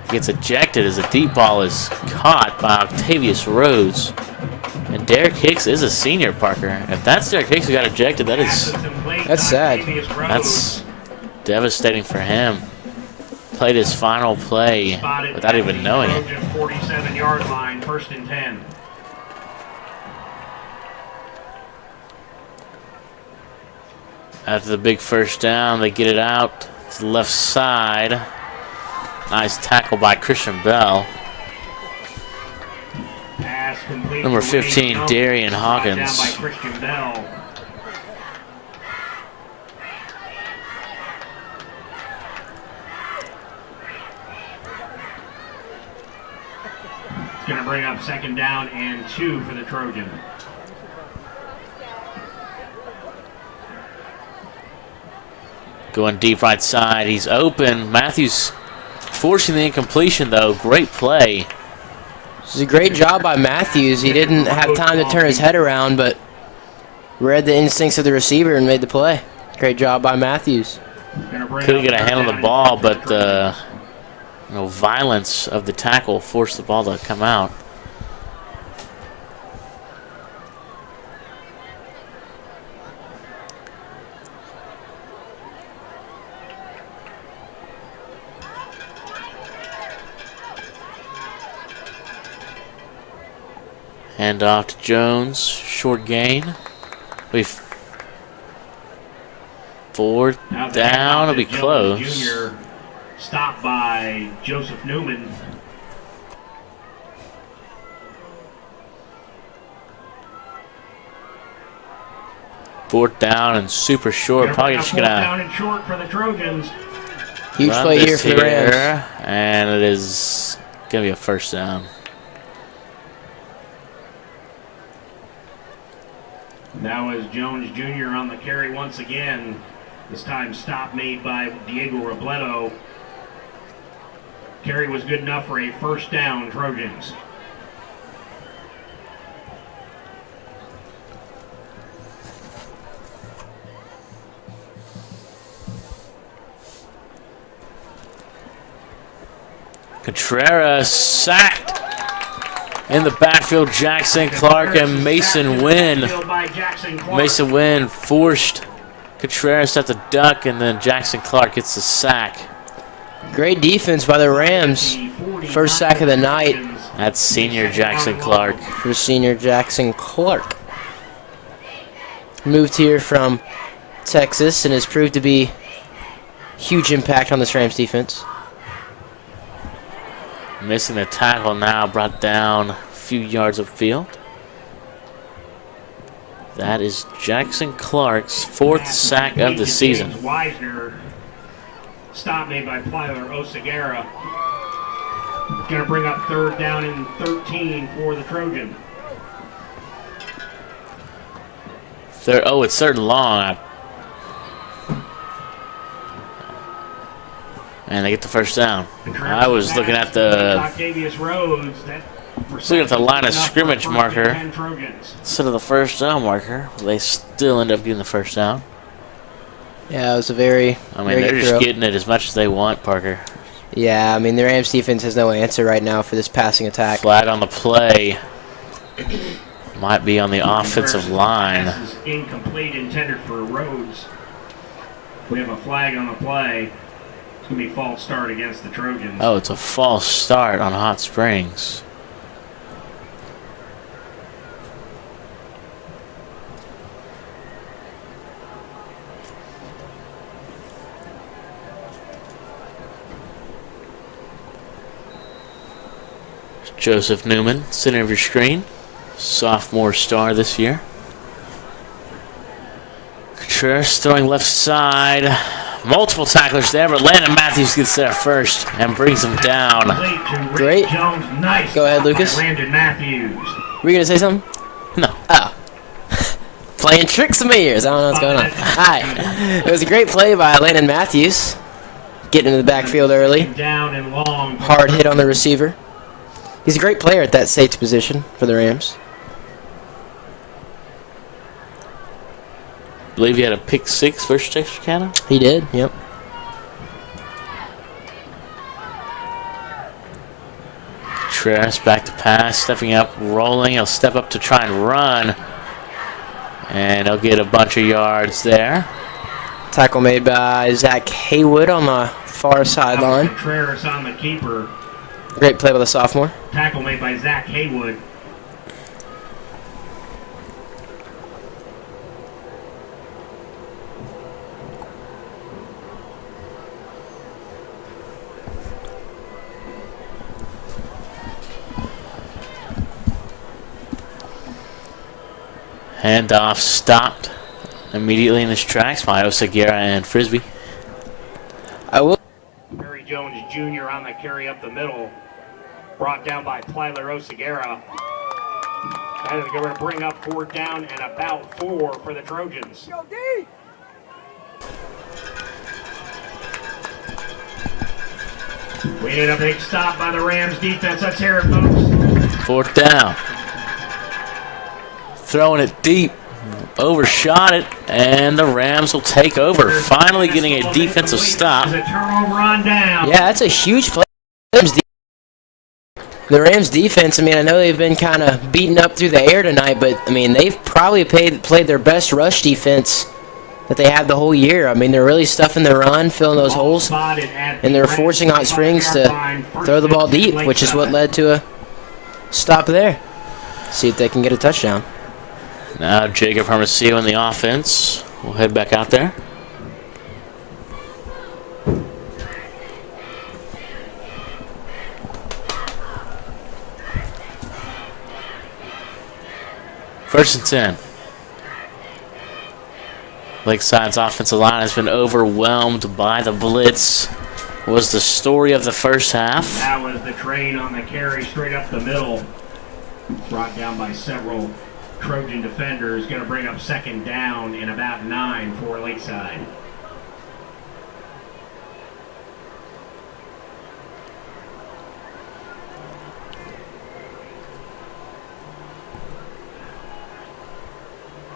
Gets ejected as a deep ball is caught by Octavius Rhodes. And Derek Hicks is a senior, Parker. If that's Derek Hicks who got ejected, that's sad. That's devastating for him. Played his final play without even knowing it. 47-yard line, 1st and 10. After the big first down, they get it out to the left side. Nice tackle by Christian Bell. Pass complete Number to 15, Wade Jones. Darian Brought down Hawkins. by Christian Bell. It's going to bring up 2nd down and 2 for the Trojans. Going deep right side. He's open. Matthews forcing the incompletion, though. Great play. This is a great job by Matthews. He didn't have time to turn his head around, but read the instincts of the receiver and made the play. Great job by Matthews. Couldn't get a hand on the ball, but the violence of the tackle forced the ball to come out. Hand off to Jones. Short gain. We've 4th down. It'll be close. Jr. stopped by Joseph Newman. Fourth down and super short. Probably just gonna down and short for the Trojans. Huge run play here this for the Rams. and it is gonna be a first down. That was Jones Jr. on the carry once again. This time stop made by Diego Robledo. Carry was good enough for a first down, Trojans. Contreras sacked in the backfield. Jackson Clark and Mason Wynn. Mason Wynn forced Contreras to have to duck, and then Jackson Clark gets the sack. Great defense by the Rams. First sack of the night. That's senior Jackson Clark. For senior Jackson Clark. Moved here from Texas and has proved to be huge impact on this Rams defense. Missing the tackle now, brought down a few yards upfield. That is Jackson Clark's 4th sack of the season. Weisner. Stop made by Plyler Oseguera. Going to bring up 3rd down and 13 for the Trojan. It's 3rd and long. And they get the first down. I was looking at the line of scrimmage marker instead of the first down marker. They still end up getting the first down. Yeah, it was a very. They're just getting it as much as they want, Parker. Yeah, the Rams defense has no answer right now for this passing attack. Flag on the play. Might be on the offensive line. Pass is incomplete, intended for Rhodes. We have a flag on the play. It's going to be false start against the Trojans. Oh, it's a false start on Hot Springs. Joseph Newman, center of your screen. Sophomore star this year. Contreras throwing left side. Multiple tacklers there, but Landon Matthews gets there first and brings him down. Great. Nice. Go ahead, Lucas. Landon Matthews. Were you going to say something? No. Oh. Playing tricks in my ears. I don't know what's going on. All right. It was a great play by Landon Matthews. Getting into the backfield early. Down and long. Hard hit on the receiver. He's a great player at that safety position for the Rams. Believe he had a pick 6 versus Texarkana. He did, yep. Contreras back to pass, stepping up, rolling. He'll step up to try and run. And he'll get a bunch of yards there. Tackle made by Zach Haywood on the far sideline. Contreras on the keeper. Great play by the sophomore. Tackle made by Zach Haywood. Handoff stopped immediately in his tracks by Oseguera and Frisbee. I will. Barry Jones Jr. on the carry up the middle. Brought down by Plyler Oseguera. And they're going to bring up 4th down and about 4 for the Trojans. We need a big stop by the Rams defense. Let's hear it, folks. 4th down. Throwing it deep. Overshot it, and the Rams will take over. Finally getting a defensive stop. A turnover on down. Yeah, that's a huge play. The Rams defense, I mean, I know they've been kind of beaten up through the air tonight, but, I mean, they've probably played their best rush defense that they have the whole year. I mean, they're really stuffing the run, filling those holes, and they're forcing Hot Springs to throw the ball deep, which is what led to a stop there. See if they can get a touchdown. Now Jacob Hermosillo in the offense. We'll head back out there. First and 10. Lakeside's offensive line has been overwhelmed by the blitz. Was the story of the first half. That was the train on the carry straight up the middle. Brought down by several Trojan defenders. Going to bring up 2nd down and about 9 for Lakeside.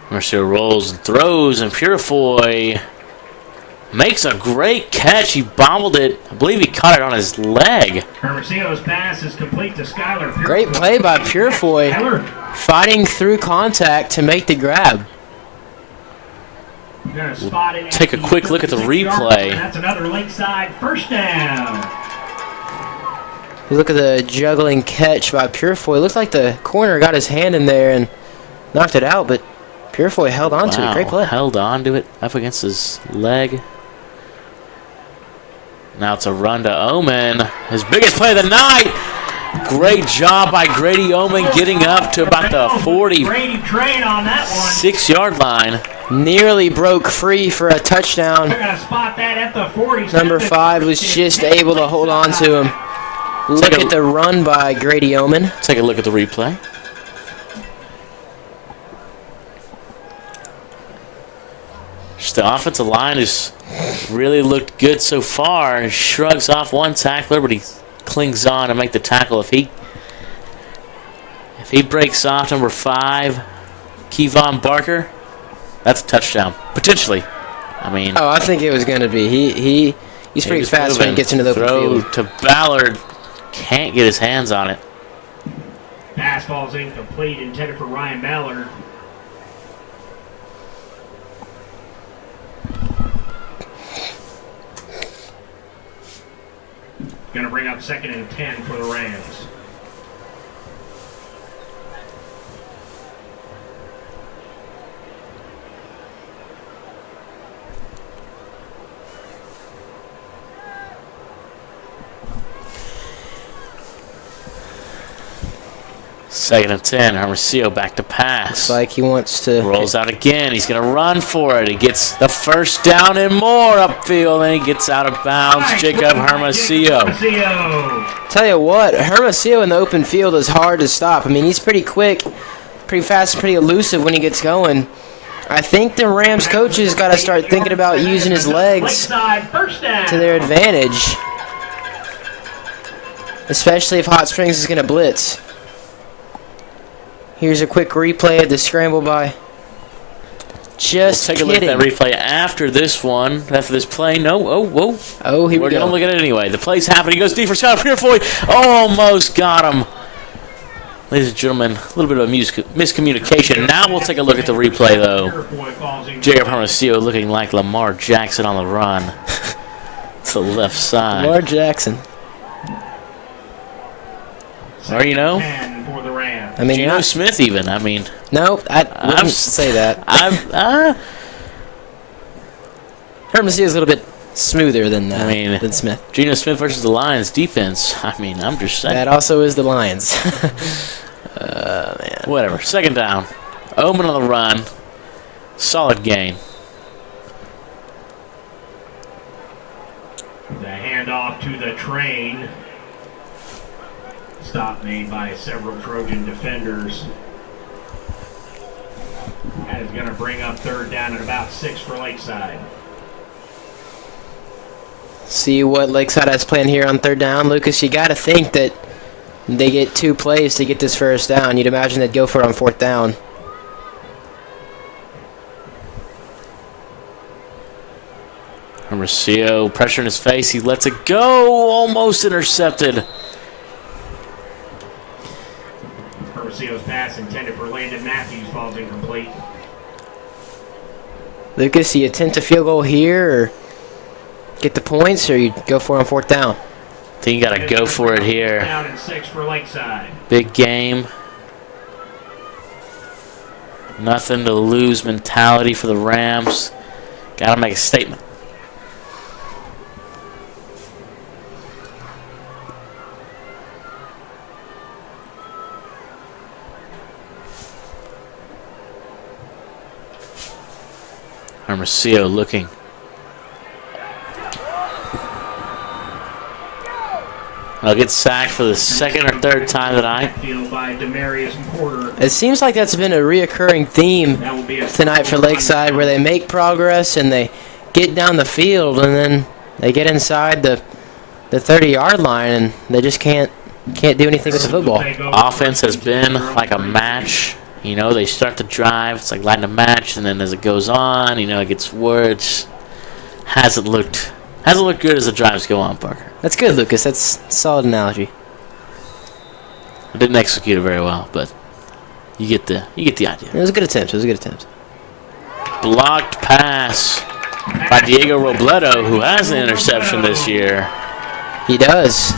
Mercier rolls and throws, and Purifoy makes a great catch. He bobbled it. I believe he caught it on his leg. Hermosillo's pass is complete to Skyler. Great play by Purifoy, fighting through contact to make the grab. We'll take a quick look at the replay. That's another Lakeside first down. You look at the juggling catch by Purifoy. It looked like the corner got his hand in there and knocked it out, but Purifoy held on to it. Great play. Held on to it up against his leg. Now it's a run to Omen. His biggest play of the night. Great job by Grady Omen getting up to about the 46-yard line. Nearly broke free for a touchdown. Number 5 was just able to hold on to him. Look at the run by Grady Omen. Take a look at the replay. Just the offensive line has really looked good so far. He shrugs off one tackler, but he clings on to make the tackle. If he breaks off number 5, Kevon Barker, that's a touchdown potentially. I mean, I think it was going to be. He's pretty fast when he gets into the open field. To Ballard, can't get his hands on it. Pass falls incomplete, intended for Ryan Ballard. Going to bring up 2nd and 10 for the Rams. Second and 10. Hermosillo back to pass. Looks like he wants to. Rolls out again. He's going to run for it. He gets the first down and more upfield, and he gets out of bounds. Jacob Hermosillo. Tell you what, Hermosillo in the open field is hard to stop. I mean, he's pretty quick, pretty fast, pretty elusive when he gets going. I think the Rams coaches got to start thinking about using his legs to their advantage, especially if Hot Springs is going to blitz. Here's a quick replay of the scramble by. Just take a look at that replay after this one. After this play. No. Oh, here we go. We're going to look at it anyway. The play's happening. He goes deep for Scott Purifoy. Almost got him. Ladies and gentlemen, a little bit of miscommunication. Now we'll take a look at the replay, though. Jacob Hermosillo looking like Lamar Jackson on the run. To the left side. Lamar Jackson. Or, you know, I mean, Geno Smith even. I mean, no, I wouldn't say that. Hermosillo's a little bit smoother than than Smith. Geno Smith versus the Lions defense. I mean, I'm just saying. That also is the Lions. Man. Whatever. Second down. Omen on the run. Solid gain. The handoff to the train. Stop made by several Trojan defenders. That is going to bring up third down at about 6 for Lakeside. See what Lakeside has planned here on third down. Lucas, you got to think that they get 2 plays to get this first down. You'd imagine they'd go for it on fourth down. Rocio, pressure in his face. He lets it go. Almost intercepted. Rocio's pass intended for Landon Matthews falls incomplete. Lucas, you attempt a field goal here or get the points, or you go for it on fourth down? I think you got to go for it here. Down and 6 for Lakeside. Big game. Nothing to lose mentality for the Rams. Got to make a statement. Rocio looking. I'll get sacked for the second or third time tonight. It seems like that's been a reoccurring theme tonight for Lakeside, where they make progress and they get down the field and then they get inside the 30-yard line and they just can't do anything with the football. Offense has been like a match. You know, they start the drive, it's like lighting a match, and then as it goes on, you know, it gets worse. Hasn't looked good as the drives go on, Parker. That's good, Lucas. That's a solid analogy. I didn't execute it very well, but you get the idea. It was a good attempt. Blocked pass by Diego Robledo, who has an interception this year. He does.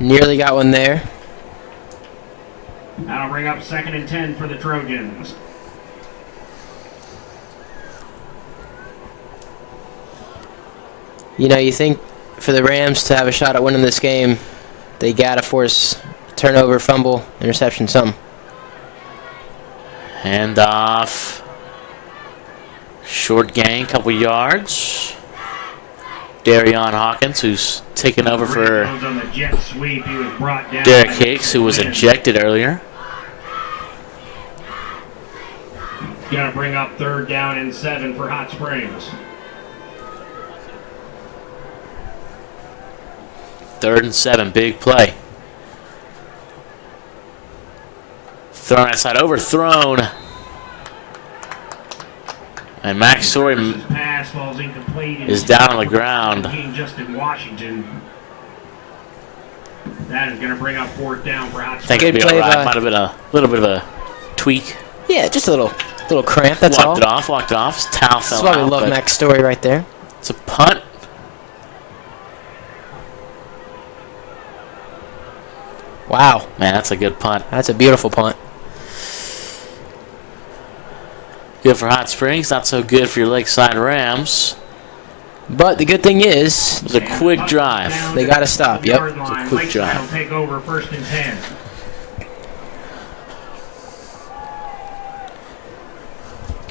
Nearly got one there. That'll bring up 2nd and 10 for the Trojans. You know, you think for the Rams to have a shot at winning this game, they got to force turnover, fumble, interception, something. Hand off. Short gain, couple yards. Darion Hawkins, who's taken over for Derek Hicks, who was ejected earlier. Gonna bring up 3rd down and 7 for Hot Springs. 3rd and 7, big play. Thrown outside, overthrown. And Max Story is down on the ground. Justin Washington. That is going to bring up 4th down for Hot Springs. I think it'd be all right. Might have been a little bit of a tweak. Yeah, just a little cramp, that's all. Walked it off. His towel fell out. That's why we love Max Story right there. It's a punt. Wow. Man, that's a good punt. That's a beautiful punt. Good for Hot Springs, not so good for your Lakeside Rams. But the good thing is, it was a quick drive. They got to stop. Yep. It's a quick drive. Will take over 1st and 10.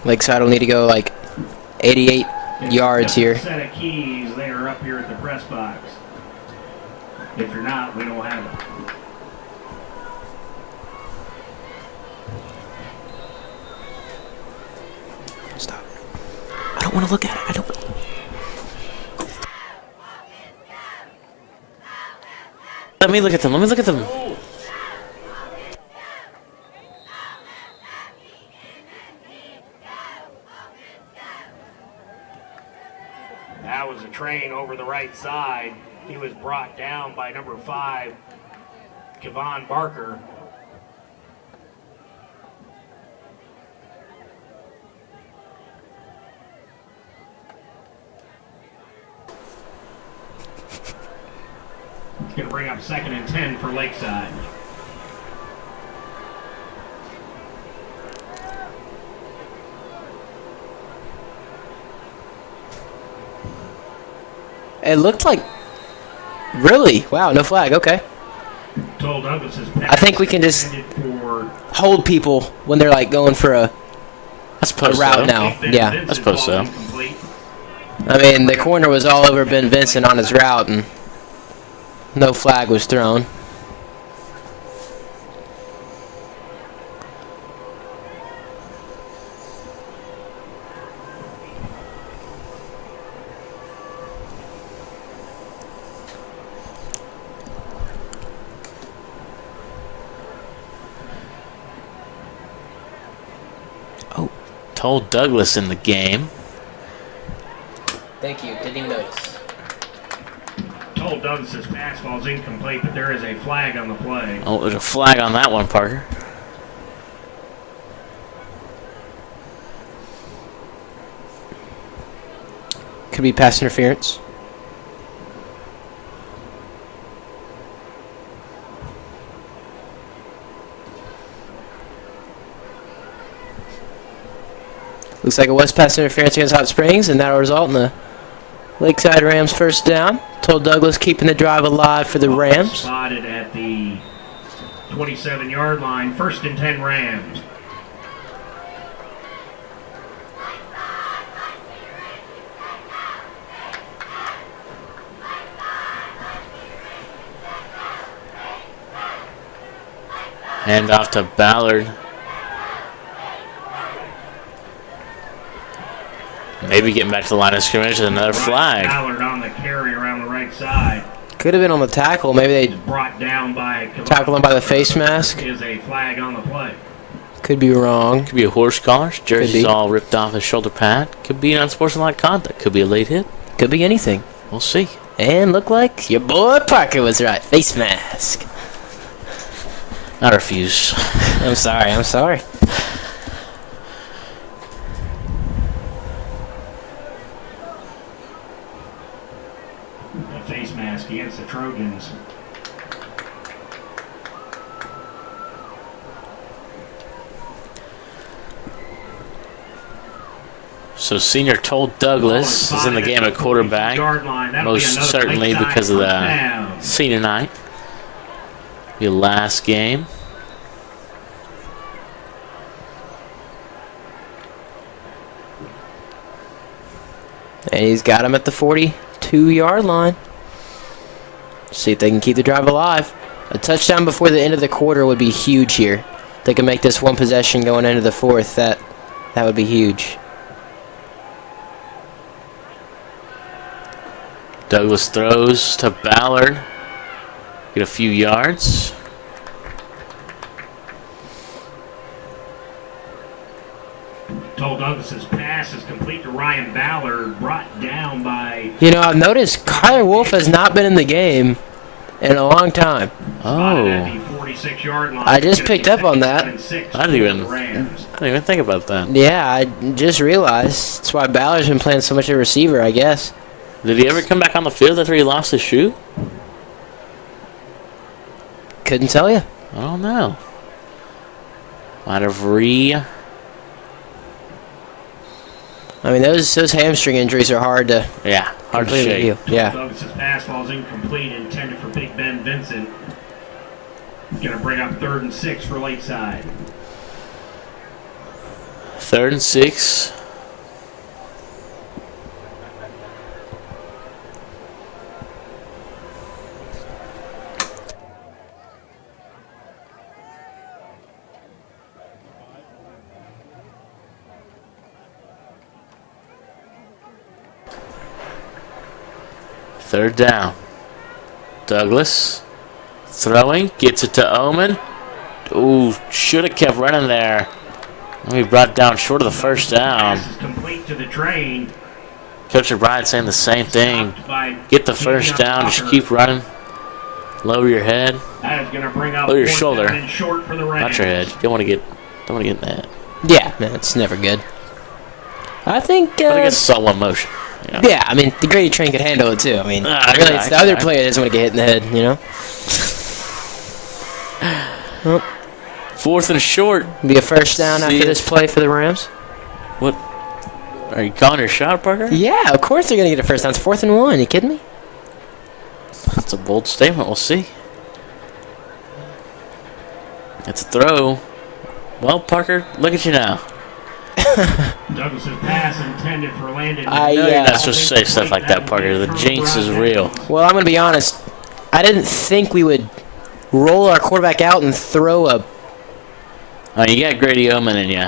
Lakeside will need to go like 88 yards here. Set of keys. They are up here at the press box. If you're not, we don't have it. Stop. I don't want to look at it. I don't. Let me look at them. That was a train over the right side. He was brought down by number 5, Kevon Barker. It's going to bring up 2nd and 10 for Lakeside. It looked like... Really? Wow, no flag. Okay. Told Douglas's I think we can just for hold people when they're like going for a suppose route so. now. Yeah. I suppose so. incomplete. I mean, the corner was all over Ben Vincent on his route, and no flag was thrown. Told Douglas in the game. Thank you. Didn't even notice. Told Douglas's pass ball's incomplete, but there is a flag on the play. Oh, there's a flag on that one, Parker. Could be pass interference. Looks like it was pass interference against Hot Springs, and that'll result in the Lakeside Rams first down. Told Douglas keeping the drive alive for the Rams. Spotted at the 27-yard line. 1st and 10 Rams. Hand off to Ballard. Maybe getting back to the line of scrimmage and another flag. Ballard on the carry around the right side. Could have been on the tackle. Maybe they Brought down by tackle him by the face mask. Is a flag on the play. Could be wrong. Could be a horse collar. Jersey's be. all ripped off his shoulder pad. Could be an unsportsmanlike conduct. Could be a late hit. Could be anything. We'll see. And look like your boy Parker was right. Face mask. I refuse. I'm sorry. I'm sorry. A face mask against the Trojans. So senior Told Douglas is in the game at quarterback. Most certainly because of the senior night. Your last game. And he's got him at the 42-yard line. See if they can keep the drive alive. A touchdown before the end of the quarter would be huge here. If they can make this one possession going into the fourth, that would be huge. Douglas throws to Ballard. Get a few yards. Told Douglas's pass is complete to Ryan Ballard, brought down by... You know, I've noticed Kyler Wolf has not been in the game in a long time. Oh. I just picked up on that. I didn't even think about that. Yeah, I just realized. That's why Ballard's been playing so much of a receiver, I guess. Did he ever come back on the field after he lost his shoe? Couldn't tell you. I don't know. Might have I mean, those hamstring injuries are hard to hard to shake. heal. Yeah. Douglas's pass ball is incomplete, intended for Big Ben Vincent. Going to bring up 3rd and 6 for Lakeside. 3rd and 6. Third down. Douglas throwing, gets it to Omen. Ooh, should have kept running there. We brought down short of the first down. Pass is complete to the train. Coach McBride saying the same thing. Get the first down, just keep running. Lower your head. That is going to bring up Lower your 4th shoulder. down and short for the Rams. Not your head. You don't want to get in that. Yeah, man, it's never good. I think. But I guess it's all one motion. Yeah. Yeah, I mean, the Grady train could handle it too. I mean, really, it's the other player that doesn't want to get hit in the head, you know? Well, 4th and short. Be a first down after this play for the Rams. What? Are you calling your shot, Parker? Yeah, of course they're going to get a first down. It's 4th and 1. You kidding me? That's a bold statement. We'll see. It's a throw. Well, Parker, look at you now. Douglas's pass intended for Landon. I know you're not supposed to say stuff like that, Parker. The jinx is real. Well, I'm going to be honest. I didn't think we would roll our quarterback out and throw a... Oh, you got Grady Oman in you.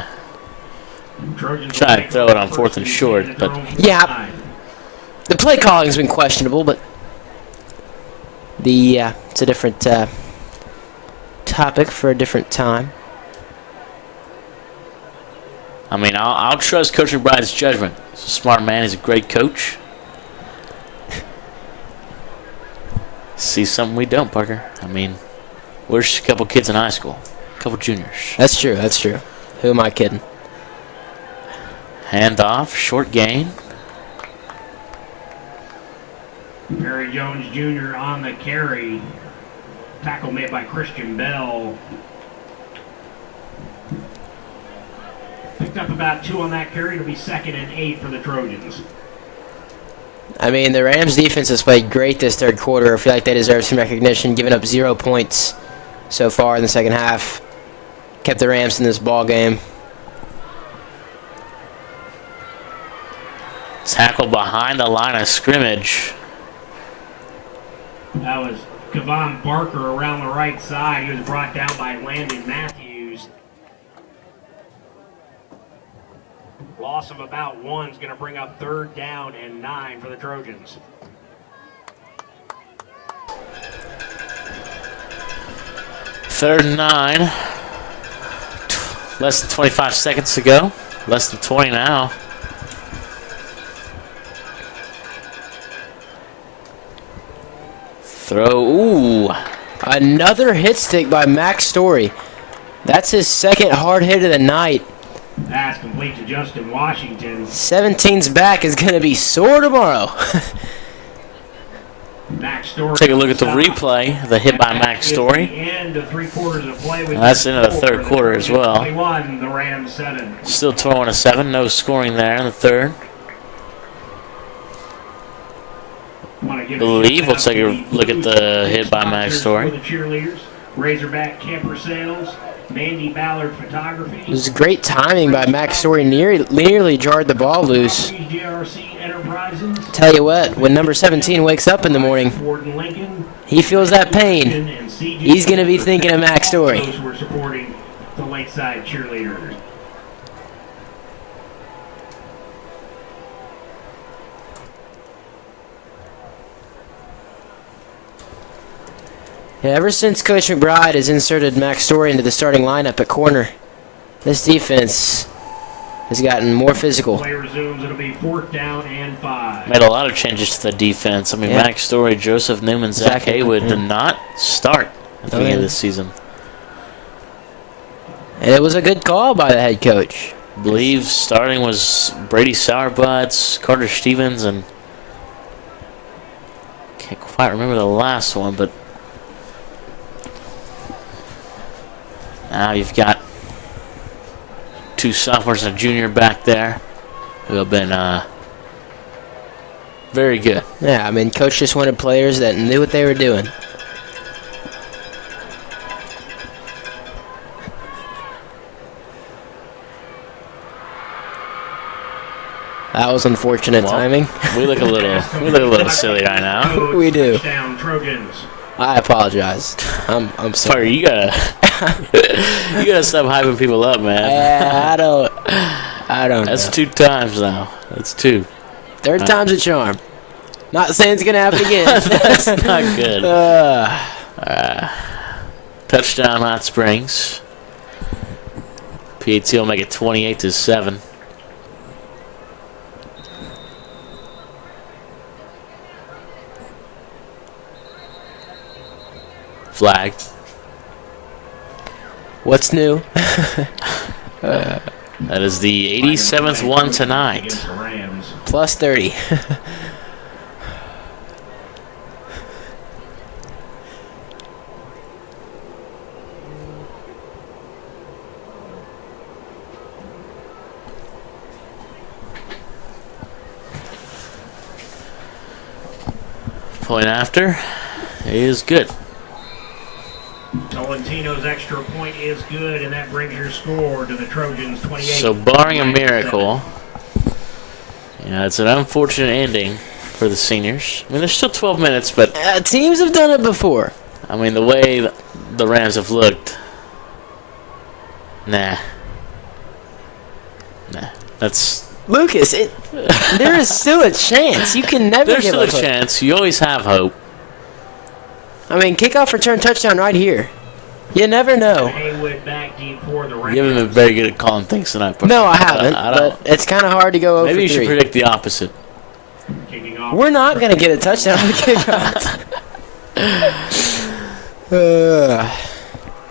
Try to throw it on 4th and short, but... Yeah. The play calling's been questionable, but... it's a different topic for a different time. I mean, I'll trust Coach McBride's judgment. He's a smart man. He's a great coach. See something we don't, Parker. I mean, we're just a couple kids in high school. A couple juniors. That's true. That's true. Who am I kidding? Hand off. Short gain. Perry Jones Jr. on the carry. Tackle made by Christian Bell. Picked up about 2 on that carry. It'll be 2nd and 8 for the Trojans. I mean, the Rams defense has played great this third quarter. I feel like they deserve some recognition, giving up 0 points so far in the second half. Kept the Rams in this ball game. Tackle behind the line of scrimmage. That was Kevon Barker around the right side. He was brought down by Landon Matthews. Loss of about 1 is going to bring up 3rd down and 9 for the Trojans. Third and 9. Less than 25 seconds to go. Less than 20 now. Throw. Ooh. Another hit stick by Max Story. That's his 2nd hard hit of the night. Pass complete to Justin Washington. 17's back is going to be sore tomorrow. Max Story. Take a look at the replay. The hit by Max Story. That's the end of the third quarter as well. 21, the Rams 7. Still 21-7. No scoring there in the third. I believe we'll take a look at the hit by Max Story. The cheerleaders, Razorback Camper Sales, Mandy Ballard Photography. It was great timing by Max Story. Nearly jarred the ball loose. Tell you what, when number 17 wakes up in the morning, he feels that pain. He's going to be thinking of Max Story. We're supporting the Lakeside cheerleaders. Yeah, ever since Coach McBride has inserted Max Story into the starting lineup at corner, this defense has gotten more physical. Play resumes. It'll be 4th down and 5. Made a lot of changes to the defense. I mean, Yeah. Max Story, Joseph Newman, Zach Haywood did not start at the beginning of the season. And it was a good call by the head coach. I believe starting was Brady Sourbuds, Carter Stevens, and can't quite remember the last one, but now you've got 2 sophomores and a junior back there who have been very good. Yeah, I mean, coach just wanted players that knew what they were doing. That was unfortunate timing. We look a little silly right now. We do. Touchdown, Trojans. I apologize. I'm sorry. Sorry, you gotta stop hyping people up, man. I don't That's know. 2 times now. That's 2. Third time's a charm. Not saying it's gonna happen again. That's not good. Touchdown, Hot Springs. PAT will make it 28-7. Flag. What's new? That is the 87th one tonight. Plus 30. Point after is good. Tolentino's extra point is good, and that brings your score to the Trojans 28. So barring a miracle, it's an unfortunate ending for the seniors. I mean, there's still 12 minutes, but teams have done it before. I mean, the way the Rams have looked, nah. That's Lucas. There is still a chance. You can never there's give still a up hope. chance. You always have hope. I mean, kickoff return touchdown right here. You never know. Haywood back deep for the Rams. You haven't been very good at calling things tonight. No, I haven't. I don't. But it's kind of hard to go over Maybe you should 3. predict the opposite. Kicking off. We're not going to get a touchdown on the kickoff.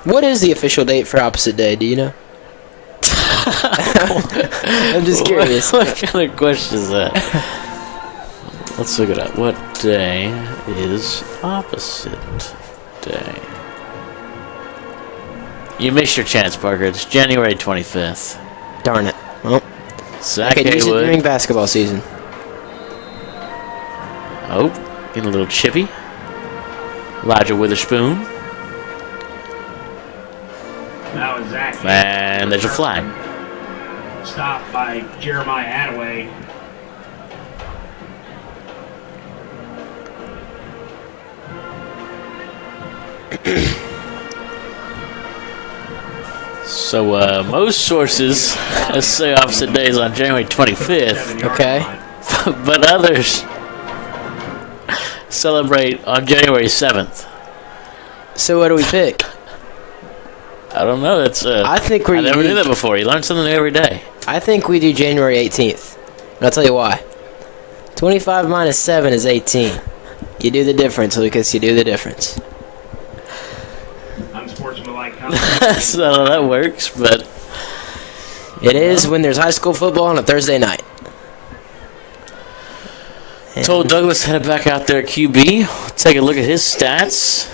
What is the official date for opposite day? Do you know? I'm just curious. What kind of question is that? Let's look it up. What day is opposite day? You missed your chance, Parker. It's January 25th. Darn it. Well, Zach I could use it Haywood. during basketball season. Oh, getting a little chippy. Elijah Witherspoon. Now is Zach. And there's a flag. Stopped by Jeremiah Attaway. So, most sources say opposite days on January 25th, Okay. but others celebrate on January 7th. So what do we pick? I don't know. That's I think we're I never knew unique. that before. You learn something new every day. I think we do January 18th. And I'll tell you why. 25 minus 7 is 18. You do the difference, Lucas. You do the difference. Unsportsmanlike So that works, but It is when there's high school football on a Thursday night. told Douglas headed back out there at QB. Take a look at his stats.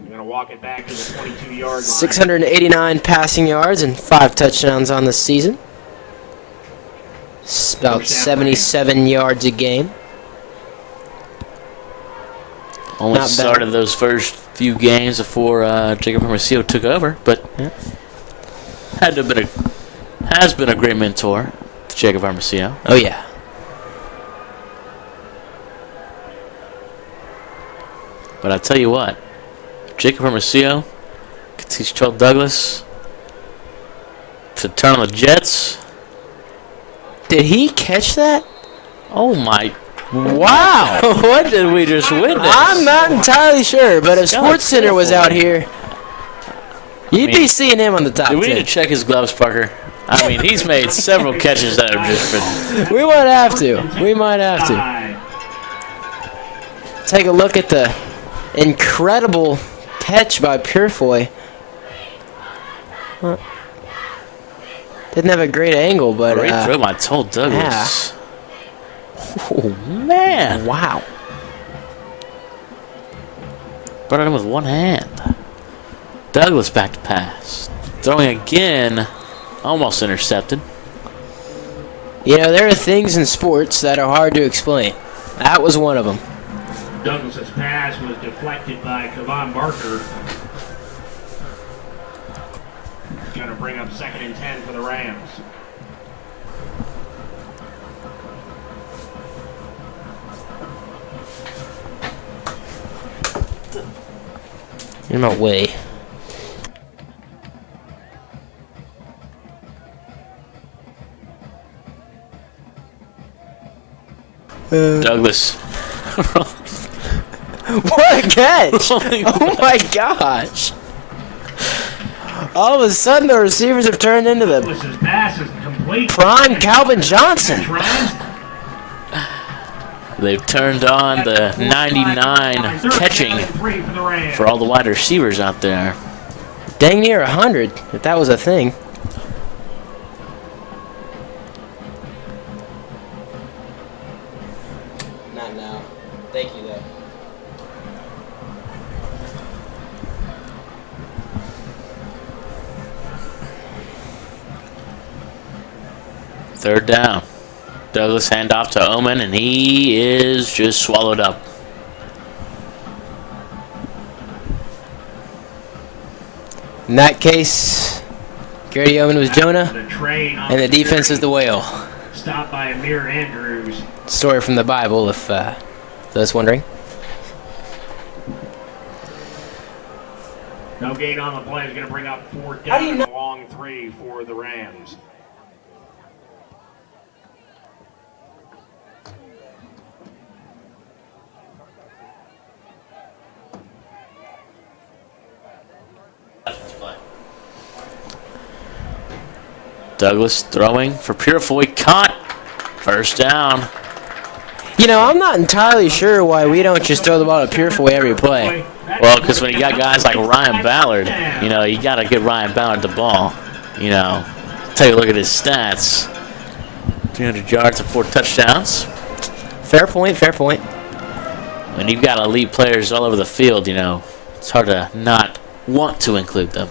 We're going to walk it back to the 22-yard line. 689 passing yards and 5 touchdowns on the season. It's about 77 yards a game. Only Not bad. started those first few games before Jacob Hermosillo took over, but has been a great mentor to Jacob Hermosillo. Oh, yeah. But I tell you what, Jacob Hermosillo could teach Charles Douglas to turn on the Jets. Did he catch that? Oh my! Wow! What did we just witness? I'm not entirely sure, but if Got Sports Center was out here, you'd be mean, seeing him on the top Do we 10. need to check his gloves, Parker? I mean, he's made several catches that have just been. We might have to. We might have to. Take a look at the incredible catch by Purefoy. Well, didn't have a great angle, but Great throw by told Douglas. Oh man! Wow. Brought it in with one hand. Douglas back to pass. Throwing again. Almost intercepted. You know, there are things in sports that are hard to explain. That was one of them. Douglas's pass was deflected by Kevon Barker. Going to bring up 2nd and 10 for the Rams. In my way. Douglas. What a catch! Oh my gosh! All of a sudden, the receivers have turned into the Douglas's pass is complete. prime Calvin Johnson. They've turned on the 99 catching for all the wide receivers out there. Dang near 100, if that was a thing. Not now. Thank you, though. Third down. Douglas handoff to Omen, and he is just swallowed up. In that case, Gary Yeoman was Jonah, The train on and the defense is the whale. Stopped by Amir Andrews. Story from the Bible, if those wondering. No gain on the play is going to bring up 4th down and a long 3 for the Rams. Douglas throwing for Purifoy. Caught. First down. You know, I'm not entirely sure why we don't just throw the ball to Purifoy every play. Well, because when you got guys like Ryan Ballard, you know, you got to get Ryan Ballard the ball. You know, take a look at his stats. 300 yards and 4 touchdowns. Fair point, fair point. When you've got elite players all over the field, you know, it's hard to not want to include them.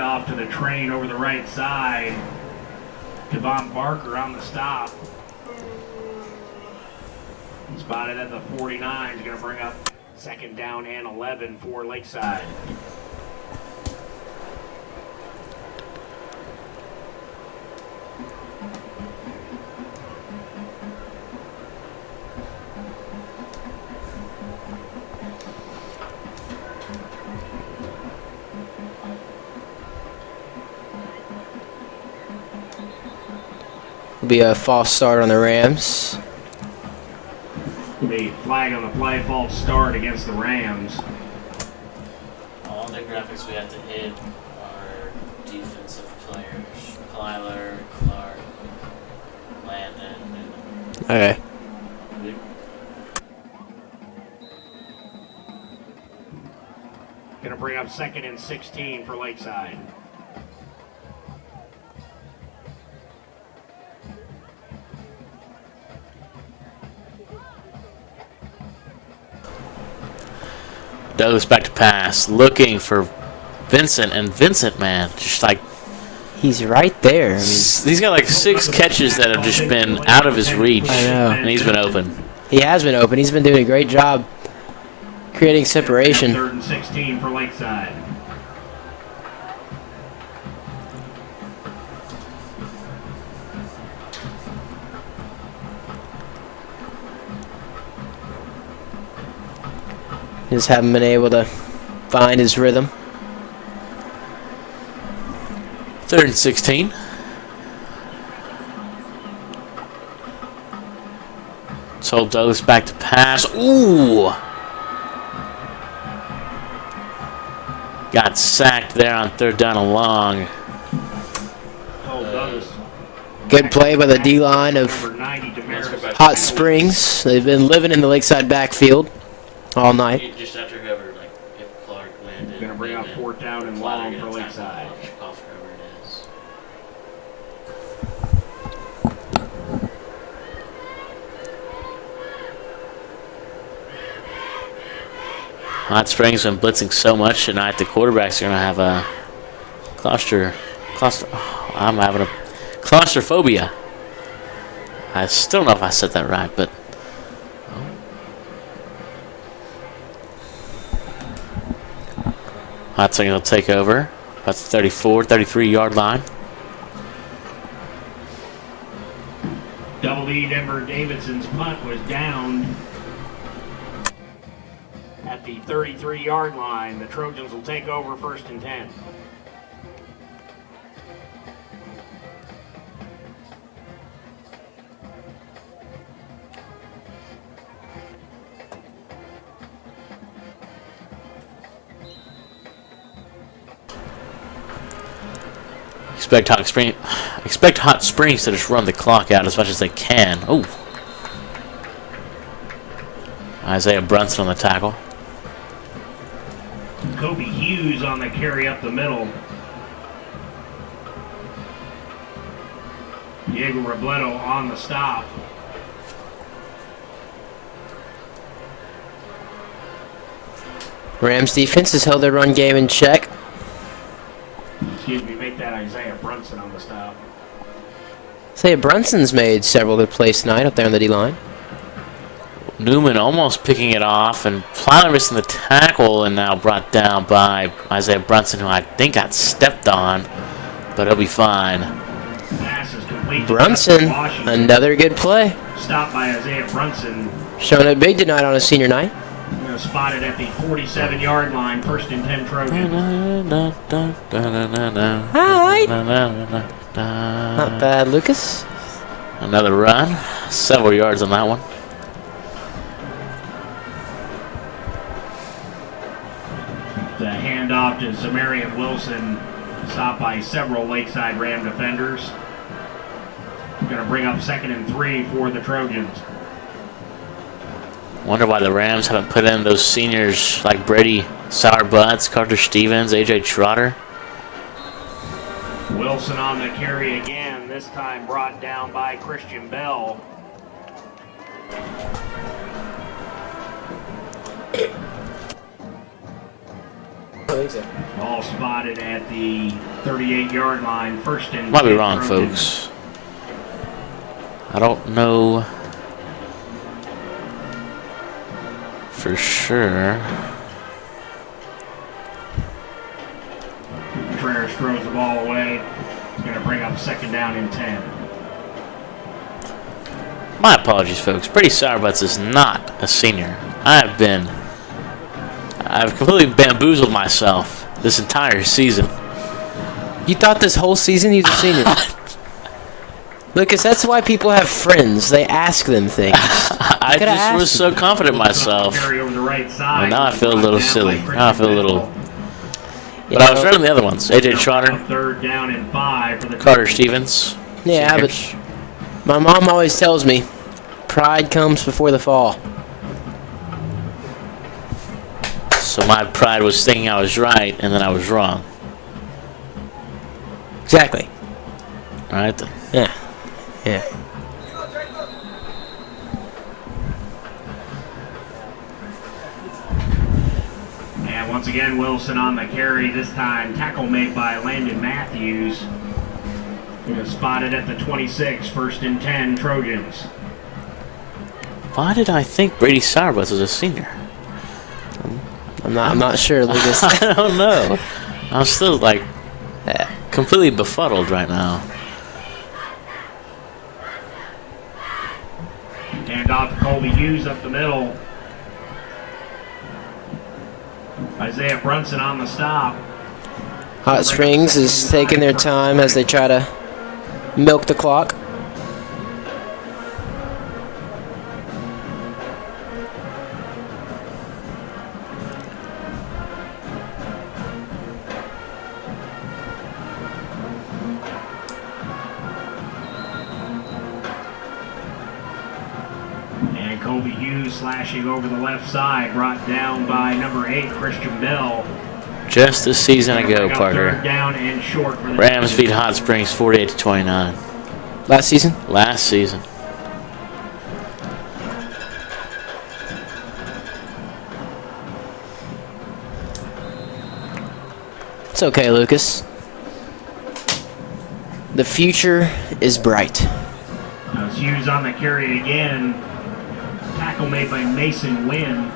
Off to the train over the right side. Kevon Barker on the stop. Spotted at the 49 is going to bring up 2nd down and 11 for Lakeside. Will be a false start on the Rams. The flag on the play, false start against the Rams. All the graphics we have to hit are defensive players. Kyler, Clark, Landon. Okay. Going to bring up 2nd and 16 for Lakeside. Douglas back to pass, looking for Vincent, and Vincent, man, just like he's right there. I mean, he's got like 6 catches that have just been out of his reach. I know. And he's been open. He has been open. He's been doing a great job creating separation. 3rd and 16 for Lakeside. Just haven't been able to find his rhythm. 3rd and 16. So Douglas back to pass. Ooh! Got sacked there on 3rd down and long. Good play by the D-line of Hot Springs. They've been living in the Lakeside backfield all night. Just after whoever, like, if Clark landed. Going to bring up 4th down and long for Lakeside. Hot Springs been blitzing so much tonight. The quarterbacks are going to have a I'm having a claustrophobia. I still don't know if I said that right, but Hot Springs will take over. That's the 33 yard line. Double E Denver Davidson's punt was down at the 33-yard line. The Trojans will take over 1st and 10. Expect Hot Springs to just run the clock out as much as they can. Oh, Isaiah Brunson on the tackle. Kobe Hughes on the carry up the middle. Diego Robledo on the stop. Rams defense has held their run game in check. Excuse me, make that Isaiah Brunson on the stop. Say Brunson's made several good plays tonight up there on the D-line. Newman almost picking it off and finally missing the tackle, and now brought down by Isaiah Brunson, who I think got stepped on, but he'll be fine. Pass is complete. Brunson, another good play. Stopped by Isaiah Brunson. Showing it big tonight on his senior night. Spotted at the 47-yard line, 1st and 10 Trojans. Hi. Not bad, Lucas. Another run. Several yards on that one. The handoff to Zamarian Wilson, stopped by several Lakeside Ram defenders. Going to bring up 2nd and 3 for the Trojans. Wonder why the Rams haven't put in those seniors like Brady Sauerbutts, Carter Stevens, A.J. Trotter. Wilson on the carry again, this time brought down by Christian Bell. All spotted at the 38-yard line, 1st and 10. Might be wrong, Trojans. folks. I don't know for sure. Contreras throws the ball away. He's going to bring up 2nd down and 10. My apologies, folks. Brady Sauerbutts is not a senior. I've completely bamboozled myself this entire season. You thought this whole season he was a senior? Lucas, that's why people have friends. They ask them things. I just was so confident in myself. Carry over the right side. And now I feel a little silly. Now I feel a little... But I was running the other ones. A.J. Trotter, 3rd down and 5 for the Carter Stevens. Yeah, seniors. but my mom always tells me, pride comes before the fall. So my pride was thinking I was right, and then I was wrong. Exactly. All right, then. Yeah. Yeah. And once again, Wilson on the carry. This time, tackle made by Landon Matthews. He was spotted at the 26, 1st and 10 Trojans. Why did I think Brady Sauerbutts was a senior? I'm not sure, Lucas. I don't know. I'm still like completely befuddled right now. Hand off to Colby Hughes up the middle. Isaiah Brunson on the stop. Hot Springs is taking their time as they try to milk the clock. And Colby Hughes slashing over the left side, brought down by number 8, Christian Bell. Just a season ago, Parker. 3rd down and short for the Rams beat Hot Springs 48-29. Last season? Last season. It's okay, Lucas. The future is bright. Now it's Hughes on the carry again. Tackle made by Mason Wynn.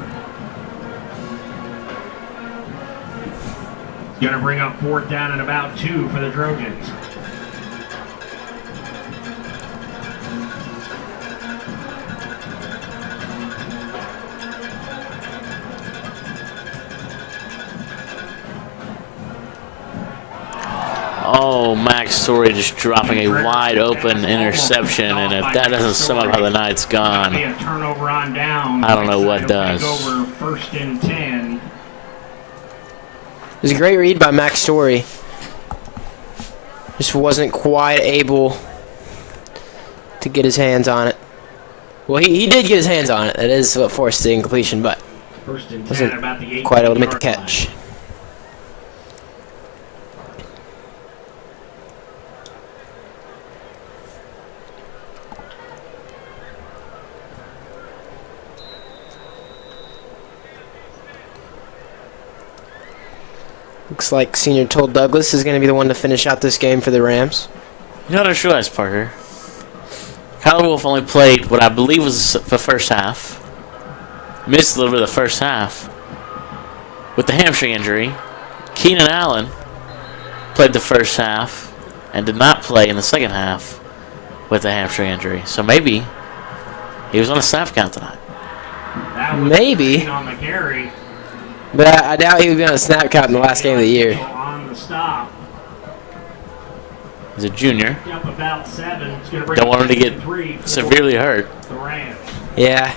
Going to bring up 4th down and about 2 for the Trojans. Oh, Max Story just dropping a wide open interception, and if that doesn't sum up how the night's gone, Be a turnover on down. I don't know what does. Over 1st and 10. It was a great read by Max Story. Just wasn't quite able to get his hands on it. Well, he did get his hands on it. That is what forced the incompletion, but 1st and 10 wasn't about the quite able to make the 18-yard line. catch. Looks like senior Toll Douglas is going to be the one to finish out this game for the Rams. You know what I just realized, Parker? Kyler Wolf only played what I believe was the first half. Missed a little bit of the first half with the hamstring injury. Keenan Allen played the first half and did not play in the second half with the hamstring injury. So maybe he was on a snap count tonight. Maybe. On the carry. But I doubt he would be on a snap count in the last game of the year. On the stop. He's a junior. Up about 7. It's gonna bring Don't want him to get 3 for severely hurt. the Rams. Yeah.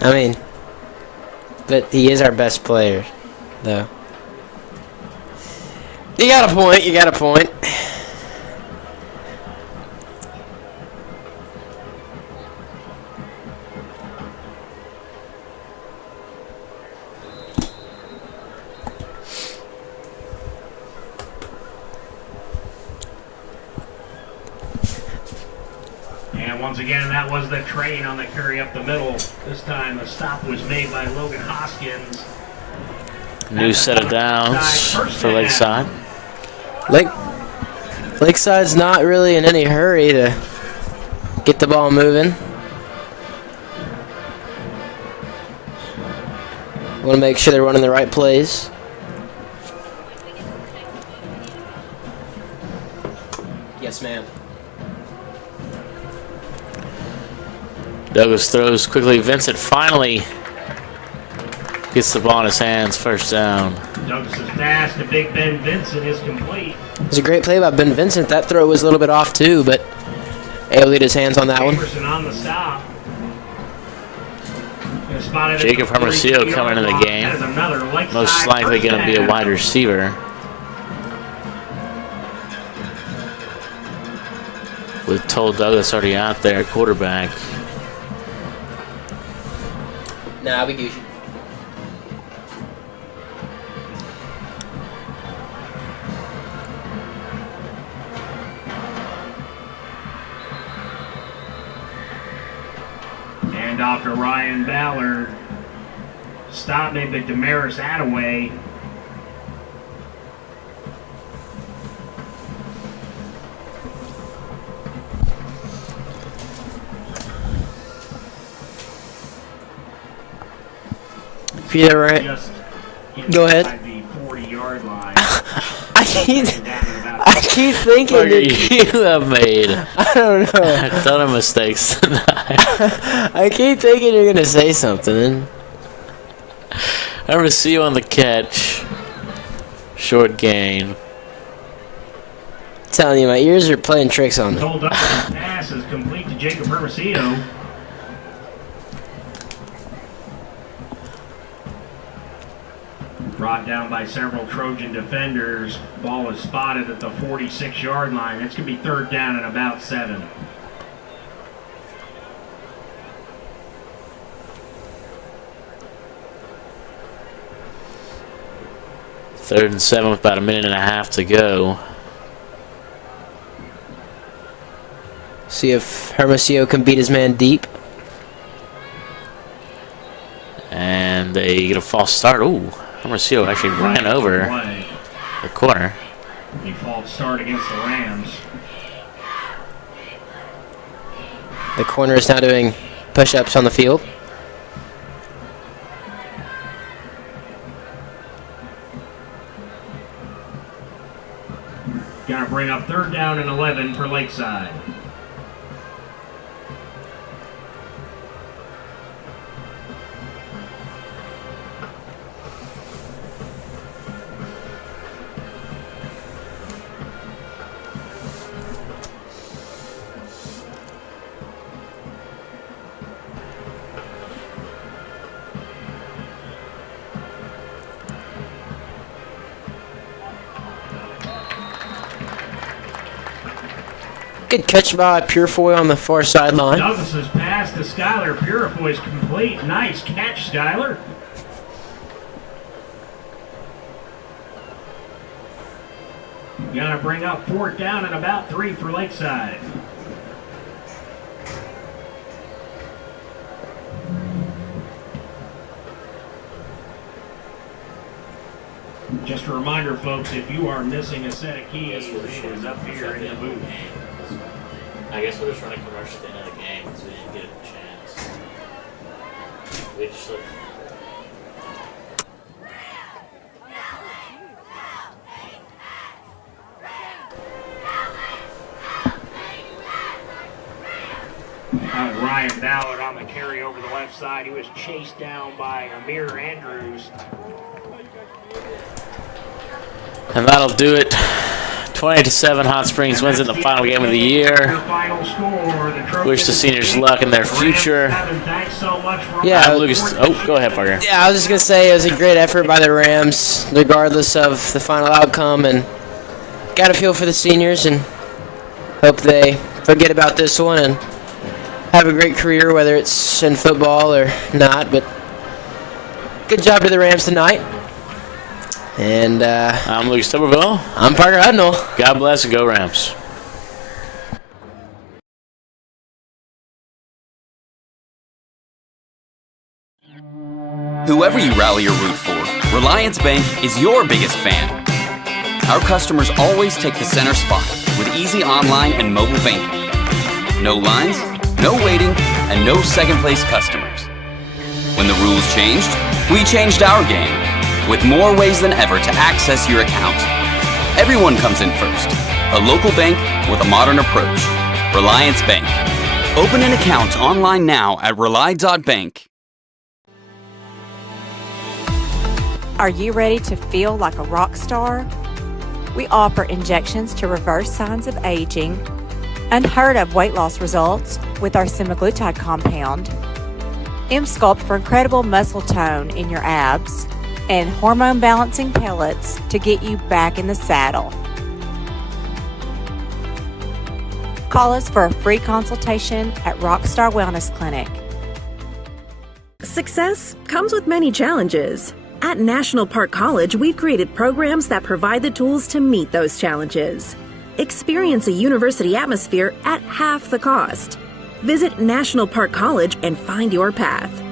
I mean, but he is our best player, though. You got a point. You got a point. And once again, that was the train on the carry up the middle. This time the stop was made by Logan Hoskins. New set of downs for Lakeside. Lakeside's not really in any hurry to get the ball moving. Want to make sure they're running the right plays. Yes, ma'am. Douglas throws quickly. Vincent finally gets the ball in his hands. First down. Douglas' pass to Big Ben Vincent is complete. It was a great play by Ben Vincent. That throw was a little bit off too, but able to get his hands on that one. Anderson on the stop. Jacob Hermosillo coming into the game. Most likely going to be a wide receiver. With Toll Douglas already out there at quarterback. Nah, we Gucci. And off to Ryan Ballard. Stop made by Damaris Attaway. Yeah, right. Go ahead. The 40-yard line. I keep thinking Parker, that you have made I don't know. a ton of mistakes tonight. I keep thinking you're gonna say something. Hermosillo on the catch. Short gain. Telling you, my ears are playing tricks on me. Told up the pass is complete to Jacob Hermosillo. Brought down by several Trojan defenders. Ball is spotted at the 46-yard line. It's going to be third down and about 7. Third and 7 with about a minute and a half to go. See if Hermosillo can beat his man deep. And they get a false start. Ooh, Hermosillo actually ran over the corner. A false start against the Rams. The corner is now doing push-ups on the field. Gonna bring up third down and 11 for Lakeside. Good catch by Purefoy on the far sideline. Douglas's pass to Skylar Purifoy is complete. Nice catch, Skylar. Gonna bring up fourth down and about 3 for Lakeside. Just just a reminder, folks, if you are missing a set of keys, it is up here in the booth. I guess we're just running commercial at the end of the game because we didn't get a chance. We just Ryan Ballard on the carry over the left side. He was chased down by Amir Andrews. And that'll do it. 20-7, Hot Springs wins it in the final game of the year. Wish the seniors luck in their future. Yeah, Lucas. Oh, go ahead, Parker. Yeah, I was just going to say it was a great effort by the Rams, regardless of the final outcome, and got a feel for the seniors and hope they forget about this one and have a great career, whether it's in football or not. But good job to the Rams tonight. And I'm Lucas Tuberville. I'm Parker Hudnall. God bless and go Rams. Whoever you rally or root for, Relyance Bank is your biggest fan. Our customers always take the center spot with easy online and mobile banking. No lines, no waiting, and no second-place customers. When the rules changed, we changed our game with more ways than ever to access your account. Everyone comes in first. A local bank with a modern approach. Relyance Bank. Open an account online now at rely.bank. Are you ready to feel like a rock star? We offer injections to reverse signs of aging, unheard of weight loss results with our semaglutide compound, M-Sculpt for incredible muscle tone in your abs, and hormone balancing pellets to get you back in the saddle. Call us for a free consultation at Rockstar Wellness Clinic. Success comes with many challenges. At National Park College, we've created programs that provide the tools to meet those challenges. Experience a university atmosphere at half the cost. Visit National Park College and find your path.